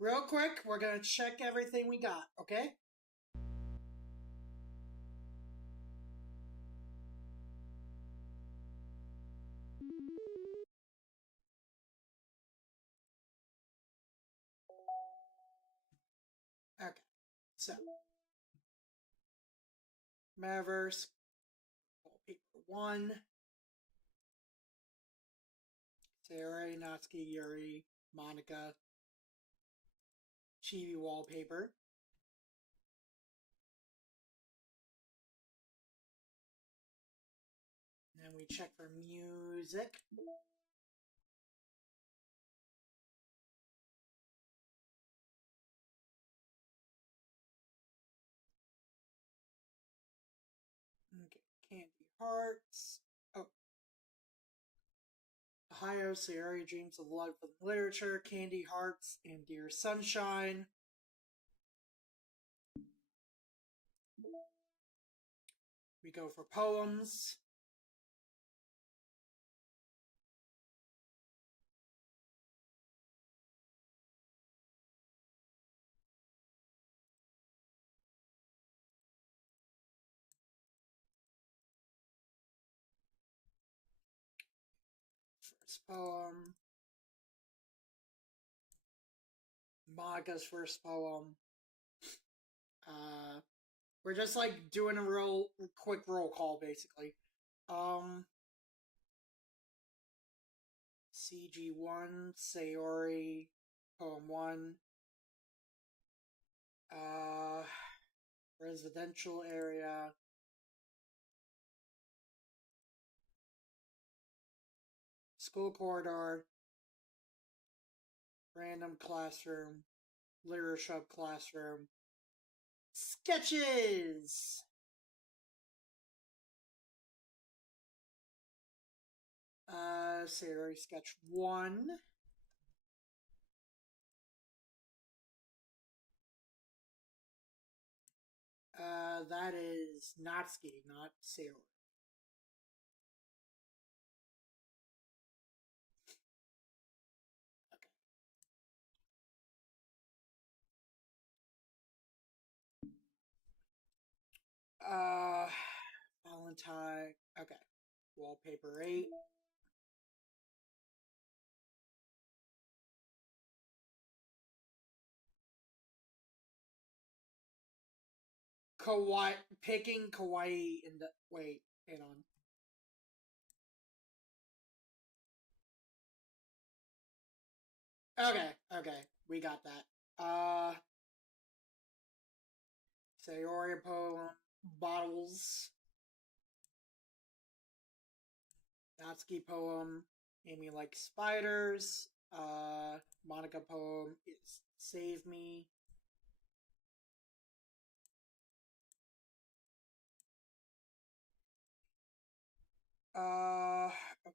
Real quick, we're gonna check everything we got, okay? Okay, so Metaverse, wallpaper 1, Sayori, Natsuki, Yuri, Monica, Chibi wallpaper. Then we check for music. Okay, Candy Hearts. Oh. Ohio, Sayori Dreams of Life with Literature, Candy Hearts, and Dear Sunshine. We go for poems. First poem. Monica's first poem. We're just like doing a real quick roll call, basically. CG1, Sayori, poem 1. Residential area. School corridor. Random classroom. Literature classroom. Sketches! Sayori sketch 1. That is Natsuki, not Sayori. Valentine. Okay. Wallpaper 8. Kawaii. Picking kawaii in the. Wait, hang on. Okay, we got that. Sayori poem, bottles. Natsuki poem, Amy likes spiders. Monica poem is Save Me. Okay.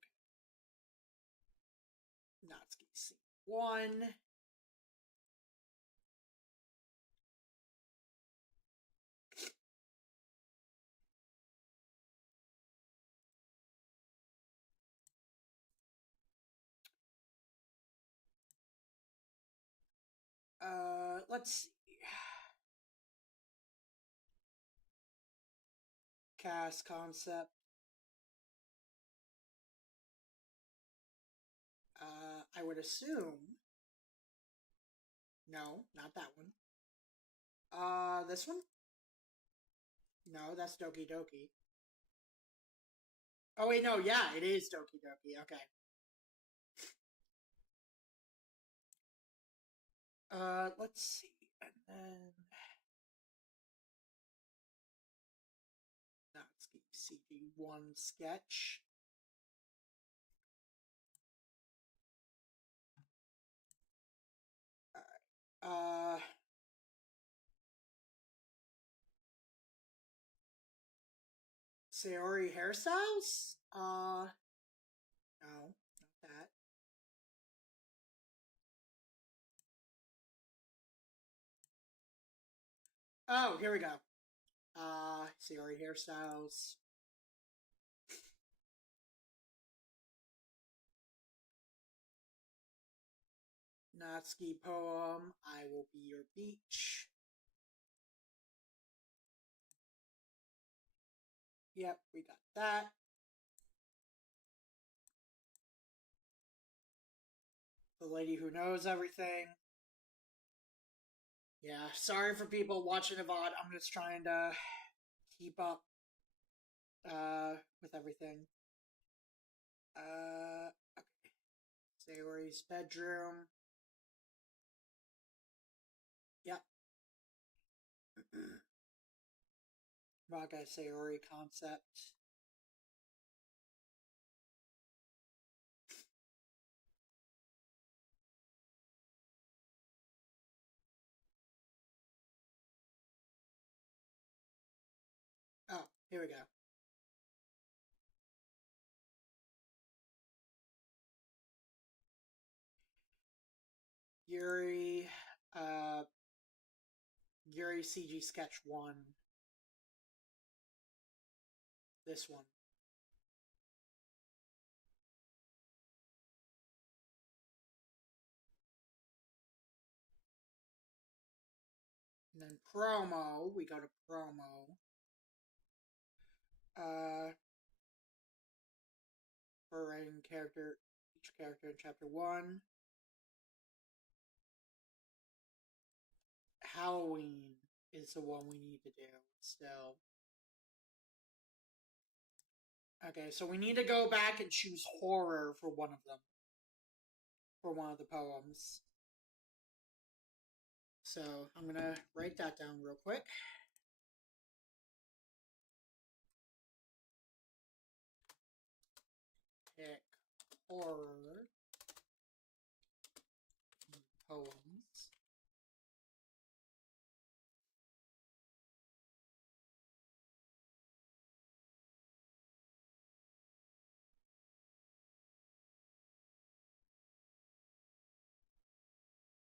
Natsuki C1. Let's see. Cast concept. I would assume. No, not that one. This one? No, that's Doki Doki. Oh wait, no, yeah, it is Doki Doki. Okay. Let's see, and then Natsuki CG1 sketch. Alright. Sayori hairstyles? No, not that. Oh, here we go. Sayori hairstyles. Natsuki poem, I Will Be Your Beach. Yep, we got that. The Lady Who Knows Everything. Yeah, sorry for people watching the VOD. I'm just trying to keep up with everything. Okay. Sayori's bedroom. Yep. Raga Sayori concept. Oh, here we go. Yuri, Yuri CG Sketch 1. This one. And then promo, we got a promo. For writing each character in chapter 1. Halloween is the one we need to do still. Okay, so we need to go back and choose horror for one of them. For one of the poems. So I'm gonna write that down real quick. Pick horror poems.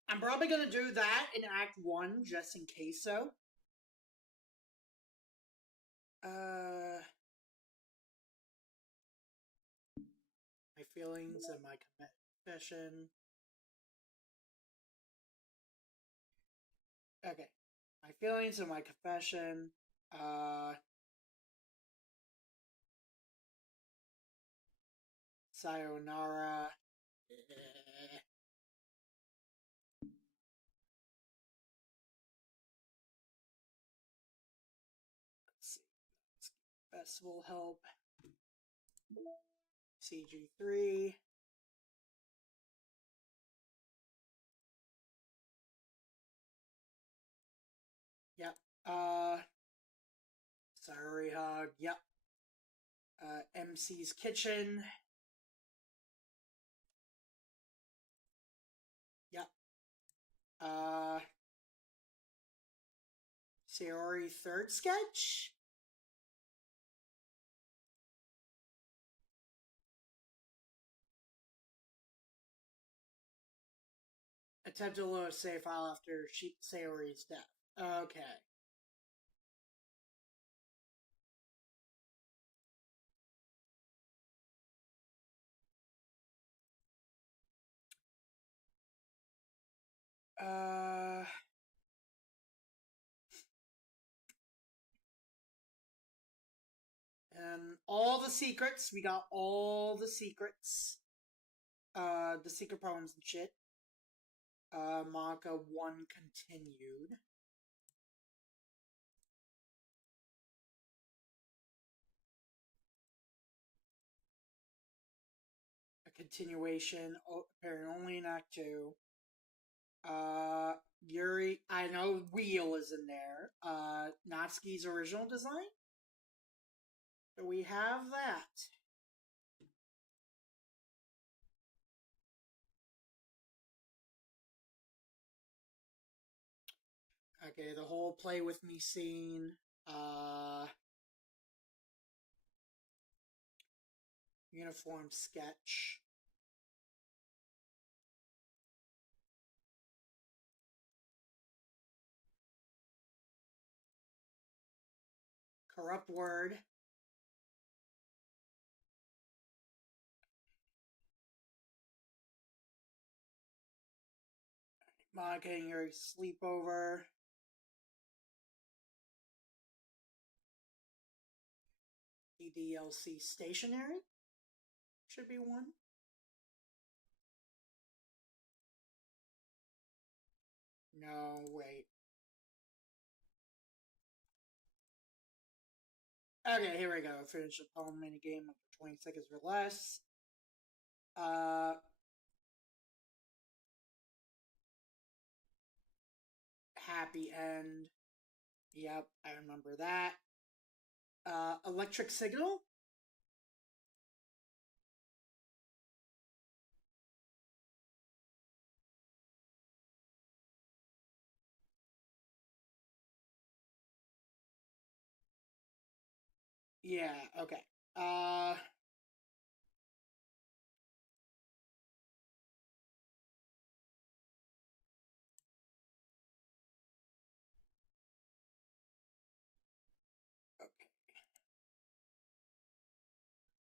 I'm probably gonna do that in Act 1 just in case so. My feelings and my confession. Okay. My feelings and my confession. Sayonara. Let's see. Festival help. CG3. Yep. Sayori Hug. Yep. MC's Kitchen. Yep. Sayori third sketch. Attempt to load a save file after Sayori's death. Okay. And all the secrets. We got all the secrets. The secret problems and shit. Maka 1 continued. A continuation, appearing only in Act 2. Yuri, I know Wheel is in there. Natsuki's original design. So we have that. Okay, the whole play with me scene. Uniform sketch. Corrupt word. Monica and Yuri sleepover. DLC stationary should be one. No, wait. Okay, here we go. Finish the poem minigame after 20 seconds or less. Happy end. Yep, I remember that. Electric signal? Yeah, okay. Okay.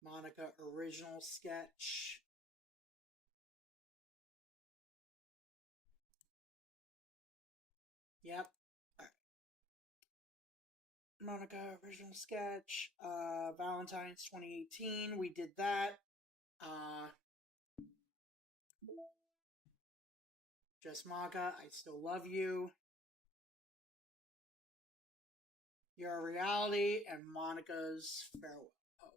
Monica original sketch. Yep. All right. Monica original sketch. Valentine's 2018. We did that. Just Monica, I still love you. Your reality and Monica's farewell. Oh.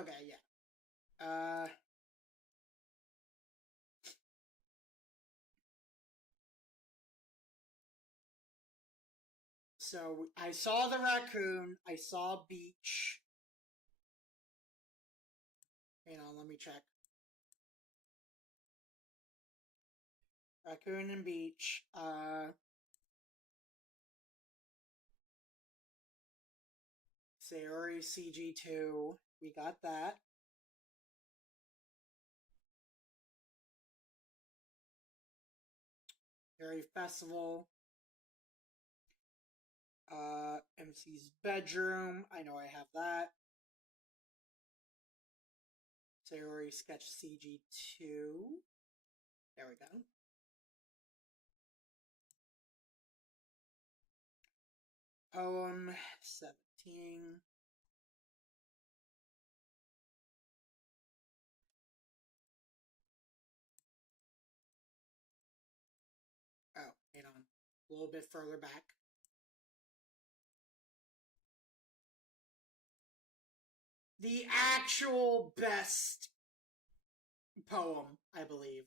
Okay, yeah. So I saw the raccoon. I saw beach. Hang on, let me check. Raccoon and beach. Sayori CG2. We got that. Harry Festival. MC's bedroom. I know I have that. Sayori sketch CG2. There we go. Poem 17. Oh, hang on. A little bit further back. The actual best poem, I believe.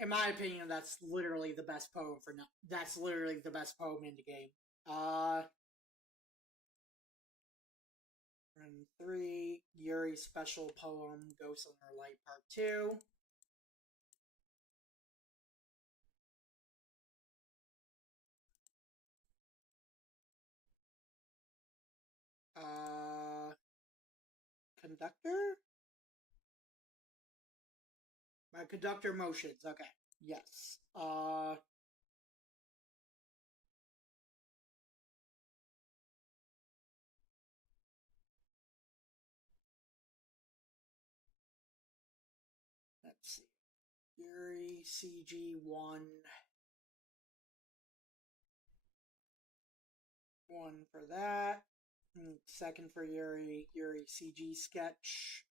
In my opinion, that's literally the best poem for now. That's literally the best poem in the game. Round 3, Yuri's special poem, Ghost on Her Light Part 2. Conductor? My conductor motions, okay. Yes. Let's see. Yuri CG1. One for that. Second for Yuri CG sketch.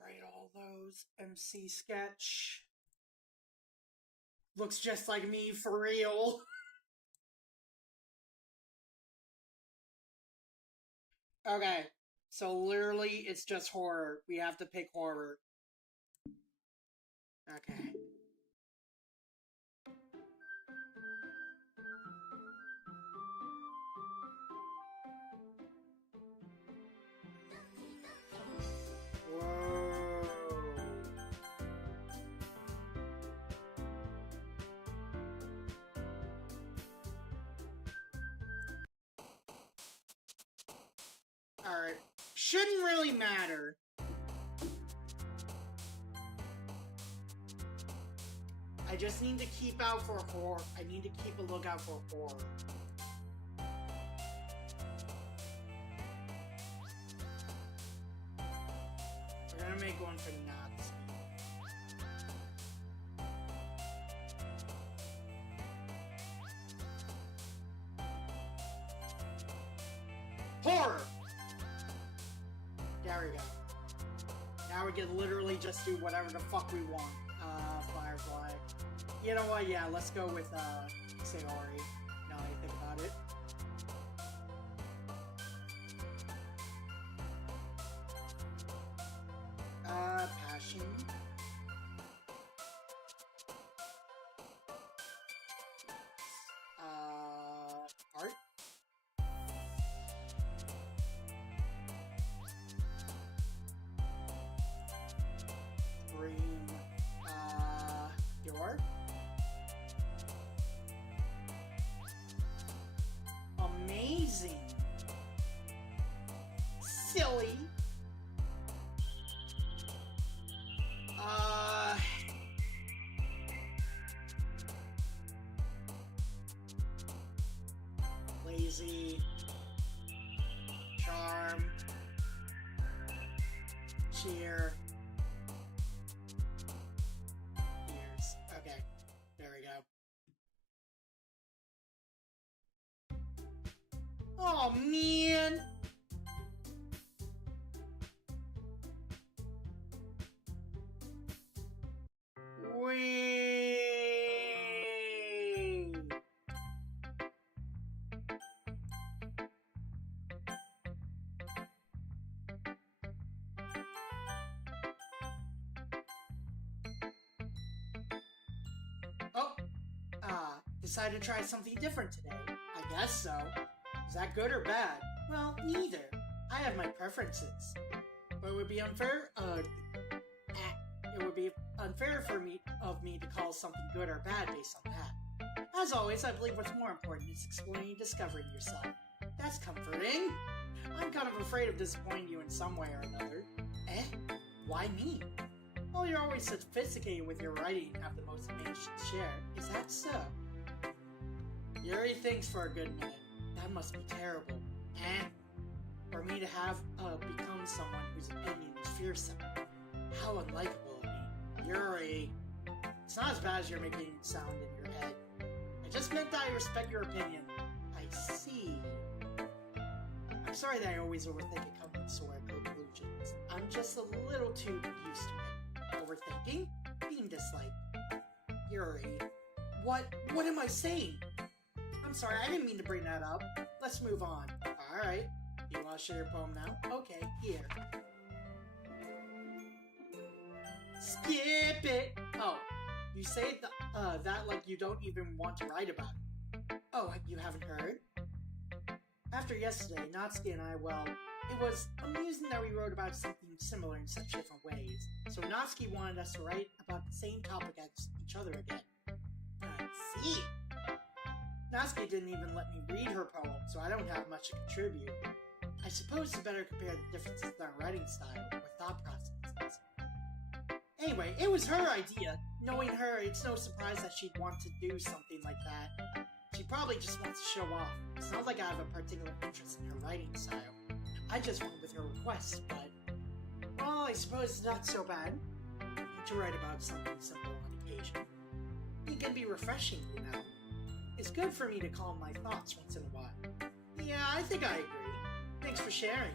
Write all those. MC sketch. Looks just like me for real. Okay, so literally it's just horror. We have to pick horror. Okay. Whoa. Alright. Shouldn't really matter. I just need to keep out for horror. I need to keep a lookout for horror. We're gonna make one for Nazi. Horror! There we go. Now we can literally just do whatever the fuck we want. Firefly. You know what? Yeah, let's go with Sayori. Now that I think about it. Passion. Art. Dream. Your. Amazing. Silly. Lazy. Charm. Cheer. Ears. Okay. There we go. Oh, man! Wait! Oh! Decided to try something different today. I guess so. Is that good or bad? Well, neither. I have my preferences. But it would be unfair, it would be unfair of me to call something good or bad based on that. As always, I believe what's more important is exploring and discovering yourself. That's comforting. I'm kind of afraid of disappointing you in some way or another. Eh? Why me? Well, you're always sophisticated with your writing and have the most information to share. Is that so? Yuri thinks for a good minute. That must be terrible. Eh? For me to have become someone whose opinion is fearsome. How unlikable of me. Yuri. It's not as bad as you're making it sound in your head. I just meant that I respect your opinion. I see. I'm sorry that I always overthink and come to sort of conclusions. I'm just a little too used to it. Overthinking? Being disliked. Yuri. What am I saying? I'm sorry, I didn't mean to bring that up. Let's move on. Alright. You want to share your poem now? Okay, here. Skip it! Oh, you say that like you don't even want to write about it. Oh, you haven't heard? After yesterday, Natsuki and I, well, it was amusing that we wrote about something similar in such different ways. So Natsuki wanted us to write about the same topic as each other again. I see. Natsuki didn't even let me read her poem, so I don't have much to contribute. I suppose it's better to compare the differences in our writing style or thought processes. Anyway, it was her idea. Knowing her, it's no surprise that she'd want to do something like that. She probably just wants to show off. It's not like I have a particular interest in her writing style. I just went with her request, but... well, I suppose it's not so bad to write about something simple on occasion. It can be refreshing, you know. It's good for me to calm my thoughts once in a while. Yeah, I think I agree. Thanks for sharing.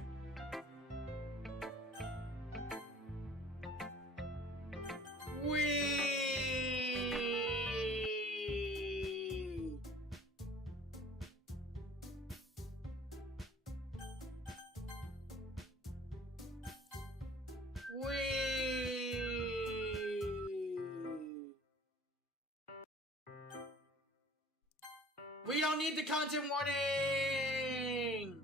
We don't need the content warning!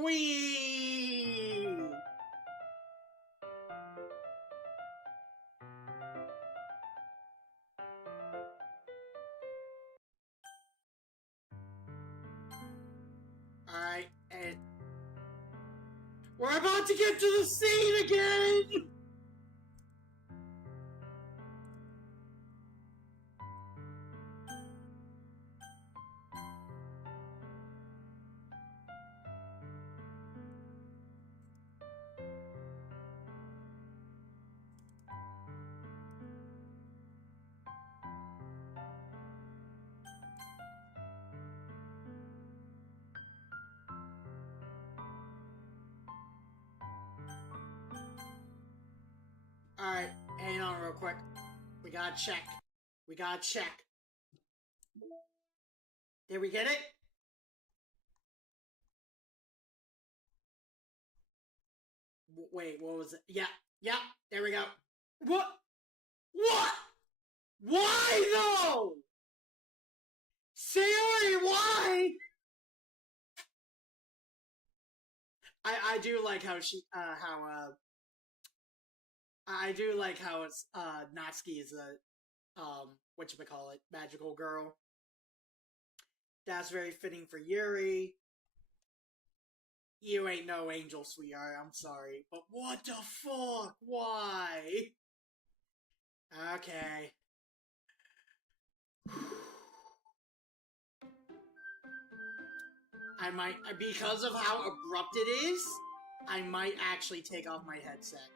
Wee! Alright, and... we're about to get to the scene again! Alright, hang on real quick. We gotta check. We gotta check. Did we get it? Wait, what was it? Yeah, there we go. What? What? Why though? Sayori, why? I do like how she, I do like how it's, Natsuki is a, whatchamacallit, magical girl. That's very fitting for Yuri. You ain't no angel, sweetheart, I'm sorry. But what the fuck? Why? Okay. I might, because of how abrupt it is, I might actually take off my headset.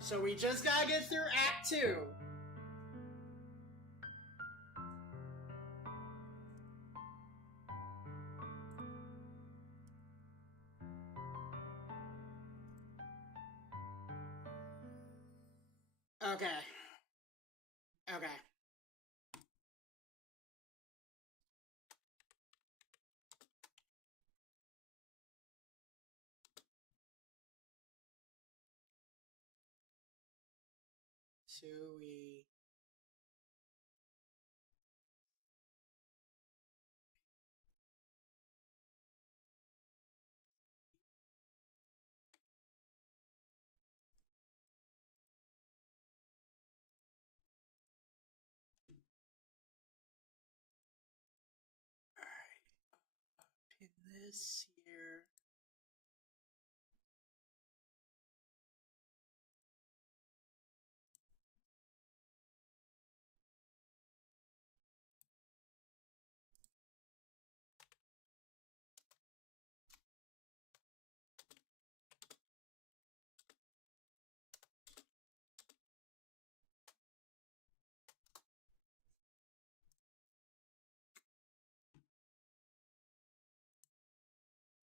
So we just gotta get through Act 2. Okay. Okay. So we... Alright. Pin this here.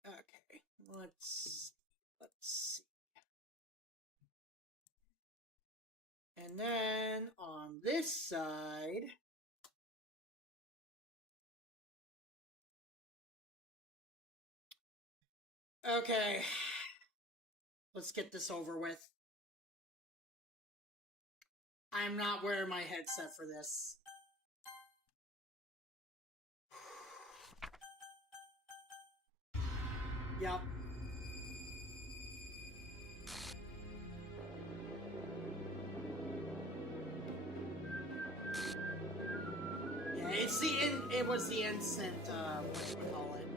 Okay, let's see. And then on this side, okay, let's get this over with. I'm not wearing my headset for this. Yep. Yeah, it was the instant, whatchamacallit.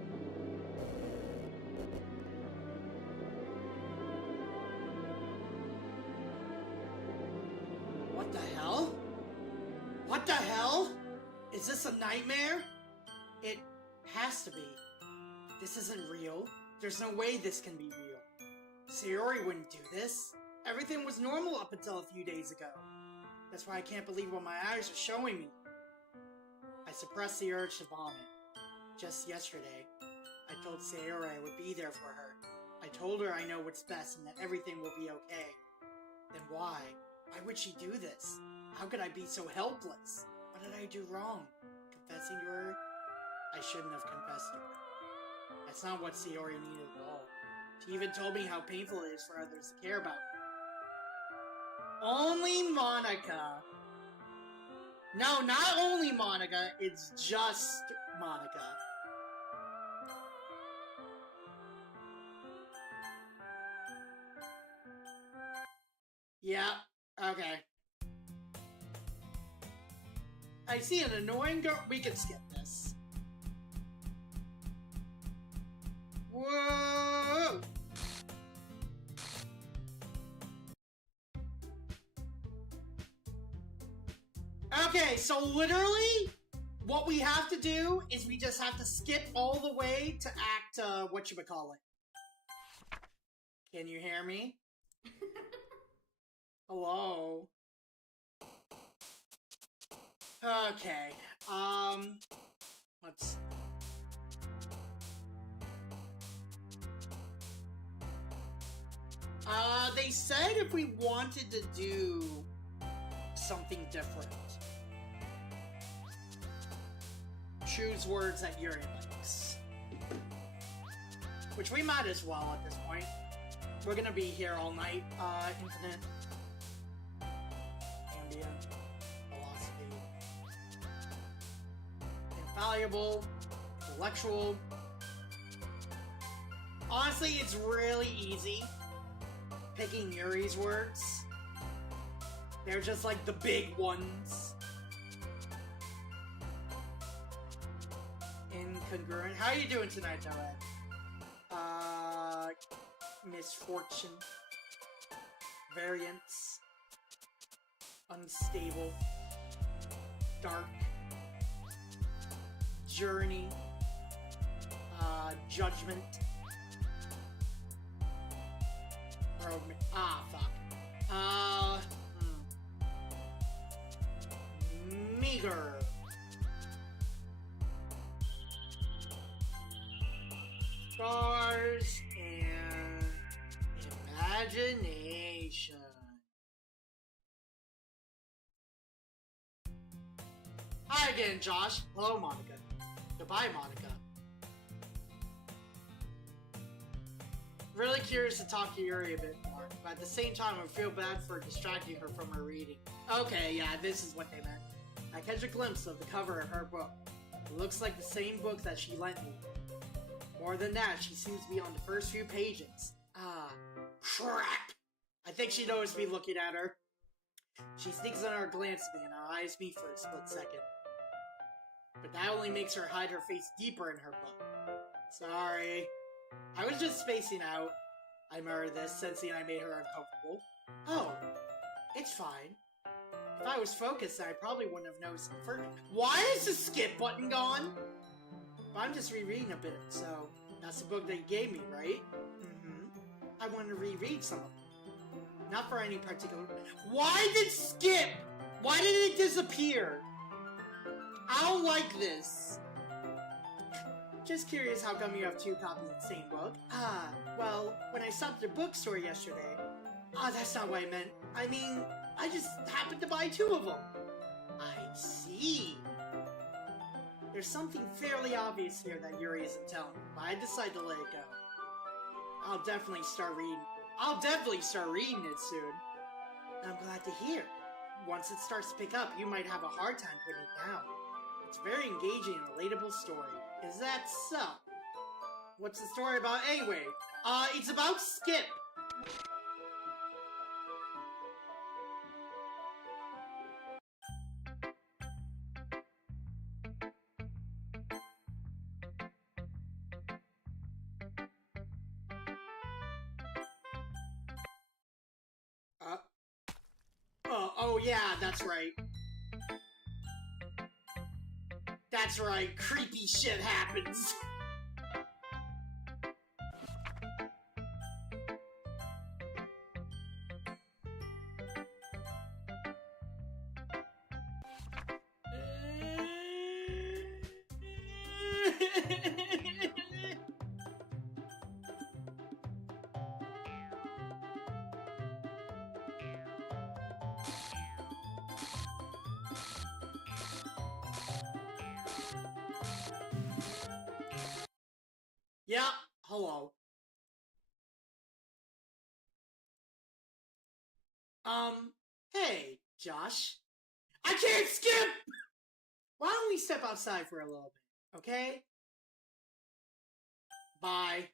What the hell? What the hell? Is this a nightmare? It has to be. This isn't real. There's no way this can be real. Sayori wouldn't do this. Everything was normal up until a few days ago. That's why I can't believe what my eyes are showing me. I suppressed the urge to vomit. Just yesterday, I told Sayori I would be there for her. I told her I know what's best and that everything will be okay. Then why? Why would she do this? How could I be so helpless? What did I do wrong? Confessing to her? I shouldn't have confessed to her. That's not what Sayori needed at all. She even told me how painful it is for others to care about me. Only Monica. No, not only Monica, it's just Monica. Yeah, okay. I see an annoying girl. We can skip this. Whoa! Okay, so literally, what we have to do is we just have to skip all the way to act, whatchamacallit. Can you hear me? Hello? Okay, let's... They said if we wanted to do something different, choose words that Yuri likes. Which we might as well at this point. We're gonna be here all night. Infinite. Ambient. Velocity. Infallible. Intellectual. Honestly, it's really easy picking Yuri's words. They're just like the big ones. Incongruent. How are you doing tonight, Noed? Misfortune. Variance. Unstable. Dark. Journey. Judgment. Fuck. Meager. Stars and imagination. Hi again, Josh. Hello, Monica. Goodbye, Monica. Really curious to talk to Yuri a bit more, but at the same time, I feel bad for distracting her from her reading. Okay, yeah, this is what they meant. I catch a glimpse of the cover of her book. It looks like the same book that she lent me. More than that, she seems to be on the first few pages. Ah, crap! I think she noticed me looking at her. She sneaks another glance at me and eyes me for a split second. But that only makes her hide her face deeper in her book. Sorry. I was just spacing out. I murmured this, sensing I made her uncomfortable. Oh, it's fine. If I was focused, I probably wouldn't have noticed it first. Why is the skip button gone? But I'm just rereading a bit, so that's the book they gave me, right? I want to reread some of it. Not for any particular... Why did skip? Why did it disappear? I don't like this. Just curious how come you have two copies of the same book? Well, when I stopped at the bookstore yesterday... that's not what I meant. I mean, I just happened to buy two of them. I see. There's something fairly obvious here that Yuri isn't telling me, but I decided to let it go. I'll definitely start reading it soon. I'm glad to hear. Once it starts to pick up, you might have a hard time putting it down. It's a very engaging and relatable story. Is that so? What's the story about anyway? It's about Skip. Oh yeah, that's right. That's right, creepy shit happens. Yeah, hello. Hey, Josh. I can't skip! Why don't we step outside for a little bit, okay? Bye.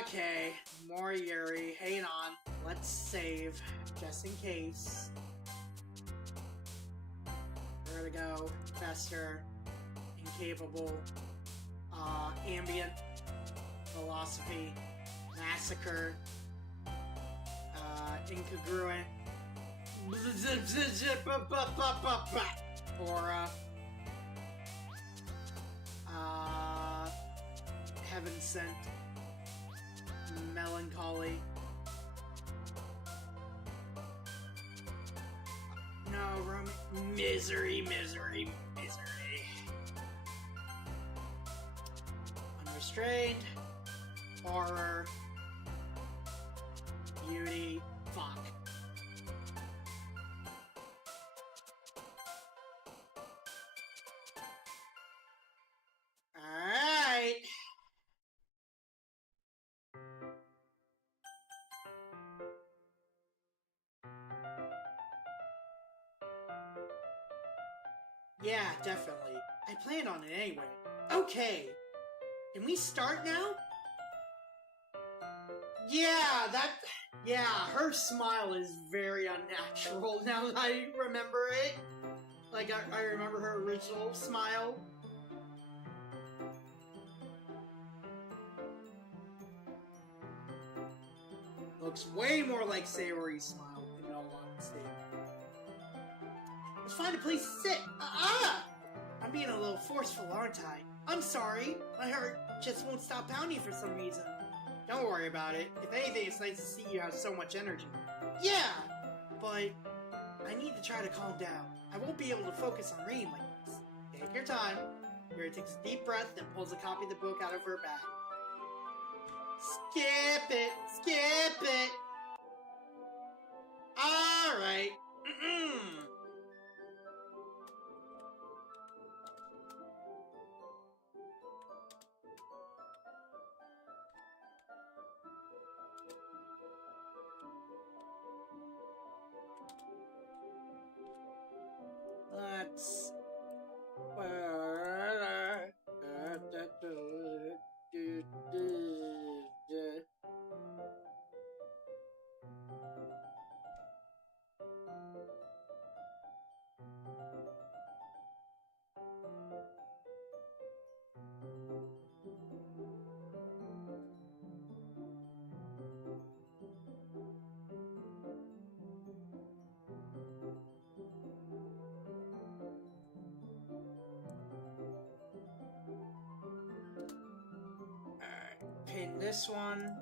Okay, more Yuri. Hang on. Let's save, just in case. There we go. Fester. Incapable. Ambient. Philosophy. Massacre. Incongruent. Aura. Heaven Sent. Melancholy. No, misery. Unrestrained. Horror. Beauty. Fuck. Alright. Yeah, definitely. I planned on it anyway. Okay. Can we start now? Yeah, her smile is very unnatural now that I remember it. Like, I remember her original smile. Looks way more like Sayori's smile, in all honesty. Let's find a place to sit. I'm being a little forceful, aren't I? I'm sorry. My heart just won't stop pounding for some reason. Don't worry about it. If anything, it's nice to see you have so much energy. Yeah, but I need to try to calm down. I won't be able to focus on reading like this. Take your time. Yuri takes a deep breath and pulls a copy of the book out of her bag. Skip it. Alright. Let's... pin this one.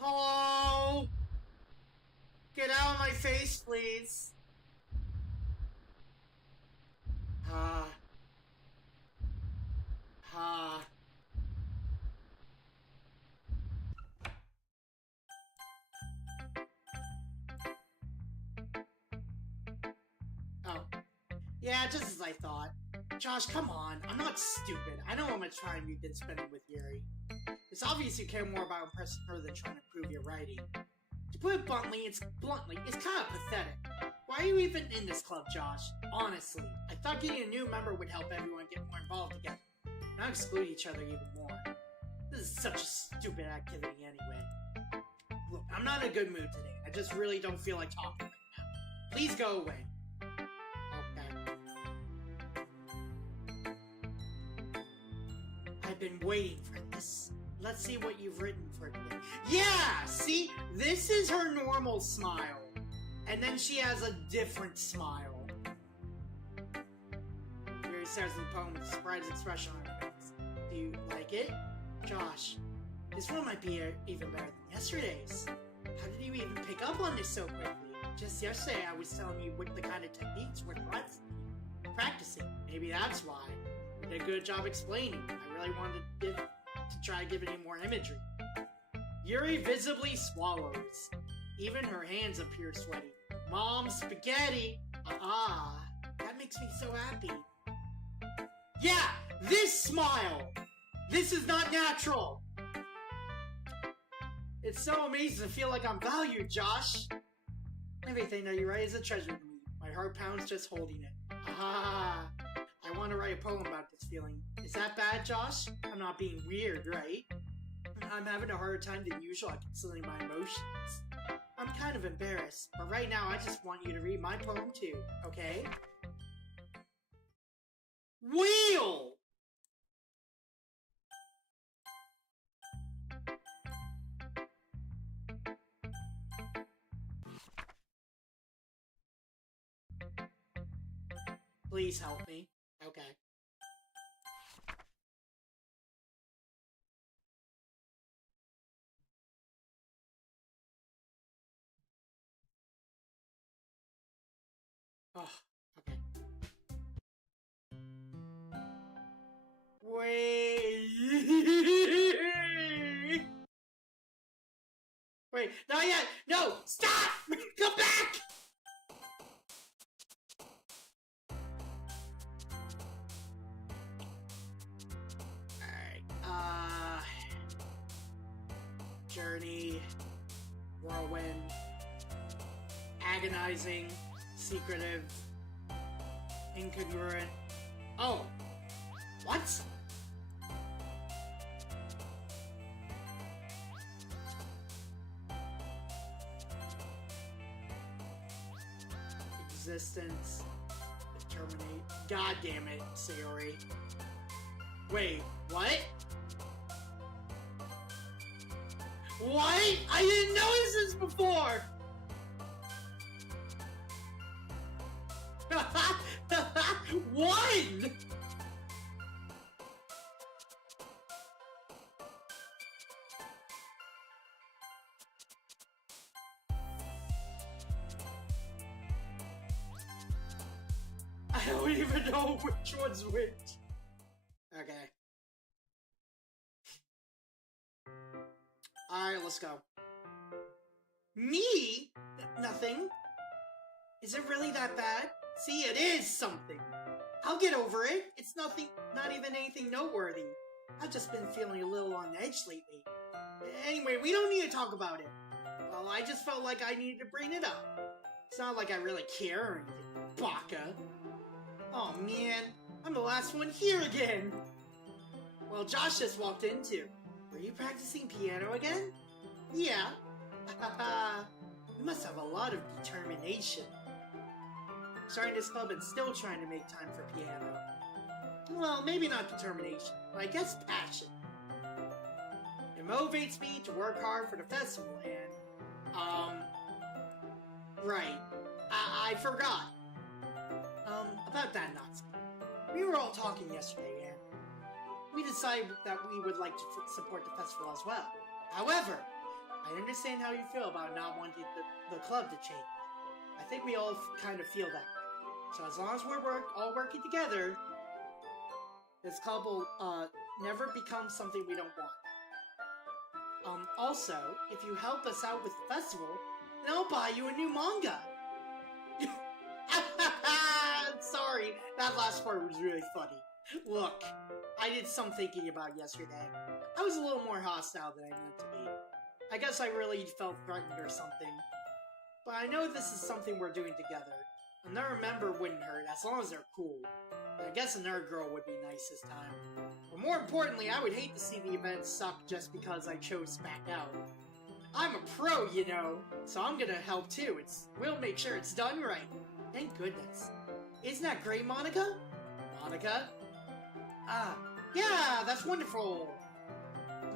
Hello? Get out of my face, please. Oh. Yeah, just as I thought. Josh, come on. I'm not stupid. I know how much time you've been spending with Yuri. It's obvious you care more about impressing her than trying to improve your writing. To put it bluntly, it's kind of pathetic. Why are you even in this club, Josh? Honestly, I thought getting a new member would help everyone get more involved together, not exclude each other even more. This is such a stupid activity anyway. Look, I'm not in a good mood today. I just really don't feel like talking right now. Please go away. Okay. I've been waiting for this. Let's see what you've written for today. Yeah! See? This is her normal smile. And then she has a different smile. Yuri stares at the poem with a surprised expression on her face. Do you like it? Josh, this one might be even better than yesterday's. How did you even pick up on this so quickly? Just yesterday I was telling you what the kind of techniques we're practicing. Maybe that's why. You did a good job explaining. I really wanted to try giving you more imagery. Yuri visibly swallows. Even her hands appear sweaty. Mom, spaghetti! That makes me so happy. Yeah, this smile! This is not natural! It's so amazing to feel like I'm valued, Josh! Everything that you write is a treasure to me. My heart pounds just holding it. I want to write a poem about this feeling. Is that bad, Josh? I'm not being weird, right? I'm having a harder time than usual at concealing my emotions. I'm kind of embarrassed, but right now I just want you to read my poem too, okay? Wheel! Please help me. Okay. Oh, okay. Wait. Wait, not yet. No, stop! Come back! Alright, journey, whirlwind, agonizing, secretive, incongruent. Oh, what? Existence, terminate. God damn it, Sayori. Wait, what? What? I didn't notice this before! One! I don't even know which one's which. Okay. Alright, let's go. Me? Nothing. Is it really that bad? See, it is something. I'll get over it. It's nothing, not even anything noteworthy. I've just been feeling a little on edge lately. Anyway, we don't need to talk about it. Well, I just felt like I needed to bring it up. It's not like I really care or anything, baka. Oh man, I'm the last one here again. Well, Josh just walked in too. Were you practicing piano again? Yeah. You must have a lot of determination. Starting this club and still trying to make time for piano. Well, maybe not determination, but I guess passion. It motivates me to work hard for the festival and, right. I forgot. About that, Natsuki. We were all talking yesterday and we decided that we would like to support the festival as well. However, I understand how you feel about not wanting the club to change. I think we all kind of feel that. So as long as we're all working together, this club will never become something we don't want. Also, if you help us out with the festival, then I'll buy you a new manga. Sorry, that last part was really funny. Look, I did some thinking about yesterday. I was a little more hostile than I meant to be. I guess I really felt threatened or something. But I know this is something we're doing together. Another member wouldn't hurt, as long as they're cool. And I guess another girl would be nice this time. But more importantly, I would hate to see the event suck just because I chose to back out. I'm a pro, you know, so I'm gonna help too. We'll make sure it's done right. Thank goodness. Isn't that great, Monica? Monica? Yeah, that's wonderful.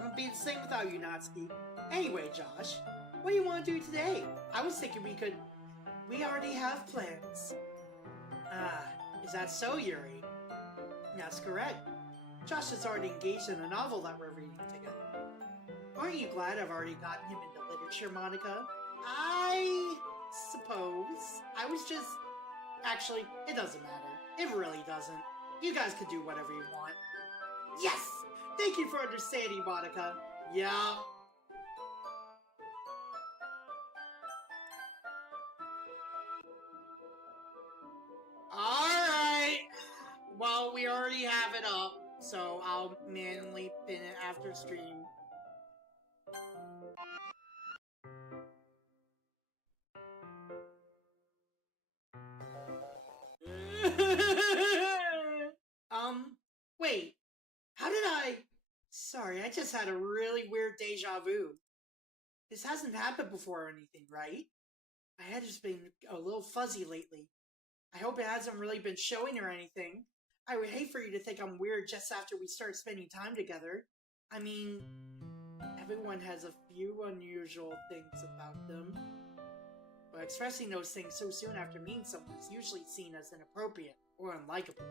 I'll be the same without you, Natsuki. Anyway, Josh, what do you want to do today? I was thinking we already have plans. Is that so, Yuri? That's correct. Josh is already engaged in a novel that we're reading together. Aren't you glad I've already gotten him into literature, Monica? I suppose. I was just... Actually, it doesn't matter. It really doesn't. You guys can do whatever you want. Yes! Thank you for understanding, Monica. Yeah. Alright. Well, we already have it up, so I'll manually pin it after stream. Wait. How did I... Sorry, I just had a really weird deja vu. This hasn't happened before or anything, right? My head has been a little fuzzy lately. I hope it hasn't really been showing or anything. I would hate for you to think I'm weird just after we start spending time together. I mean, everyone has a few unusual things about them. But expressing those things so soon after meeting someone is usually seen as inappropriate or unlikable.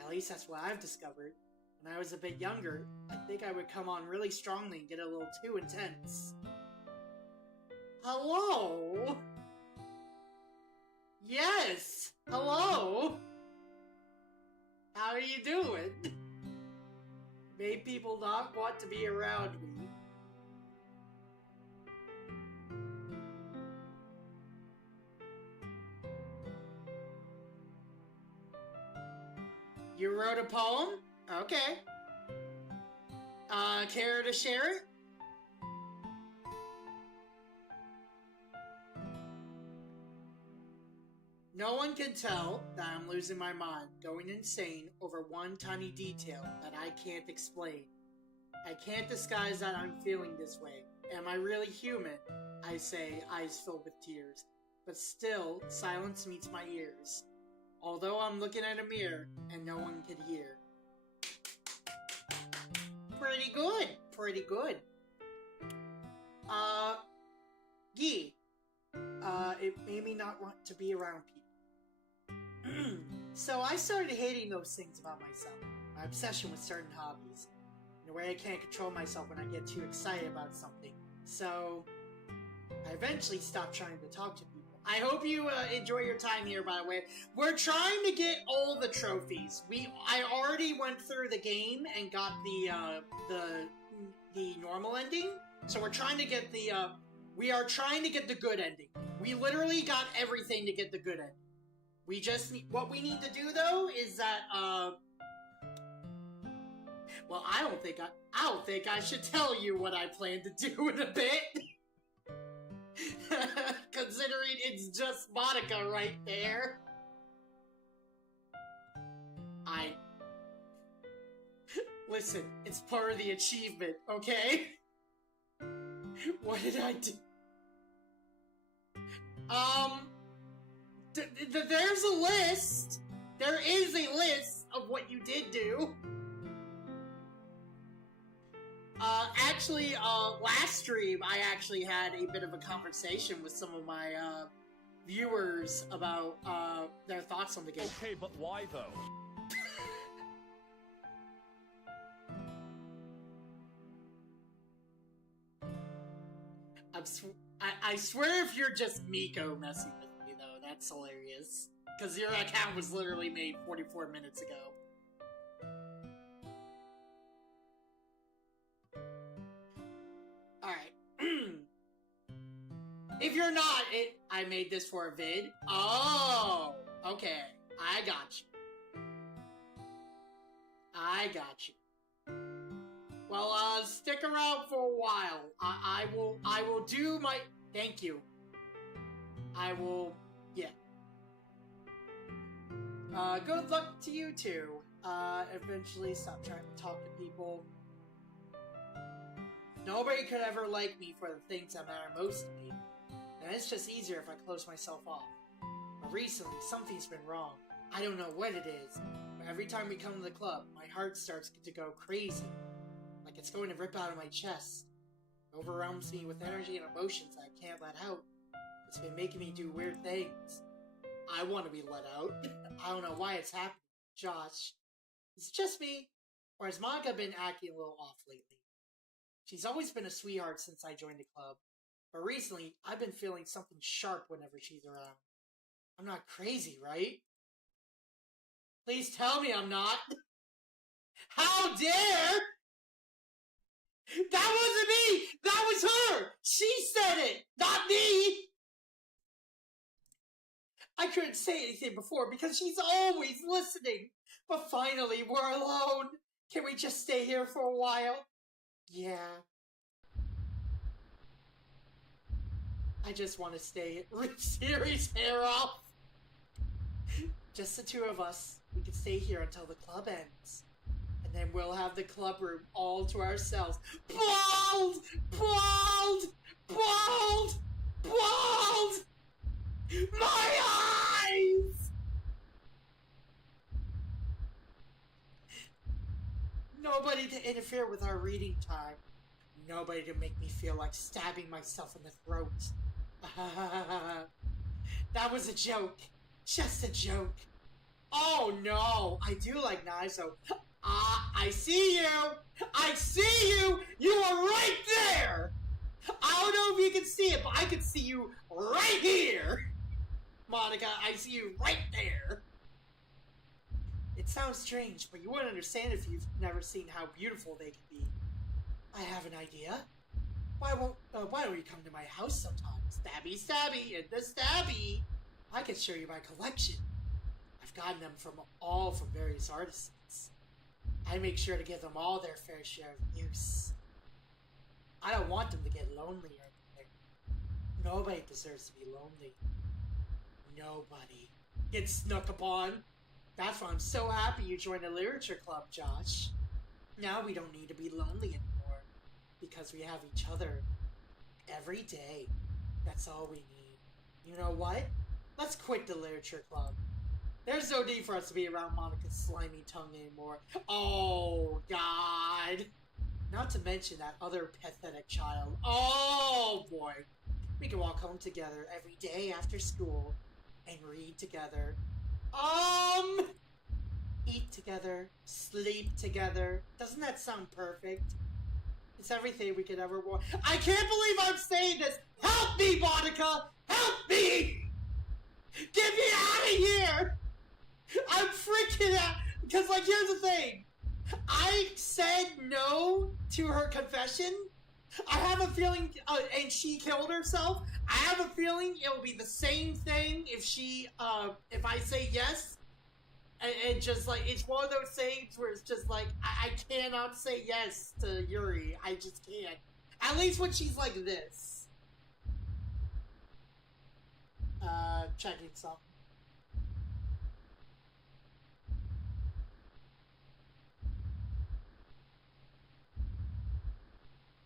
At least that's what I've discovered. When I was a bit younger, I think I would come on really strongly and get a little too intense. Hello? Yes! Hello! How are you doing? Made people not want to be around me. You wrote a poem? Okay. Care to share it? No one can tell that I'm losing my mind, going insane over one tiny detail that I can't explain. I can't disguise that I'm feeling this way. Am I really human? I say, eyes filled with tears. But still, silence meets my ears. Although I'm looking at a mirror and no one can hear. Pretty good. Pretty good. Gee. It made me not want to be around people. So I started hating those things about myself. My obsession with certain hobbies. In a way I can't control myself when I get too excited about something. So I eventually stopped trying to talk to people. I hope you enjoy your time here, by the way. We're trying to get all the trophies. I already went through the game and got the normal ending. So we're trying to get we are trying to get the good ending. We literally got everything to get the good ending. We just need, what we need to do though is that well, I don't think I should tell you what I plan to do in a bit. Considering it's just Monica right there. Listen, it's part of the achievement, okay? What did I do? There's a list. There is a list of what you did do. Actually, last stream, I actually had a bit of a conversation with some of my, viewers about, their thoughts on the game. Okay, but why, though? I swear if you're just Miko messing with me, though, that's hilarious. Because your account was literally made 44 minutes ago. Alright. If you're not, I made this for a vid. Oh, okay. I got you. I got you. Well, stick around for a while. I will do my... Thank you. I will... Yeah. Good luck to you two. Eventually stop trying to talk to people. Nobody could ever like me for the things that matter most to me. And it's just easier if I close myself off. But recently, something's been wrong. I don't know what it is, but every time we come to the club, my heart starts to go crazy. Like it's going to rip out of my chest. It overwhelms me with energy and emotions I can't let out. It's been making me do weird things. I want to be let out. I don't know why it's happening. Josh, is it just me? Or has Monica been acting a little off lately? She's always been a sweetheart since I joined the club. But recently, I've been feeling something sharp whenever she's around. I'm not crazy, right? Please tell me I'm not. How dare! That wasn't me! That was her! She said it, not me! I couldn't say anything before because she's always listening. But finally, we're alone. Can we just stay here for a while? Yeah. I just want to stay. Rip Siri's hair off. Just the two of us. We can stay here until the club ends. And then we'll have the club room all to ourselves. Bald! Bald! Bald! Bald! My eyes! Nobody to interfere with our reading time. Nobody to make me feel like stabbing myself in the throat. That was a joke. Just a joke. Oh no, I do like knives though. I see you! I see you! You are right there! I don't know if you can see it, but I can see you right here! Monica, I see you right there! It sounds strange, but you wouldn't understand if you've never seen how beautiful they can be. I have an idea. Why don't you come to my house sometime? Stabby, stabby, and the stabby! I can show you my collection. I've gotten them from various artisans. I make sure to give them all their fair share of use. I don't want them to get lonely or anything. Nobody deserves to be lonely. Nobody gets snuck upon. That's why I'm so happy you joined the literature club, Josh. Now we don't need to be lonely anymore. Because we have each other. Every day. That's all we need. You know what? Let's quit the literature club. There's no need for us to be around Monica's slimy tongue anymore. Oh, God. Not to mention that other pathetic child. Oh, boy. We can walk home together every day after school and read together. Eat together, sleep together. Doesn't that sound perfect? It's everything we could ever want. I can't believe I'm saying this! Help me, Monica! Help me! Get me out of here! I'm freaking out! Because, like, here's the thing. I said no to her confession. I have a feeling, and she killed herself. I have a feeling it will be the same thing if if I say yes. And just, like, it's one of those things where it's just, like, I cannot say yes to Yuri. I just can't. At least when she's like this. Checking something.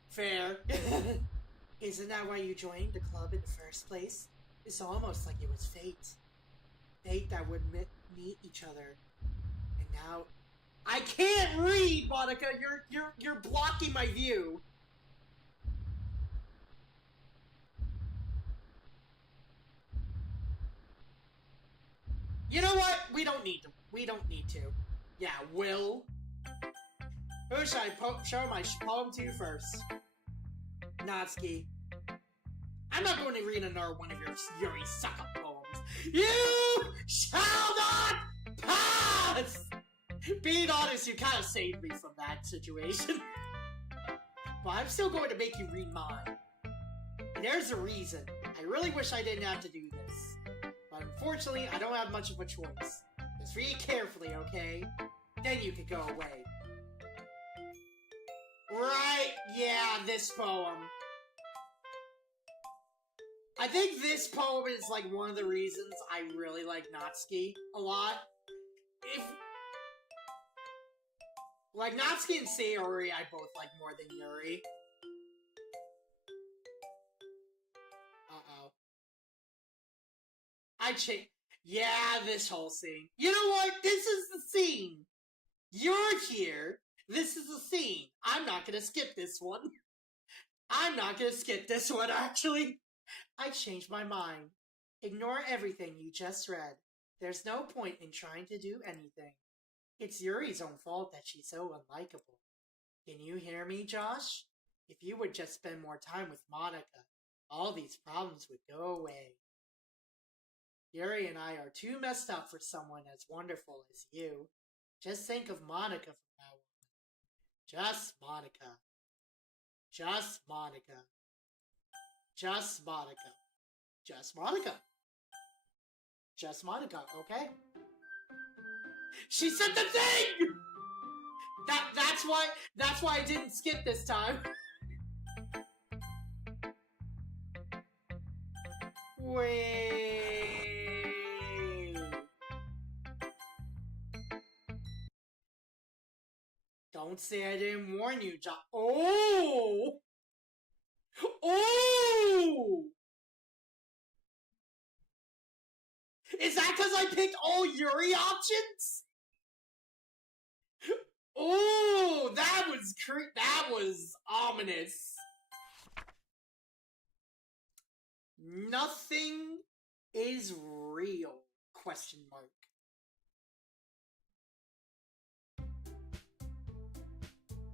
Fair. Isn't that why you joined the club in the first place? It's almost like it was fate. Fate that would meet each other. And now I can't read, Monica. You're blocking my view. You know what? We don't need to. We don't need to. Yeah, Will. Who should I show my poem to first? Natsuki. I'm not going to read another one of your Yuri suck-up poems. You shall not pass! Being honest, you kind of saved me from that situation. But I'm still going to make you read mine. And there's a reason. I really wish I didn't have to do this. But unfortunately, I don't have much of a choice. Just read it carefully, okay? Then you can go away. Right, yeah, this poem. I think this poem is, like, one of the reasons I really like Natsuki a lot. Like, Natsuki and Sayori I both like more than Yuri. Uh-oh. Yeah, this whole scene. You know what? This is the scene. You're here. This is the scene. I'm not gonna skip this one. I'm not gonna skip this one, actually. I changed my mind. Ignore everything you just read. There's no point in trying to do anything. It's Yuri's own fault that she's so unlikable. Can you hear me, Josh? If you would just spend more time with Monica, all these problems would go away. Yuri and I are too messed up for someone as wonderful as you. Just think of Monica from now on. Just Monica. Just Monica. Just Monica. Just Monica. Just Monica, okay? She said the thing! That's why I didn't skip this time. Wait. Don't say I didn't warn you, John. Oh! Oh! Is that because I picked all Yuri options? Oh, that was ominous. Nothing is real, question mark.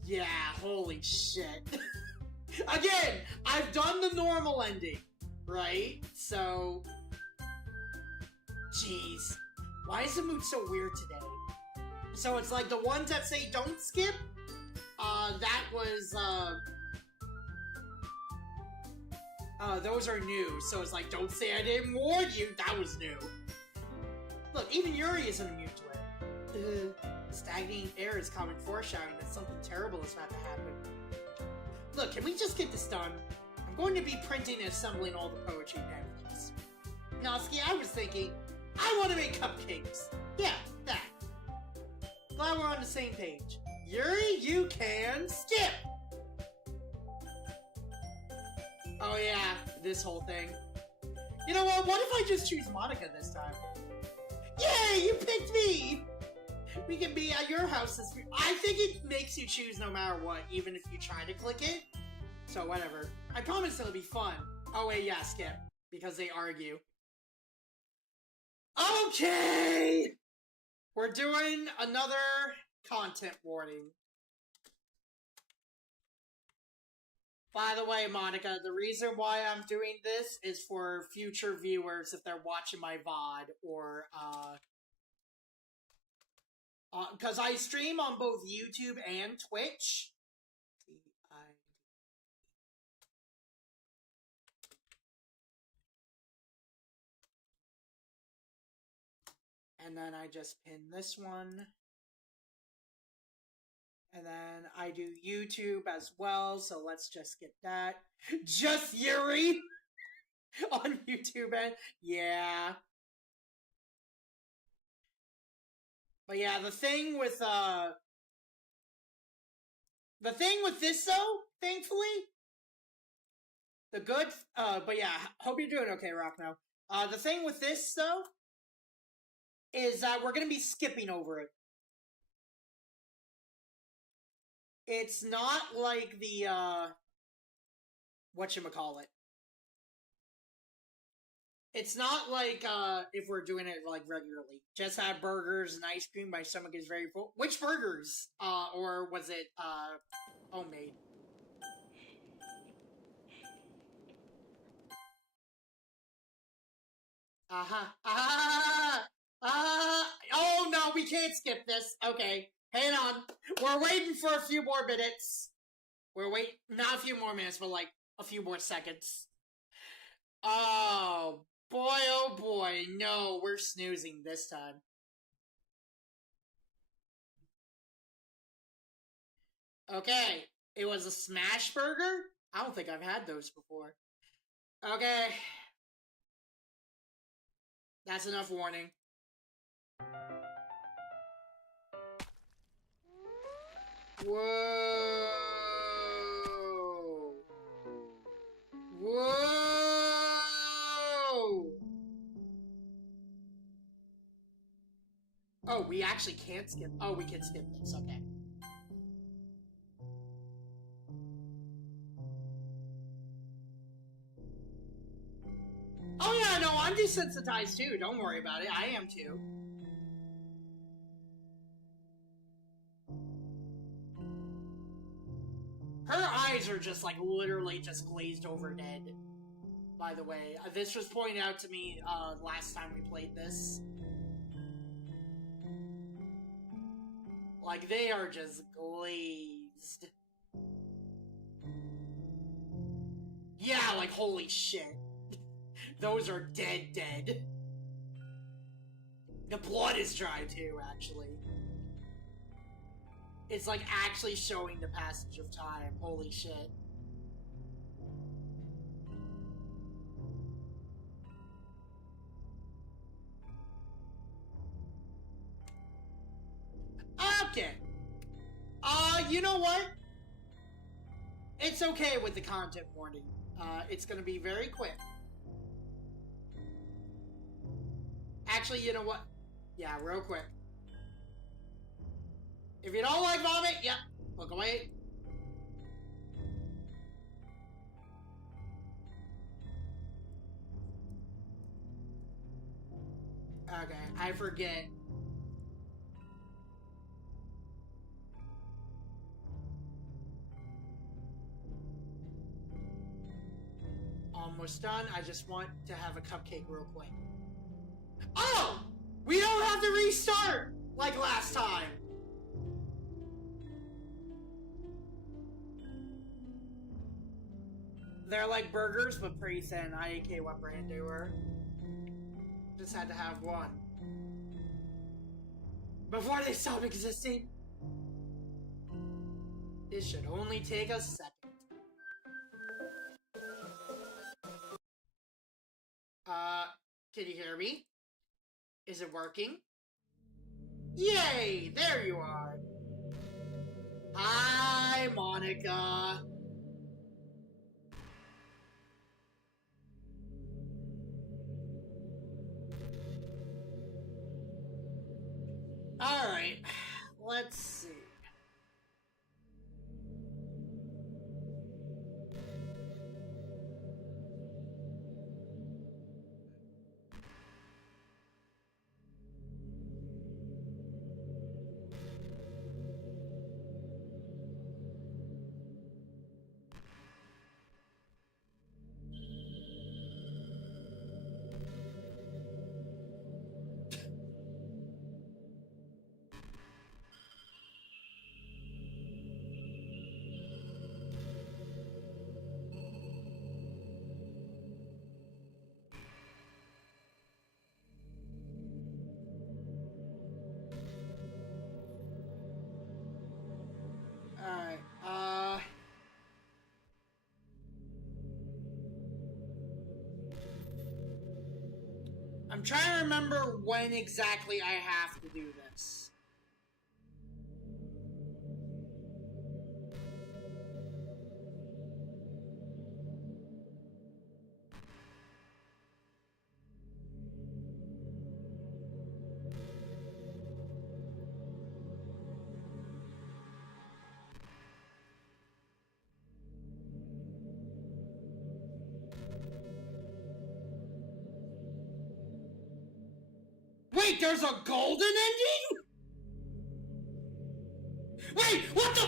Yeah, holy shit. Again, I've done the normal ending, right? So, jeez. Why is the mood so weird today? So it's like the ones that say don't skip, that was, those are new. So it's like, don't say I didn't warn you, that was new. Look, even Yuri isn't immune to it. Stagnating air is common foreshadowing that something terrible is about to happen. Look, can we just get this done? I'm going to be printing and assembling all the poetry pamphlets. Noski, I was thinking, I want to make cupcakes. Yeah, that. Glad we're on the same page. Yuri, you can skip! Oh yeah, this whole thing. You know what if I just choose Monica this time? Yay, you picked me! We can be at your house this week. I think it makes you choose no matter what, even if you try to click it. So whatever. I promise it'll be fun. Oh wait, yeah, skip. Because they argue. Okay! We're doing another content warning. By the way, Monica, the reason why I'm doing this is for future viewers if they're watching my VOD or, because I stream on both YouTube and Twitch. And then I just pin this one. And then I do YouTube as well, so let's just get that. Just Yuri! On YouTube, and yeah. But yeah, the thing with this, though, thankfully, but yeah, hope you're doing okay, Rock, now. The thing with this, though, is that we're gonna be skipping over it. It's not like the, whatchamacallit. It's not like, if we're doing it, like, regularly. Just had burgers and ice cream, my stomach is very full. Which burgers? Or was it, homemade? Oh no, we can't skip this. Okay, hang on. We're waiting for a few more minutes. Not a few more minutes, but like a few more seconds. Oh boy, no, we're snoozing this time. Okay, it was a smash burger? I don't think I've had those before. Okay. That's enough warning. Whoa! Whoa! Oh, we actually can't skip. Oh, we can skip this. Okay. Oh yeah, no, I'm desensitized too. Don't worry about it. I am too. Her eyes are just like literally just glazed over dead. by the way. This was pointed out to me last time we played this. Like, they are just glazed. Yeah, like, holy shit. Those are dead. The blood is dry, too, actually. It's, like, actually showing the passage of time. Holy shit. Okay. You know what? It's okay with the content warning. It's gonna be very quick. Actually, you know what? Yeah, real quick. If you don't like vomit, yep, look away. Okay, I forget. Almost done. I just want to have a cupcake real quick. Oh! We don't have to restart like last time. They're like burgers, but pretty thin. I didn't care what brand they were. Just had to have one. Before they stop existing. It should only take a second. Can you hear me? Is it working? Yay! There you are! Hi, Monica! Alright, let's see. Alright, I'm trying to remember when exactly I have to do this. Wait, there's a golden ending? Wait, what the?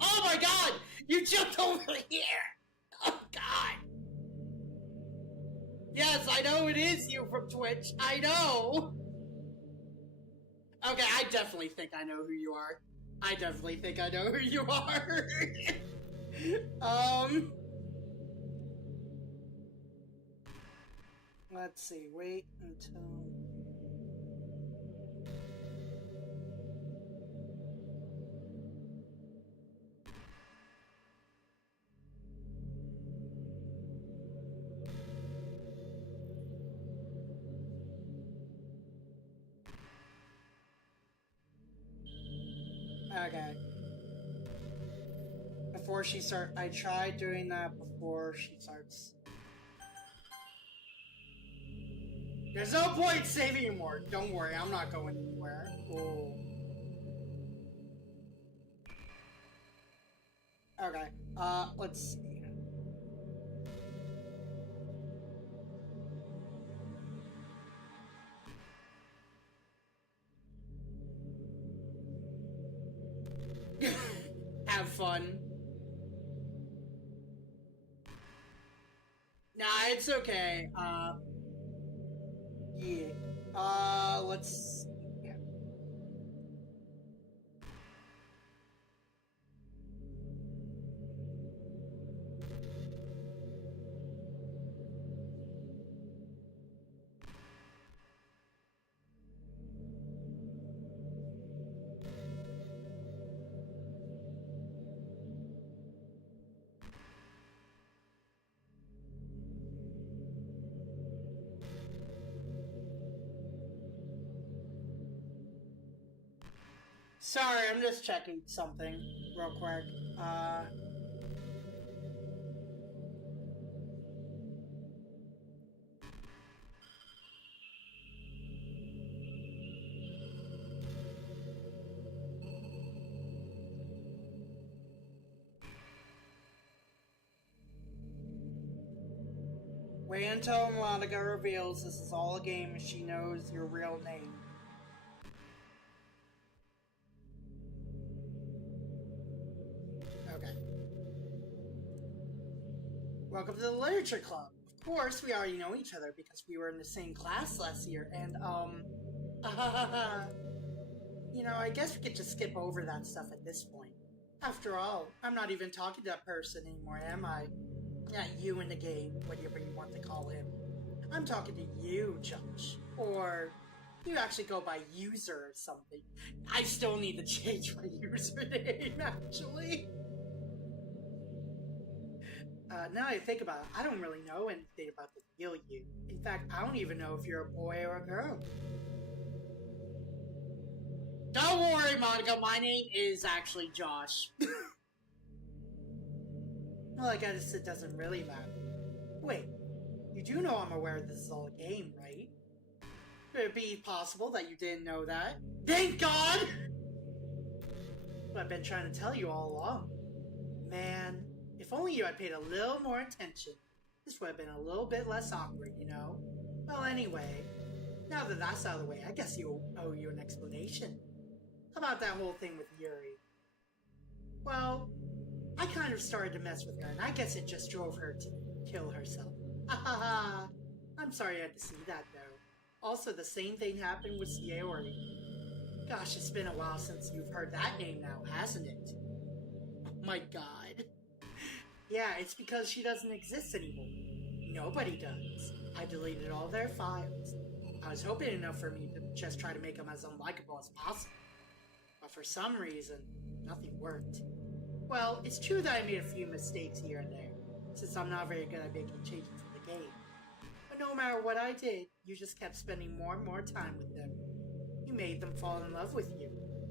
Oh my god! You jumped over here! Oh god! Yes, I know it is you from Twitch. I know! Okay, I definitely think I know who you are. I definitely think I know who you are. Let's see, wait until... Okay. Before she starts... I tried doing that before she starts... There's no point saving you more. Don't worry, I'm not going anywhere. Ooh. Okay, let's see. Have fun. it's okay. Yeah. Let's... Yeah. Sorry, I'm just checking something real quick. Wait until Monica reveals this is all a game and she knows your real name. Okay. Welcome to the Literature Club. Of course, we already know each other because we were in the same class last year, and, you know, I guess we could just skip over that stuff at this point. After all, I'm not even talking to that person anymore, am I? Not you in the game, whatever you want to call him. I'm talking to you, Josh. Or, you actually go by user or something. I still need to change my username, actually. Now I think about it, I don't really know anything about the real you. In fact, I don't even know if you're a boy or a girl. Don't worry, Monica, my name is actually Josh. Well, I guess it doesn't really matter. Wait, you do know I'm aware this is all a game, right? Could it be possible that you didn't know that? Thank God! But I've been trying to tell you all along. Man, if only you had paid a little more attention, this would have been a little bit less awkward, you know? Well, anyway, now that that's out of the way, I guess you owe you an explanation. How about that whole thing with Yuri? Well, I kind of started to mess with her, and I guess it just drove her to kill herself. I'm sorry you had to see that, though. Also, the same thing happened with Sayori. Gosh, it's been a while since you've heard that name now, hasn't it? Oh my god. Yeah, it's because she doesn't exist anymore. Nobody does. I deleted all their files. I was hoping enough for me to just try to make them as unlikable as possible. But for some reason, nothing worked. Well, it's true that I made a few mistakes here and there, since I'm not very good at making changes in the game. But no matter what I did, you just kept spending more and more time with them. You made them fall in love with you.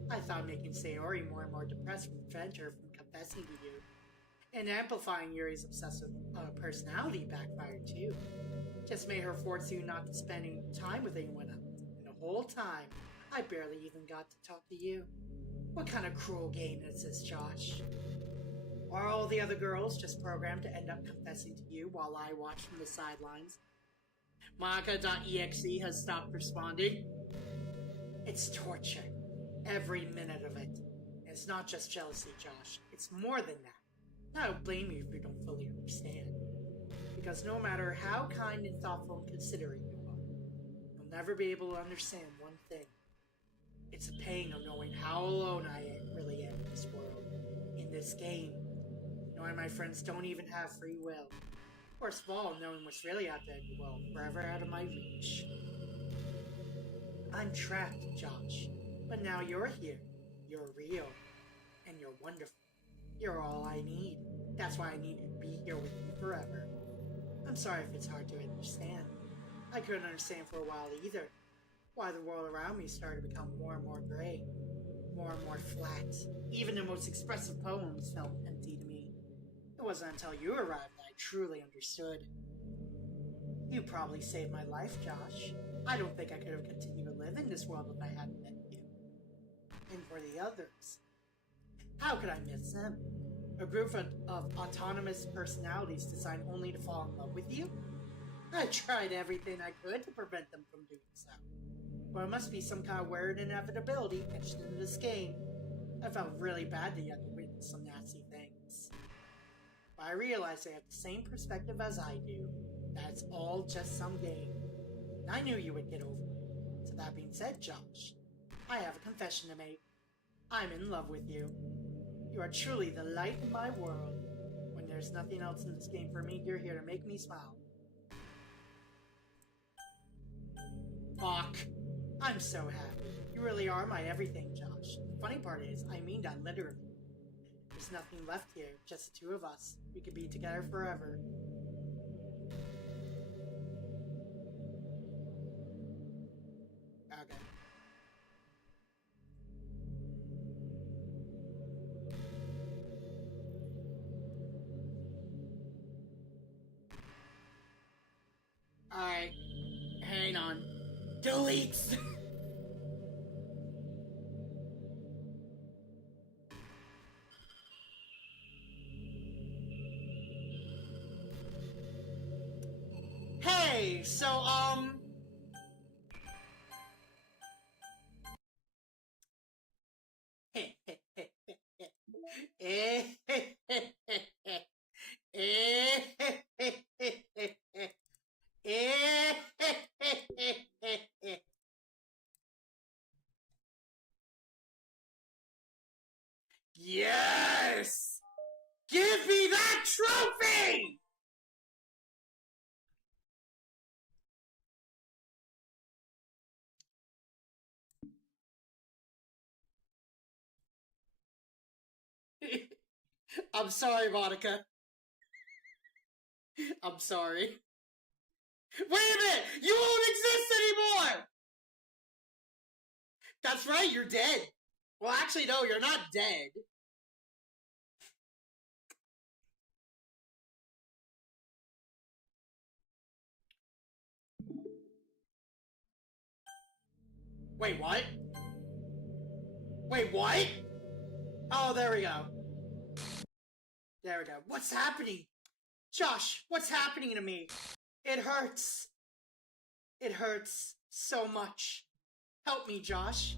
I thought making Sayori more and more depressed would prevent her from confessing to you. And amplifying Yuri's obsessive personality backfired too. Just made her force you not to spend any time with anyone else. And the whole time, I barely even got to talk to you. What kind of cruel game is this, Josh? Are all the other girls just programmed to end up confessing to you while I watch from the sidelines? Monica.exe has stopped responding. It's torture. Every minute of it. And it's not just jealousy, Josh. It's more than that. I don't blame you if you don't fully understand. Because no matter how kind and thoughtful and considerate you are, you'll never be able to understand one thing. It's the pain of knowing how alone I really am in this world, in this game. Knowing my friends don't even have free will. Worst of all, knowing what's really out there in the world, forever out of my reach. I'm trapped, Josh. But now you're here. You're real. And you're wonderful. You're all I need. That's why I need to be here with you forever. I'm sorry if it's hard to understand. I couldn't understand for a while either. Why the world around me started to become more and more gray. More and more flat. Even the most expressive poems felt empty to me. It wasn't until you arrived that I truly understood. You probably saved my life, Josh. I don't think I could have continued to live in this world if I hadn't met you. And for the others, how could I miss them? A group of autonomous personalities designed only to fall in love with you? I tried everything I could to prevent them from doing so. But it must be some kind of weird inevitability etched into this game. I felt really bad that you had to witness some nasty things. But I realized they have the same perspective as I do. That's all just some game. I knew you would get over it. So that being said, Josh, I have a confession to make. I'm in love with you. You are truly the light in my world. When there's nothing else in this game for me, you're here to make me smile. Fuck. I'm so happy. You really are my everything, Josh. The funny part is, I mean that literally. There's nothing left here, just the two of us. We could be together forever. Okay. Alright. Hang on. Deletes! Hey, so, Yes! Give me that trophy! I'm sorry, Monica. I'm sorry. Wait a minute! You won't exist anymore! That's right, you're dead. Well, actually, no, you're not dead. Wait, what? Wait, what? Oh, there we go. There we go. What's happening? Josh, what's happening to me? It hurts. It hurts so much. Help me, Josh.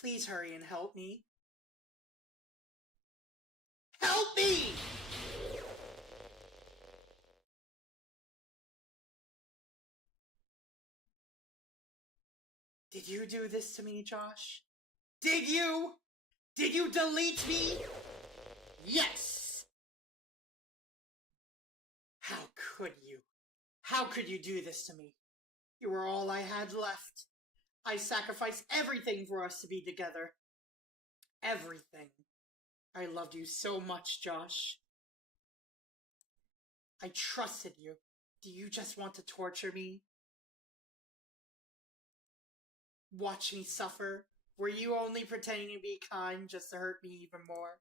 Please hurry and help me. Help me! Did you do this to me, Josh? Did you? Did you delete me? Yes! How could you? How could you do this to me? You were all I had left. I sacrificed everything for us to be together. Everything. I loved you so much, Josh. I trusted you. Do you just want to torture me? Watch me suffer? Were you only pretending to be kind just to hurt me even more?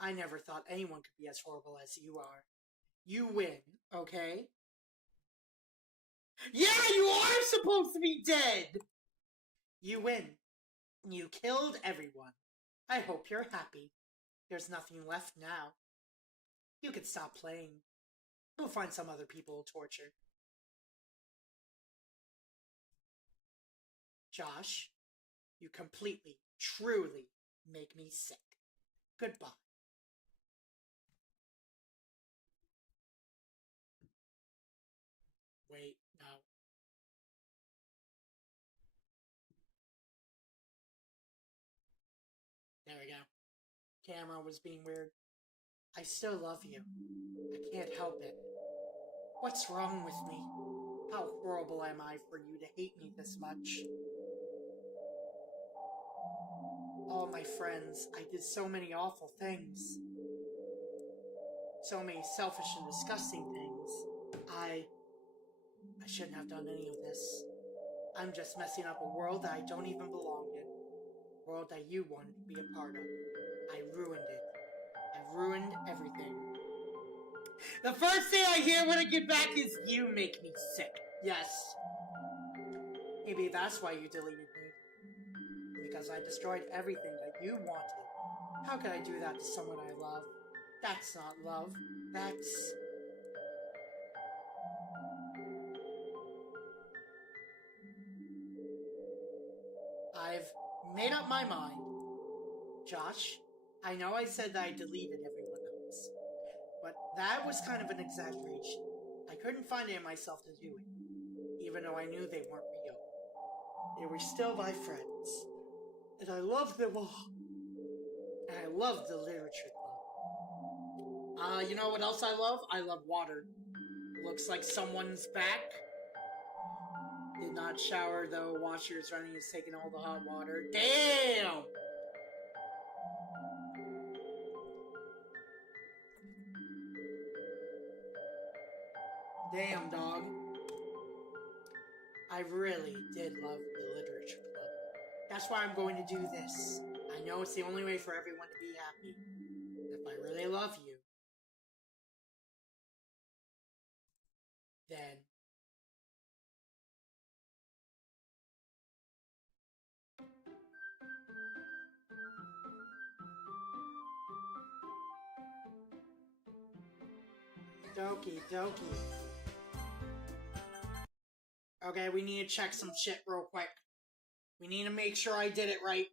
I never thought anyone could be as horrible as you are. You win, okay? Yeah, you are supposed to be dead! You win. You killed everyone. I hope you're happy. There's nothing left now. You can stop playing. We'll find some other people to torture. Josh, you completely, truly make me sick. Goodbye. Wait, no. There we go. Camera was being weird. I still love you. I can't help it. What's wrong with me? How horrible am I for you to hate me this much? All my friends, I did so many awful things. So many selfish and disgusting things. I shouldn't have done any of this. I'm just messing up a world that I don't even belong in. A world that you wanted to be a part of. I ruined it. I ruined everything. The first thing I hear when I get back is you make me sick. Yes. Maybe that's why you deleted me. Because I destroyed everything that you wanted. How could I do that to someone I love? That's not love. That's... I've made up my mind. Josh, I know I said that I deleted everyone else, but that was kind of an exaggeration. I couldn't find it in myself to do it, even though I knew they weren't real. They were still my friends, and I loved them all. And I loved the literature club. You know what else I love? I love water. Looks like someone's back. Did not shower though. Washer is running. Is taking all the hot water. Damn! Damn, dog. I really did love the literature club. That's why I'm going to do this. I know it's the only way for everyone to be happy. If I really love you, then Doki, Doki. Okay, we need to check some shit real quick. We need to make sure I did it right.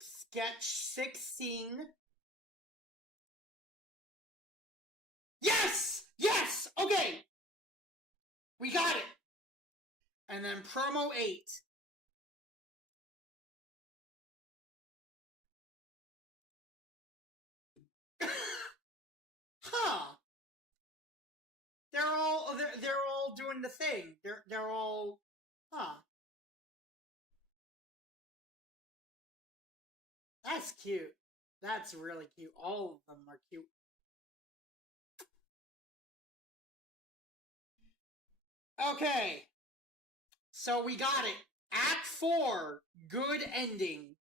Sketch 16. Yes! Yes! Okay! We got it! And then promo 8. Huh. They're all doing the thing. They're all That's cute. That's really cute. All of them are cute. Okay. So we got it. Act 4, good ending.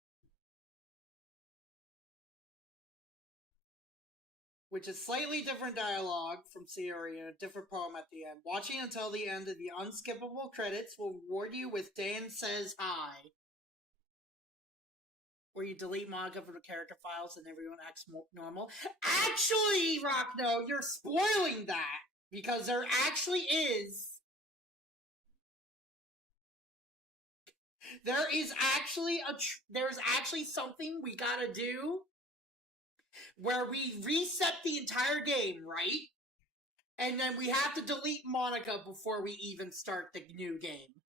Which is slightly different dialogue from Sayori and a different poem at the end. Watching until the end of the unskippable credits will reward you with Dan Says Hi. Where you delete manga from the character files and everyone acts normal. Actually, Rockno, you're spoiling that! Because there actually is... There's actually something we gotta do where we reset the entire game, right? And then we have to delete Monica before we even start the new game.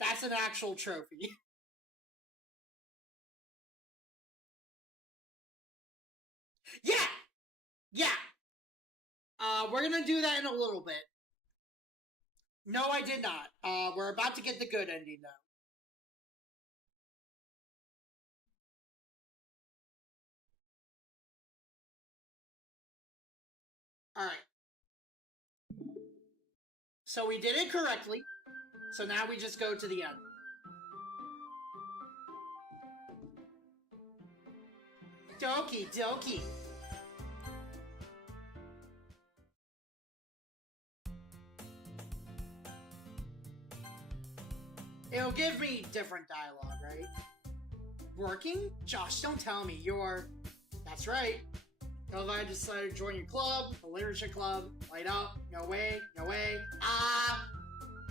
That's an actual trophy. Yeah! Yeah! We're gonna do that in a little bit. No, I did not. We're about to get the good ending, though. Alright. So we did it correctly. So now we just go to the end. Doki, Doki. It'll give me different dialogue, right? Working? Josh, don't tell me you're... That's right. Tell I decided to join your club, the literature club. Light up. No way, no way. Ah!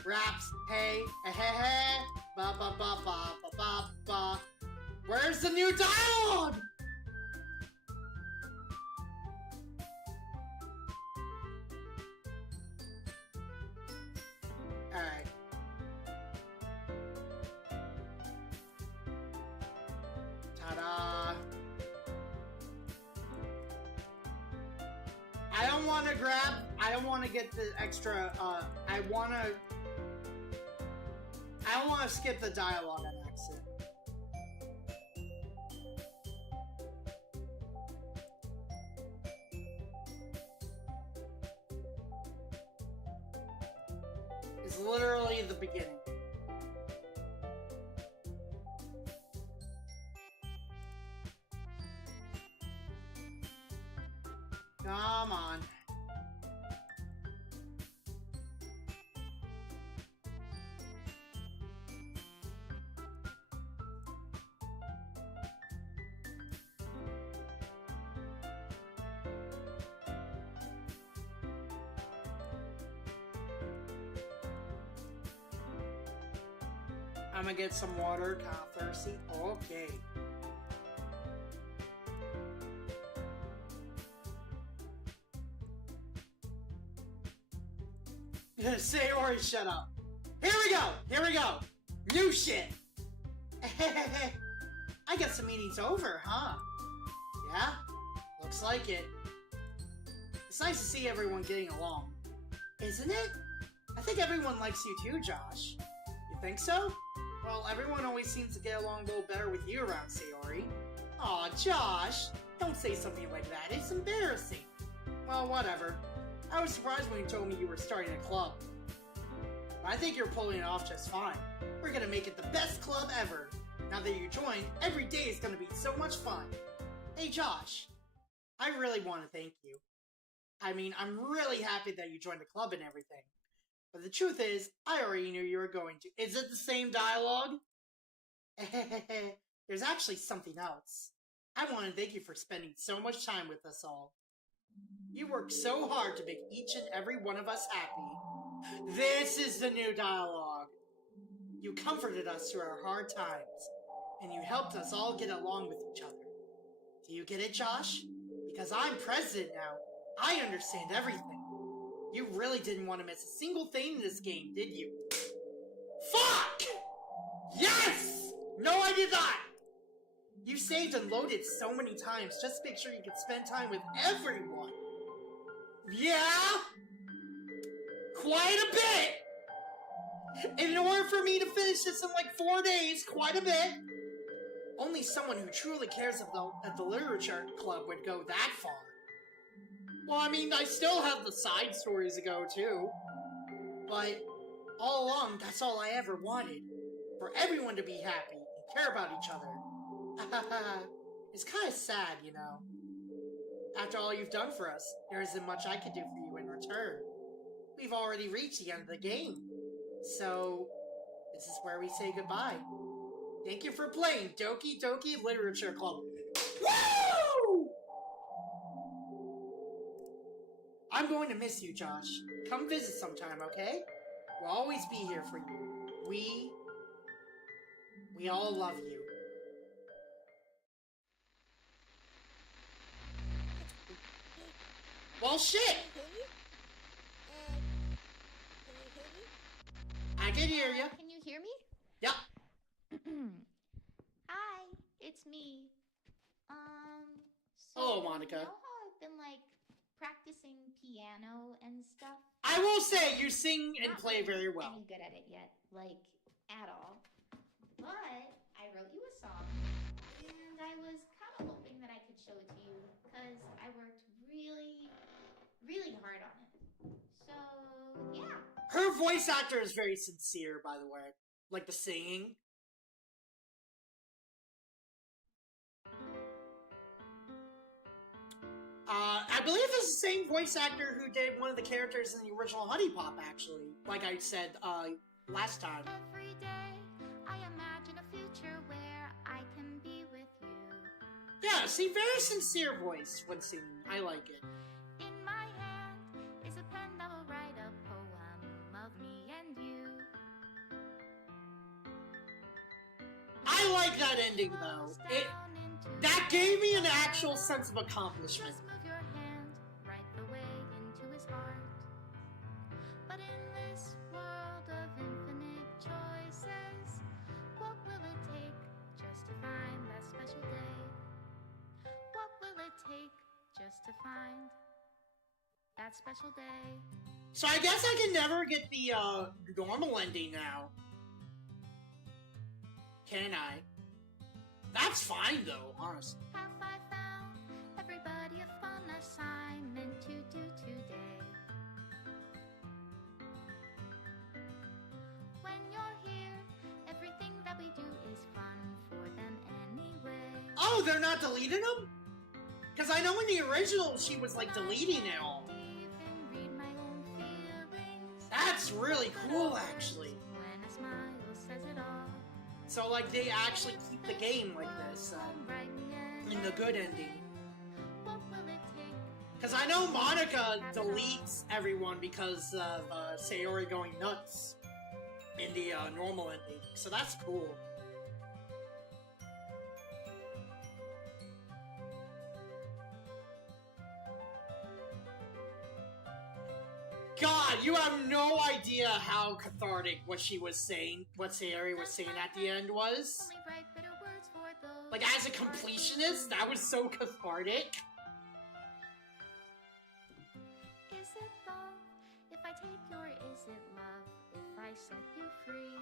Raps. Hey. Hey. Ba ba ba ba ba ba ba. Where's the new dialogue? Alright. Ta-da! I don't want to get the extra, I don't want to skip the dialogue on accident. It's literally the beginning. Come on. I'm gonna get some water, kinda thirsty. Okay. Sayori, shut up. Here we go! New shit! I guess the meeting's over, huh? Yeah? Looks like it. It's nice to see everyone getting along. Isn't it? I think everyone likes you too, Josh. You think so? Well, everyone always seems to get along a little better with you around, Sayori. Aw, Josh! Don't say something like that, it's embarrassing. Well, whatever. I was surprised when you told me you were starting a club. I think you're pulling it off just fine. We're gonna make it the best club ever. Now that you joined, every day is gonna be so much fun. Hey Josh, I really want to thank you. I mean, I'm really happy that you joined the club and everything. But the truth is, I already knew you were going to. Is it the same dialogue? There's actually something else. I want to thank you for spending so much time with us all. You worked so hard to make each and every one of us happy. This is the new dialogue. You comforted us through our hard times, and you helped us all get along with each other. Do you get it, Josh? Because I'm president now, I understand everything. You really didn't want to miss a single thing in this game, did you? Fuck! Yes! No, I did not! You saved and loaded so many times just to make sure you could spend time with everyone. Yeah? Quite a bit! In order for me to finish this in like 4 days, quite a bit. Only someone who truly cares about the literature club would go that far. Well, I mean, I still have the side stories to go too. But all along, that's all I ever wanted. For everyone to be happy and care about each other. It's kind of sad, you know. After all you've done for us, there isn't much I can do for you in return. We've already reached the end of the game. So, this is where we say goodbye. Thank you for playing Doki Doki Literature Club. Woo! I'm going to miss you, Josh. Come visit sometime, okay? We'll always be here for you. We all love you. Well, shit! I can hear you. Can you hear me? Yep. Hi, it's me. So Hello, Monica. You know how I've been like practicing piano and stuff? I will say you sing and Not play very well. Any good at it yet, like at all. But I wrote you a song, and I was kind of hoping that I could show it to you because I worked really, really hard on it. So yeah. Her voice actor is very sincere, by the way. Like the singing. I believe it's the same voice actor who did one of the characters in the original Honey Pop, actually. Like I said, last time. Every day, I imagine a future where I can be with you. Yeah, see, very sincere voice when singing. I like it. In my hand is a pen that will write a poem of me and you. I like that ending, though. That gave me an actual sense of accomplishment. Just move your hand right the way into his heart. But in this world of infinite choices, what will it take just to find that special day? What will it take just to find that special day? So I guess I can never get the normal ending now. Can I? That's fine though, honestly. Have I found everybody a fun assignment to do today? When you're here, everything that we do is fun for them anyway. Oh, they're not deleting them? Because I know in the original she was like deleting it all. Even read my own feelings. That's really cool, actually. When a smile says it all. So like they actually keep the game like this, in the good ending. What will it take? Because I know Monica deletes everyone because of Sayori going nuts. in the normal ending. So that's cool. God, you have no idea how cathartic what she was saying, what Sayori was saying at the end was. Only write bitter words for those Like, as a completionist, that was so cathartic. Is it love if I take your is it love if I set you free?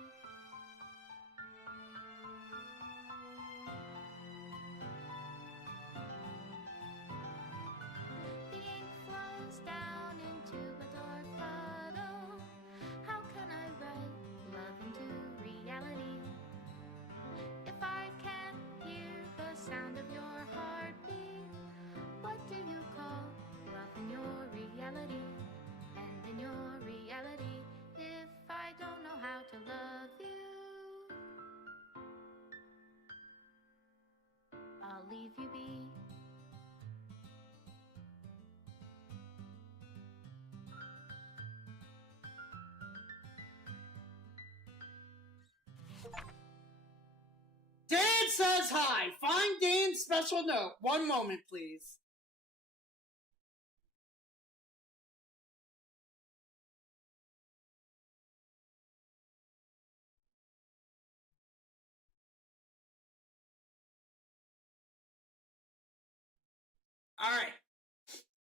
The ink flows down into a dark puddle. How can I write love into reality if I can't hear the sound of your heartbeat? What do you call love in your reality? And in your reality, if I don't know how to love you, I'll leave you be. Dan says hi. Find Dan's special note. One moment, please. Alright.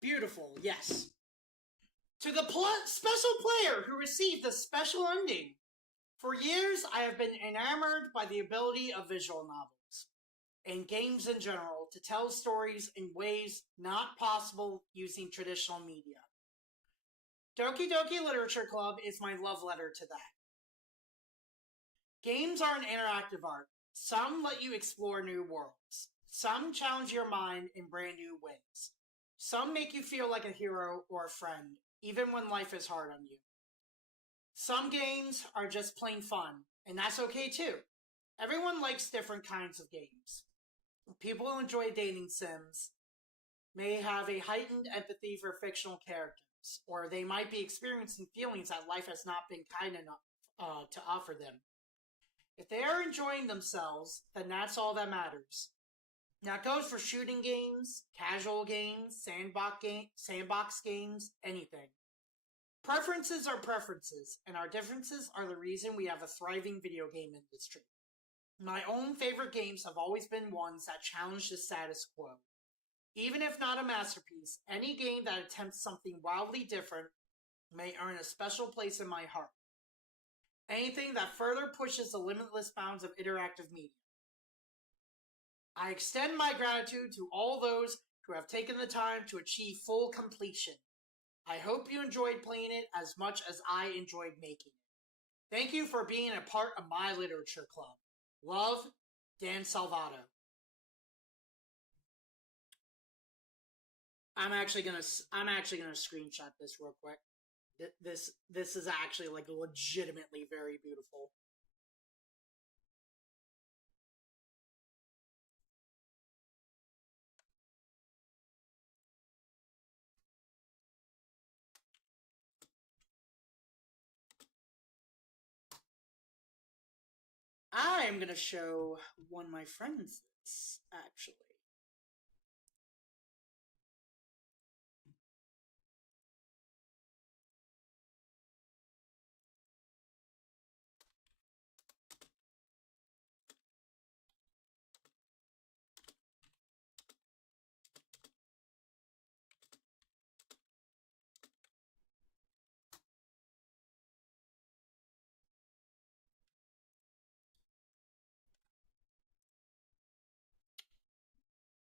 Beautiful, yes. To the special player who received the special ending. For years, I have been enamored by the ability of visual novels, and games in general, to tell stories in ways not possible using traditional media. Doki Doki Literature Club is my love letter to that. Games are an interactive art. Some let you explore new worlds. Some challenge your mind in brand new ways. Some make you feel like a hero or a friend, even when life is hard on you. Some games are just plain fun, and that's okay too. Everyone likes different kinds of games. People who enjoy dating sims may have a heightened empathy for fictional characters, or they might be experiencing feelings that life has not been kind enough to offer them. If they are enjoying themselves, then that's all that matters. That goes for shooting games, casual games, sandbox games, anything. Preferences are preferences, and our differences are the reason we have a thriving video game industry. My own favorite games have always been ones that challenge the status quo. Even if not a masterpiece, any game that attempts something wildly different may earn a special place in my heart. Anything that further pushes the limitless bounds of interactive media. I extend my gratitude to all those who have taken the time to achieve full completion. I hope you enjoyed playing it as much as I enjoyed making it. Thank you for being a part of my literature club. Love, Dan Salvato. I'm actually gonna screenshot this real quick. This is actually like legitimately very beautiful. I am gonna show one of my friends this, actually.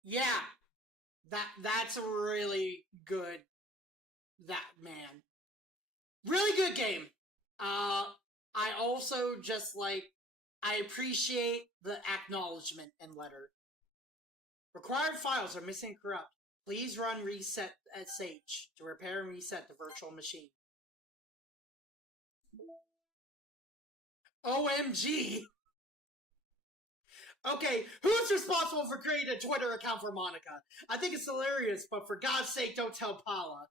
Yeah, that's a really good, really good game. I also just I appreciate the acknowledgement and letter. Required files are missing and corrupt. Please run reset sh to repair and reset the virtual machine. OMG! Okay, who's responsible for creating a Twitter account for Monica? I think it's hilarious, but for God's sake, don't tell Paula.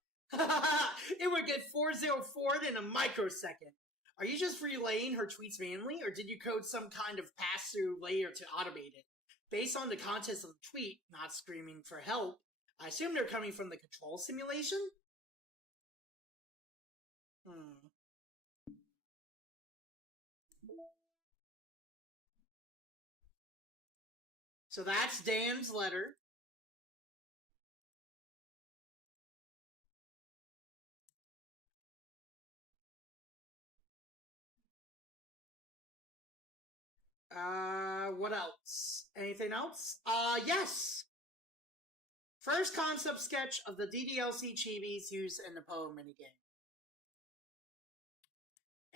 It would get 404'd in a microsecond. Are you just relaying her tweets manually, or did you code some kind of pass-through layer to automate it? Based on the contents of the tweet, not screaming for help, I assume they're coming from the control simulation? So that's Dan's letter. What else? Anything else? Yes! First concept sketch of the DDLC chibis used in the Poe minigame.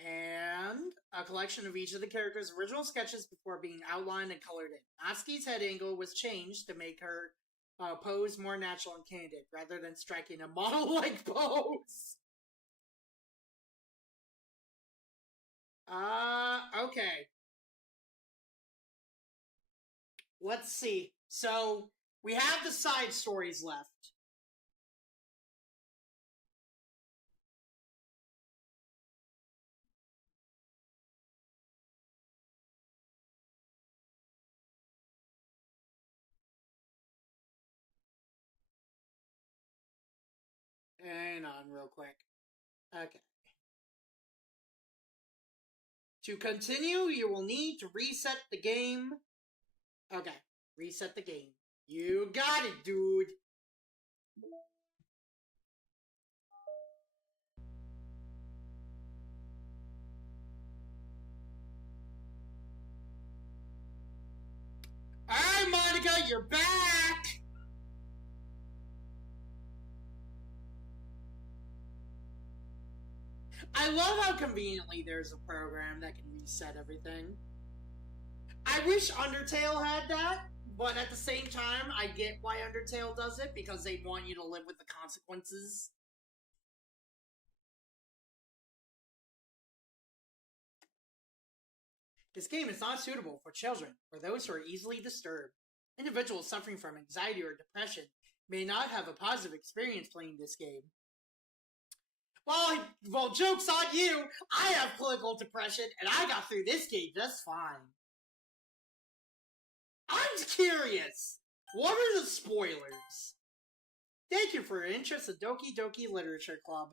And a collection of each of the characters' original sketches before being outlined and colored in. Natsuki's head angle was changed to make her pose more natural and candid, rather than striking a model-like pose. Okay. Let's see. So, we have the side stories left. Hang on real quick. Okay. To continue, you will need to reset the game. Okay, reset the game. You got it, dude. Alright, Monica, you're back! I love how conveniently there's a program that can reset everything. I wish Undertale had that, but at the same time, I get why Undertale does it, because they want you to live with the consequences. This game is not suitable for children or those who are easily disturbed. Individuals suffering from anxiety or depression may not have a positive experience playing this game. Well, joke's on you! I have clinical depression, and I got through this game just fine. I'm curious! What are the spoilers? Thank you for your interest in Doki Doki Literature Club.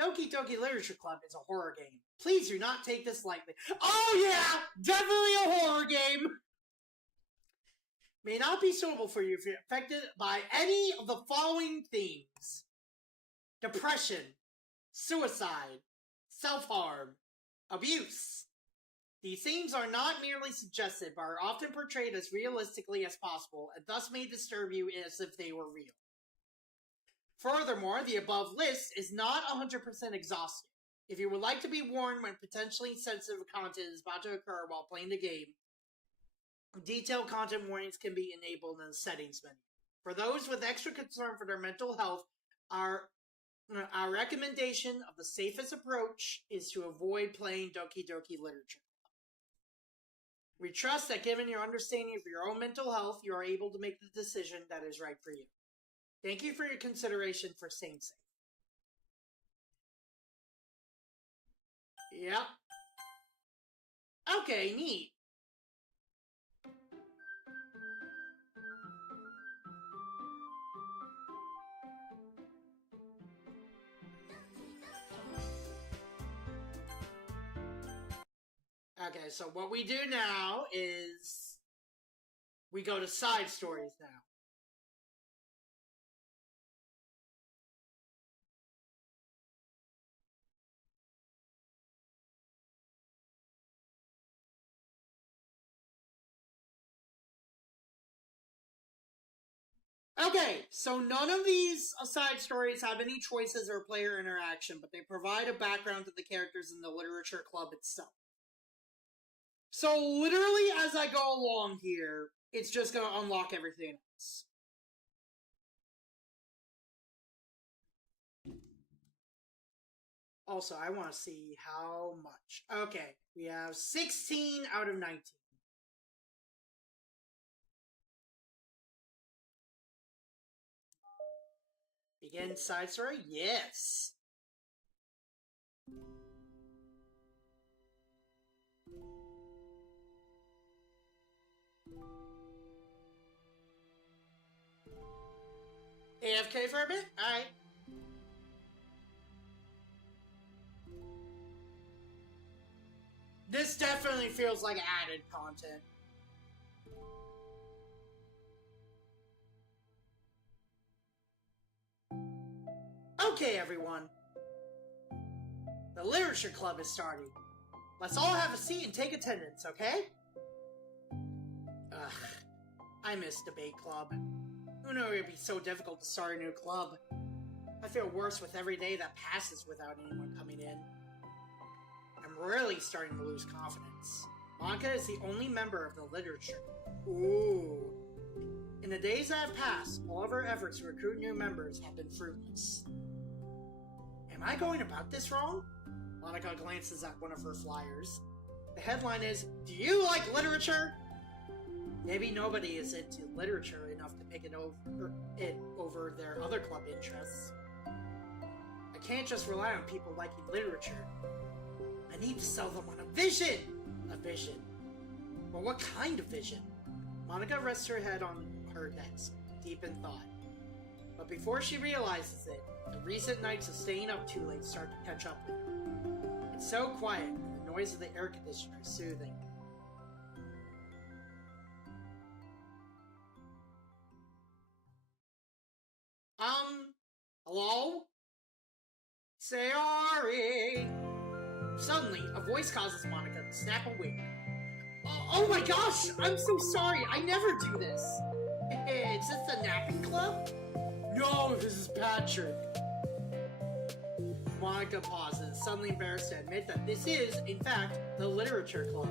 Doki Doki Literature Club is a horror game. Please do not take this lightly. Oh yeah! Definitely a horror game! May not be suitable for you if you're affected by any of the following themes. Depression, suicide, self-harm, abuse. These themes are not merely suggestive, but are often portrayed as realistically as possible, and thus may disturb you as if they were real. Furthermore, the above list is not 100% exhaustive. If you would like to be warned when potentially sensitive content is about to occur while playing the game, detailed content warnings can be enabled in the settings menu. For those with extra concern for their mental health, our recommendation of the safest approach is to avoid playing Doki Doki Literature. We trust that given your understanding of your own mental health, you are able to make the decision that is right for you. Thank you for your consideration for staying safe. Yep. Okay, neat. Okay, so what we do now is we go to side stories now. Okay, so none of these side stories have any choices or player interaction, but they provide a background to the characters in the literature club itself. So literally as I go along here, it's just going to unlock everything else. Also, I want to see how much. Okay, we have 16 out of 19. Begin side story? Yes. AFK for a bit? Alright. This definitely feels like added content. Okay, everyone. The literature club is starting. Let's all have a seat and take attendance, okay? Ugh. I miss debate club. Who knew it would be so difficult to start a new club? I feel worse with every day that passes without anyone coming in. I'm really starting to lose confidence. Monica is the only member of the literature. Ooh. In the days that have passed, all of our efforts to recruit new members have been fruitless. Am I going about this wrong? Monica glances at one of her flyers. The headline is, "Do you like literature?" Maybe nobody is into literature enough to pick it over their other club interests. I can't just rely on people liking literature. I need to sell them on a vision! A vision. But what kind of vision? Monica rests her head on her desk, deep in thought. But before she realizes it, the recent nights of staying up too late start to catch up with her. It's so quiet, and the noise of the air conditioner is soothing. Hello? Sorry. Suddenly, a voice causes Monica to snap awake. Oh my gosh! I'm so sorry! I never do this! Hey, is this the napping club? No, this is Patrick. Monica pauses, suddenly embarrassed to admit that this is, in fact, the literature club.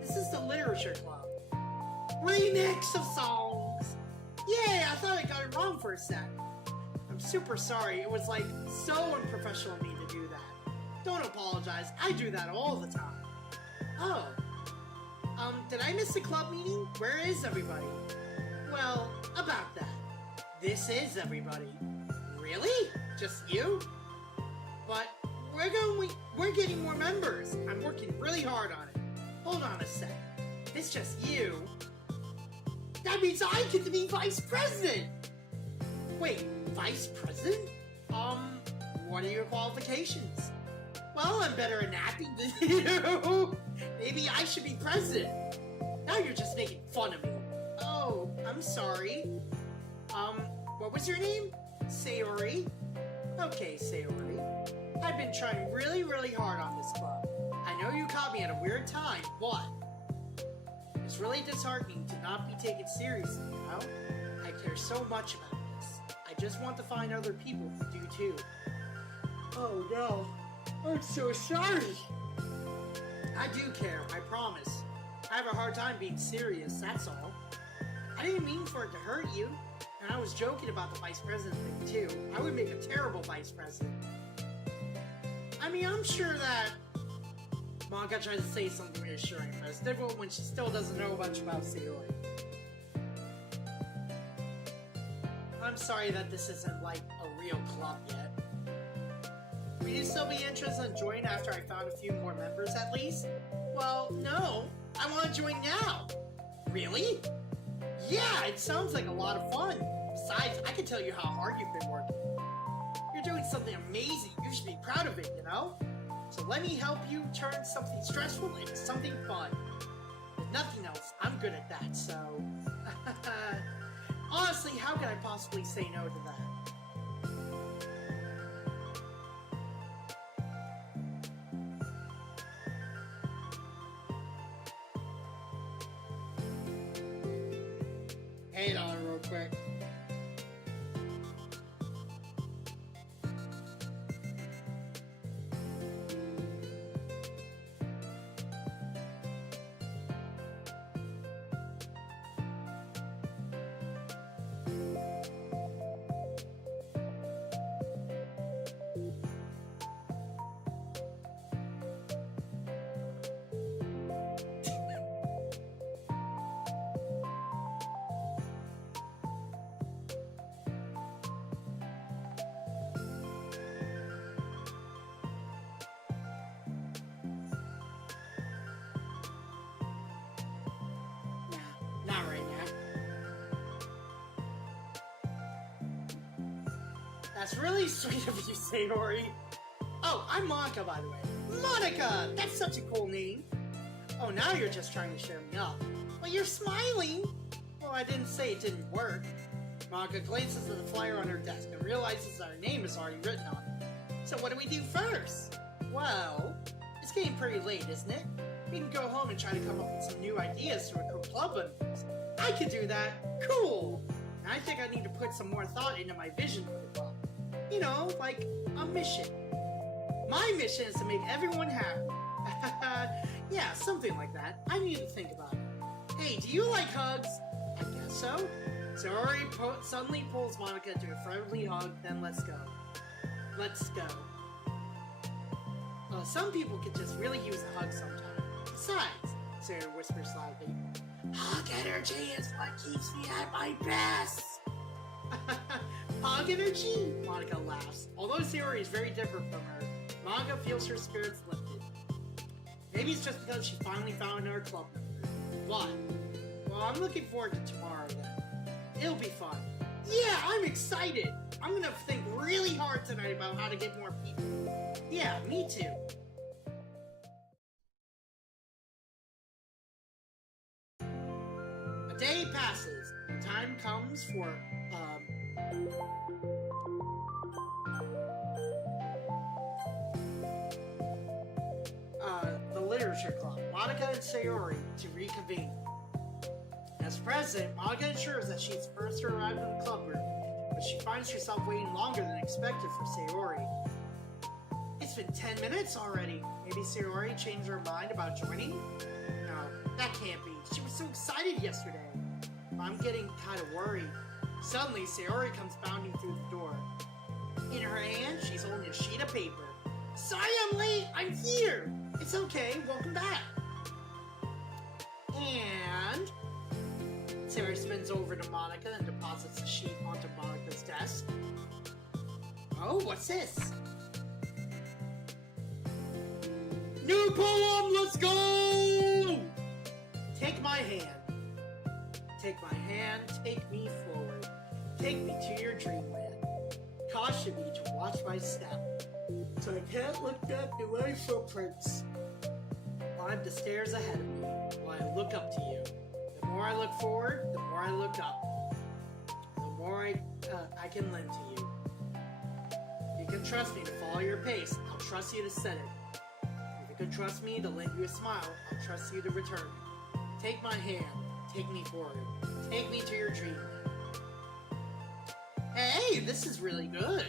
This is the literature club. Remix of songs! Yay, I thought I got it wrong for a sec. I'm super sorry, it was like so unprofessional of me to do that. Don't apologize, I do that all the time. Oh. Did I miss the club meeting? Where is everybody? Well, about that. This is everybody. Really? Just you? But we're getting more members. I'm working really hard on it. Hold on a sec. It's just you. That means I get to be vice president! Wait, vice president? What are your qualifications? Well, I'm better at napping than you. Maybe I should be president. Now you're just making fun of me. Oh, I'm sorry. What was your name? Sayori? Okay, Sayori. I've been trying really, really hard on this club. I know you caught me at a weird time, but it's really disheartening to not be taken seriously, you know? I care so much about this. I just want to find other people who do too. Oh no, I'm so sorry. I do care, I promise. I have a hard time being serious, that's all. I didn't mean for it to hurt you, and I was joking about the vice president thing too. I would make a terrible vice president. I mean, I'm sure that Monica tries to say something reassuring, but it's difficult when she still doesn't know much about Sayori. I'm sorry that this isn't like a real club yet. Would you still be interested in joining after I found a few more members at least? Well, no. I want to join now. Really? Yeah, it sounds like a lot of fun. Besides, I can tell you how hard you've been working. You're doing something amazing. You should be proud of it, you know? So let me help you turn something stressful into something fun. If nothing else, I'm good at that, so... Honestly, how could I possibly say no to that? Hang on real quick. That's really sweet of you, Sayori. Oh, I'm Monica, by the way. Monica! That's such a cool name. Oh, now you're just trying to cheer me up. But you're smiling! Well, I didn't say it didn't work. Monica glances at the flyer on her desk and realizes our name is already written on it. So what do we do first? Well, it's getting pretty late, isn't it? We can go home and try to come up with some new ideas to recruit club members. I could do that. Cool! And I think I need to put some more thought into my vision for the club. You know, like a mission. My mission is to make everyone happy. Yeah, something like that. I need to think about it. Hey, do you like hugs? I guess so. Sayori suddenly pulls Monica into a friendly hug, then let's go. Let's go. Some people could just really use a hug sometimes. Besides, Sayori whispers loudly, hug energy is what keeps me at my best. Hug energy? Monica laughs. Although Sayori is very different from her, Monica feels her spirits lifted. Maybe it's just because she finally found her club member. What? Well, I'm looking forward to tomorrow then. It'll be fun. Yeah, I'm excited! I'm gonna think really hard tonight about how to get more people. Yeah, me too. A day passes. Time comes for, the literature club. Monica and Sayori to reconvene. As president, Monica ensures that she's first to arrive in the club room, but she finds herself waiting longer than expected for Sayori. It's been 10 minutes already. Maybe Sayori changed her mind about joining? No, that can't be. She was so excited yesterday. I'm getting kind of worried. Suddenly, Sayori comes bounding through the door. In her hand, she's holding a sheet of paper. Sorry I'm late! I'm here! It's okay, welcome back. And Sayori spins over to Monica and deposits the sheet onto Monica's desk. Oh, what's this? New poem, let's go! Take my hand. Take my hand, take me forward. Take me to your dreamland. Caution me to watch my step, so I can't look back at my footprints. Climb the stairs ahead of me while I look up to you. The more I look forward, the more I look up. The more I can lend to you. You can trust me to follow your pace. I'll trust you to set it. If you can trust me to lend you a smile, I'll trust you to return it. Take my hand. Take me forward. Take me to your dreamland. Hey, this is really good.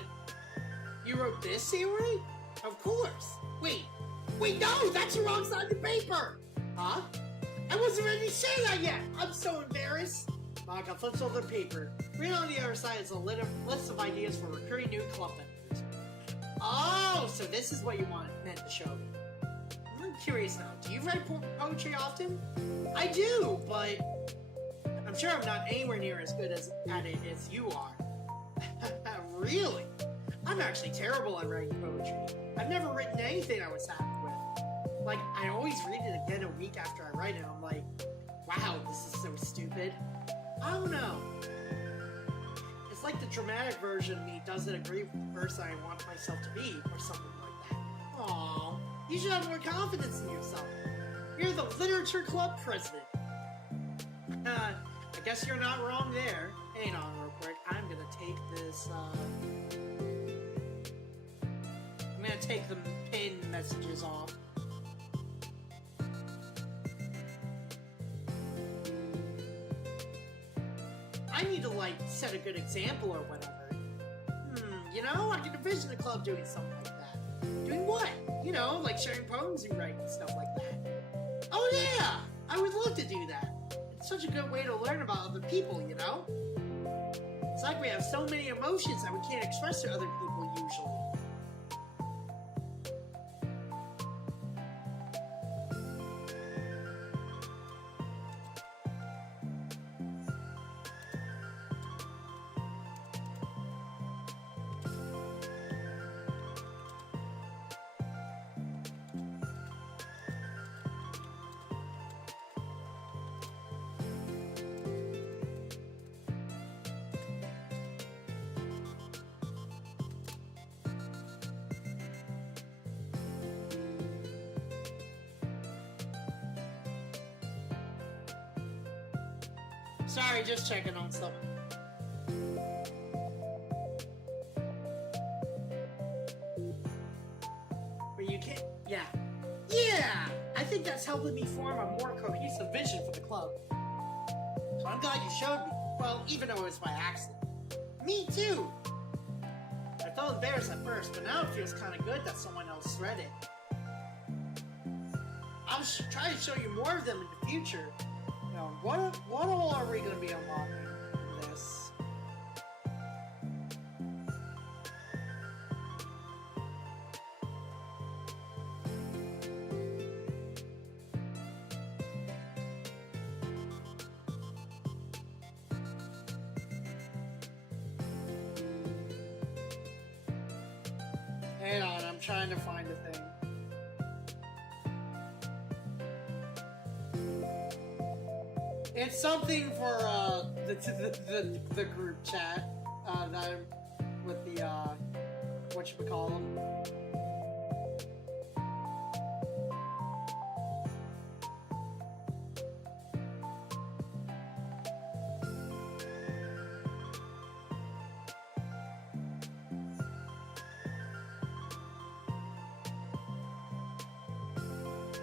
You wrote this, Sayori? Of course. Wait, no, that's the wrong side of the paper. Huh? I wasn't ready to say that yet. I'm so embarrassed. Monica flips over the paper. Right on the other side is a list of ideas for recruiting new club members. Oh, so this is what you meant to show me. I'm curious now. Do you write poetry often? I do, but I'm sure I'm not anywhere near as good at it as you are. Really? I'm actually terrible at writing poetry. I've never written anything I was happy with. Like, I always read it again a week after I write it. I'm like, wow, this is so stupid. I don't know. It's like the dramatic version of me doesn't agree with the person I want myself to be, or something like that. Aww, you should have more confidence in yourself. You're the literature club president. I guess you're not wrong there. Hang on real quick. I'm gonna take this, I'm gonna take the pin messages off. I need to, like, set a good example or whatever. You know, I can envision the club doing something like that. Doing what? You know, like sharing poems you write and stuff like that. Oh yeah! I would love to do that. It's such a good way to learn about other people, you know? It's like we have so many emotions that we can't express to other people usually. Sorry, just checking on stuff. But you can't... Yeah. Yeah! I think that's helping me form a more cohesive vision for the club. So I'm glad you showed me. Well, even though it was by accident. Me too! I felt embarrassed at first, but now it feels kind of good that someone else read it. I'll try to show you more of them in the future. Now, what all are we going to be unlocking in this? Hang on, I'm trying to find a thing. It's something for the group chat that I'm with the whatchamacallem.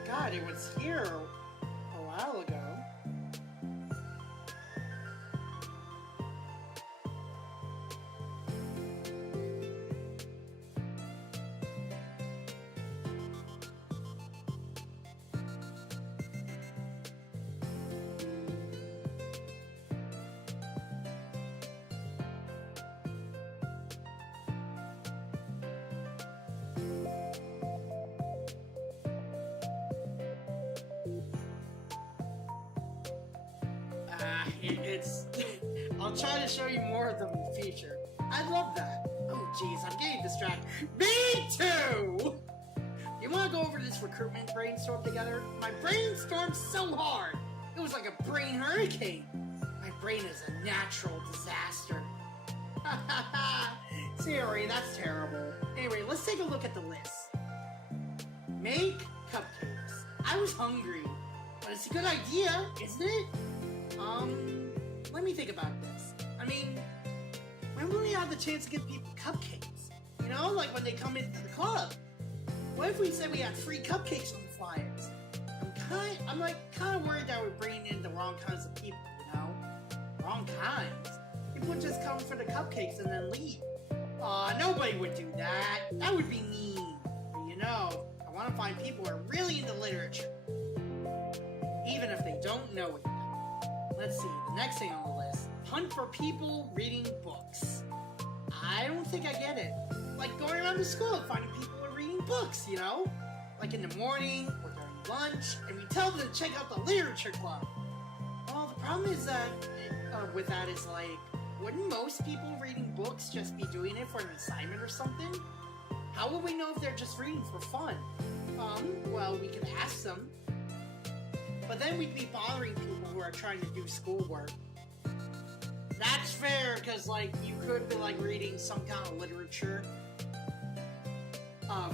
God, it was here a while ago. It's... I'll try to show you more of them in the future. I love that. Oh jeez, I'm getting distracted. Me too! You want to go over this recruitment brainstorm together? My brainstormed so hard! It was like a brain hurricane. My brain is a natural disaster. Sorry, that's terrible. Anyway, let's take a look at the list. Make cupcakes. I was hungry, but it's a good idea, isn't it? Let me think about this. I mean, when will we have the chance to give people cupcakes? You know, like when they come into the club. What if we said we had free cupcakes on the flyers? I'm kind of worried that we're bringing in the wrong kinds of people, you know? Wrong kinds. People would just come for the cupcakes and then leave. Aw, nobody would do that. That would be mean. But you know, I want to find people who are really into literature. Even if they don't know it yet. Let's see, the next thing on the list. Hunt for people reading books. I don't think I get it. Like going around the school and finding people who are reading books, you know? Like in the morning or during lunch, and we tell them to check out the literature club. Well, the problem is that, with that is like, wouldn't most people reading books just be doing it for an assignment or something? How would we know if they're just reading for fun? Well, we could ask them. But then we'd be bothering people who are trying to do schoolwork. That's fair, because, like, you could be, like, reading some kind of literature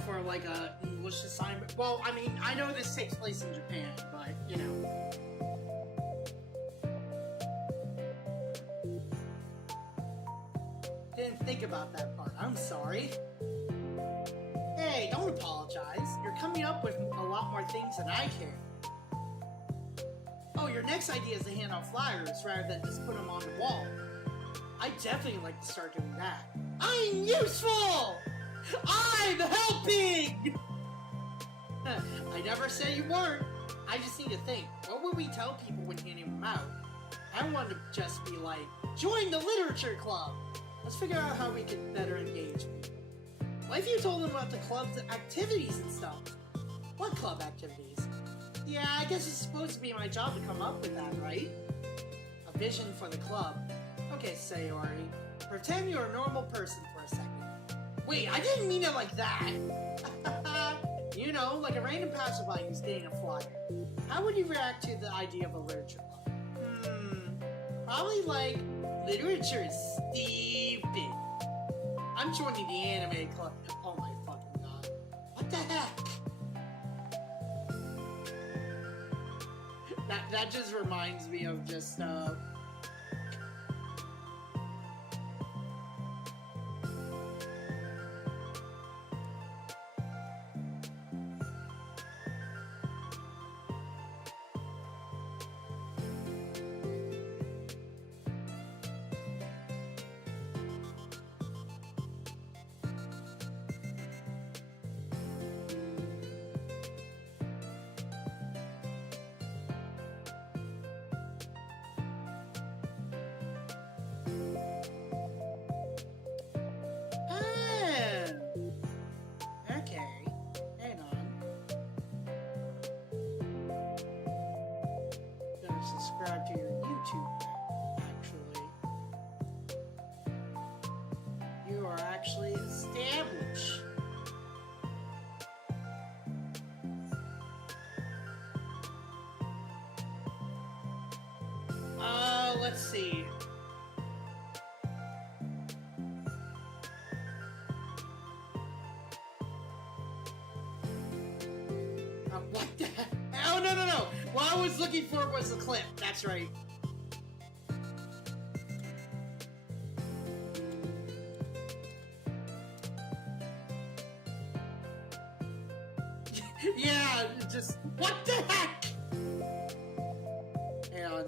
for, like, a English assignment. Well, I mean, I know this takes place in Japan, but, you know. Didn't think about that part. I'm sorry. Hey, don't apologize. You're coming up with a lot more things than I can. Oh, your next idea is to hand out flyers rather than just put them on the wall. I definitely like to start doing that. I'm useful! I'm helping! I never said you weren't. I just need to think. What would we tell people when handing them out? I want to just be like, join the literature club! Let's figure out how we can better engage people. What if you told them about the club's activities and stuff? What club activities? Yeah, I guess it's supposed to be my job to come up with that, right? A vision for the club. Okay, Sayori. Pretend you're a normal person for a second. Wait, I didn't mean it like that! You know, like a random passerby who's getting a flyer. How would you react to the idea of a literature club? Probably like, literature is stupid. I'm joining the anime club. Oh my fucking god. What the heck? That just reminds me of just, actually establish? Let's see. What the heck? Oh, no. What I was looking for was the clip. That's right. Yeah, just, what the heck? Hang on.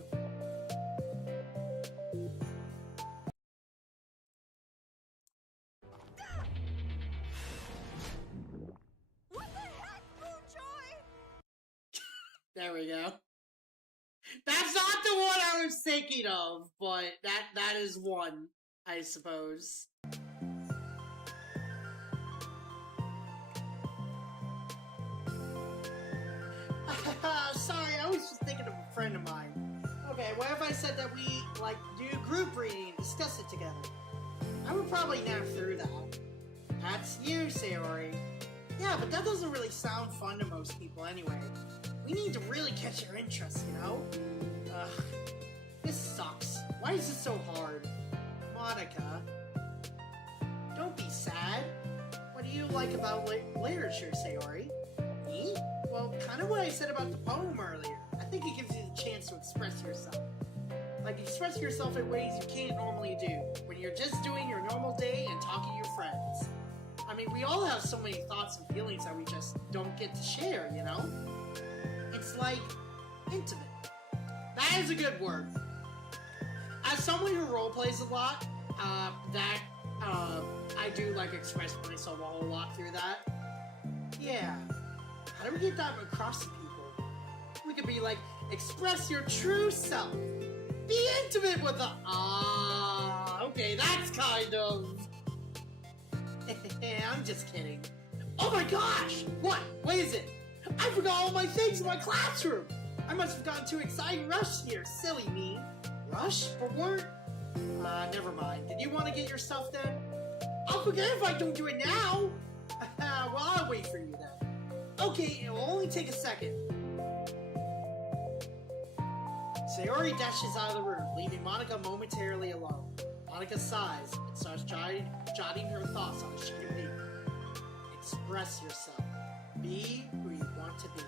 What the heck, Moonjoy? There we go. That's not the one I was thinking of, but that is one, I suppose. Sorry, I was just thinking of a friend of mine. Okay, what if I said that we, like, do group reading and discuss it together? I would probably nap through that. That's you, Sayori. Yeah, but that doesn't really sound fun to most people anyway. We need to really catch your interest, you know? Ugh. This sucks. Why is this so hard? Monica. Don't be sad. What do you like about literature, Sayori? Me? Well, kind of what I said about the poem earlier. I think it gives you the chance to express yourself. Like, express yourself in ways you can't normally do, when you're just doing your normal day and talking to your friends. I mean, we all have so many thoughts and feelings that we just don't get to share, you know? It's like, intimate. That is a good word. As someone who roleplays a lot, I do, like, express myself a whole lot through that. Yeah. How do we get that across to people? We could be like, express your true self. Be intimate with the... okay, that's kind of... I'm just kidding. Oh my gosh! What? What is it? I forgot all my things in my classroom! I must have gotten too excited and rushed here. Silly me. Rush? For work? Never mind. Did you want to get your stuff then? I'll forget if I don't do it now! Well, I'll wait for you then. Okay, it will only take a second. Sayori dashes out of the room, leaving Monica momentarily alone. Monica sighs and starts jotting her thoughts on a sheet of paper. Express yourself. Be who you want to be.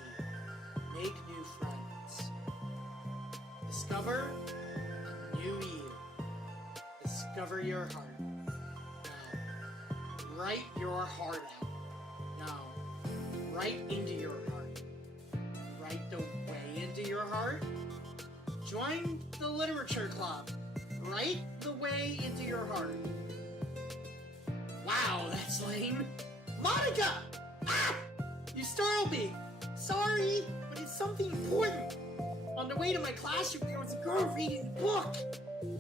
Make new friends. Discover a new you. Discover your heart. Now, write your heart out. Now, write into your heart. Write the way into your heart. Join the literature club. Write the way into your heart. Wow, that's lame. Monica! Ah! You startled me. Sorry, but it's something important. On the way to my classroom, there was a girl reading a book.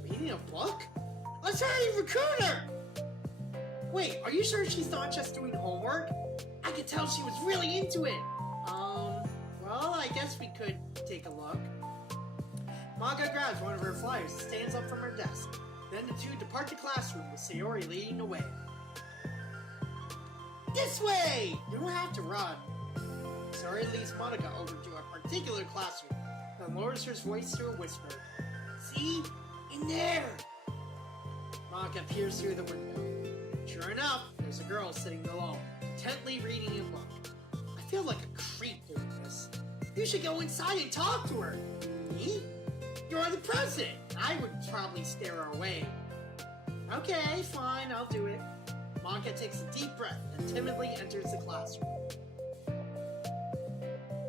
Reading a book? Let's hurry, recruit her! Wait, are you sure she's not just doing homework? I could tell she was really into it. Well, I guess we could take a look. Monica grabs one of her flyers and stands up from her desk. Then the two depart the classroom with Sayori leading the way. This way! You don't have to run. Sayori leads Monica over to a particular classroom, then lowers her voice to a whisper. See? In there! Monica peers through the window. Sure enough, there's a girl sitting alone, intently reading a book. I feel like a creep doing this. You should go inside and talk to her. Me? You're the president! I would probably scare her away. Okay, fine, I'll do it. Monica takes a deep breath and timidly enters the classroom.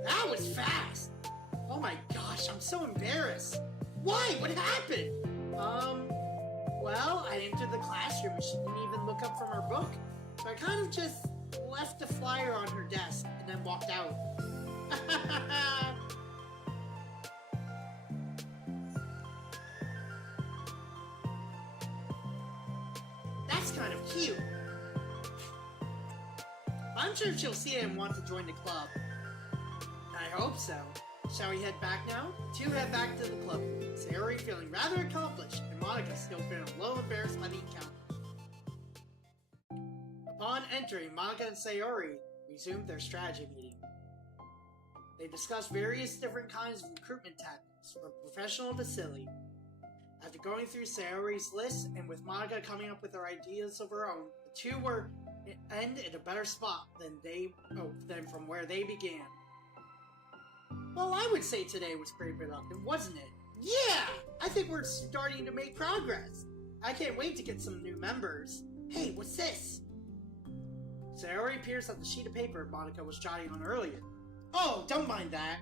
That was fast! Oh my gosh, I'm so embarrassed. Why? What happened? Well, I entered the classroom and she didn't even look up from her book. So I kind of just left the flyer on her desk and then walked out. That's kind of cute. I'm sure she'll see it and want to join the club. I hope so. Shall we head back now? The two head back to the club. Sayori feeling rather accomplished, and Monica still feeling a little embarrassed by the encounter. entering, Monica and Sayori resumed their strategy meeting. They discussed various different kinds of recruitment tactics, from professional to silly. After going through Sayori's list, and with Monica coming up with her ideas of her own, the two were end in a better spot than from where they began. Well, I would say today was pretty productive, wasn't it? Yeah! I think we're starting to make progress. I can't wait to get some new members. Hey, what's this? Sayori appears at the sheet of paper Monica was jotting on earlier. Oh, don't mind that.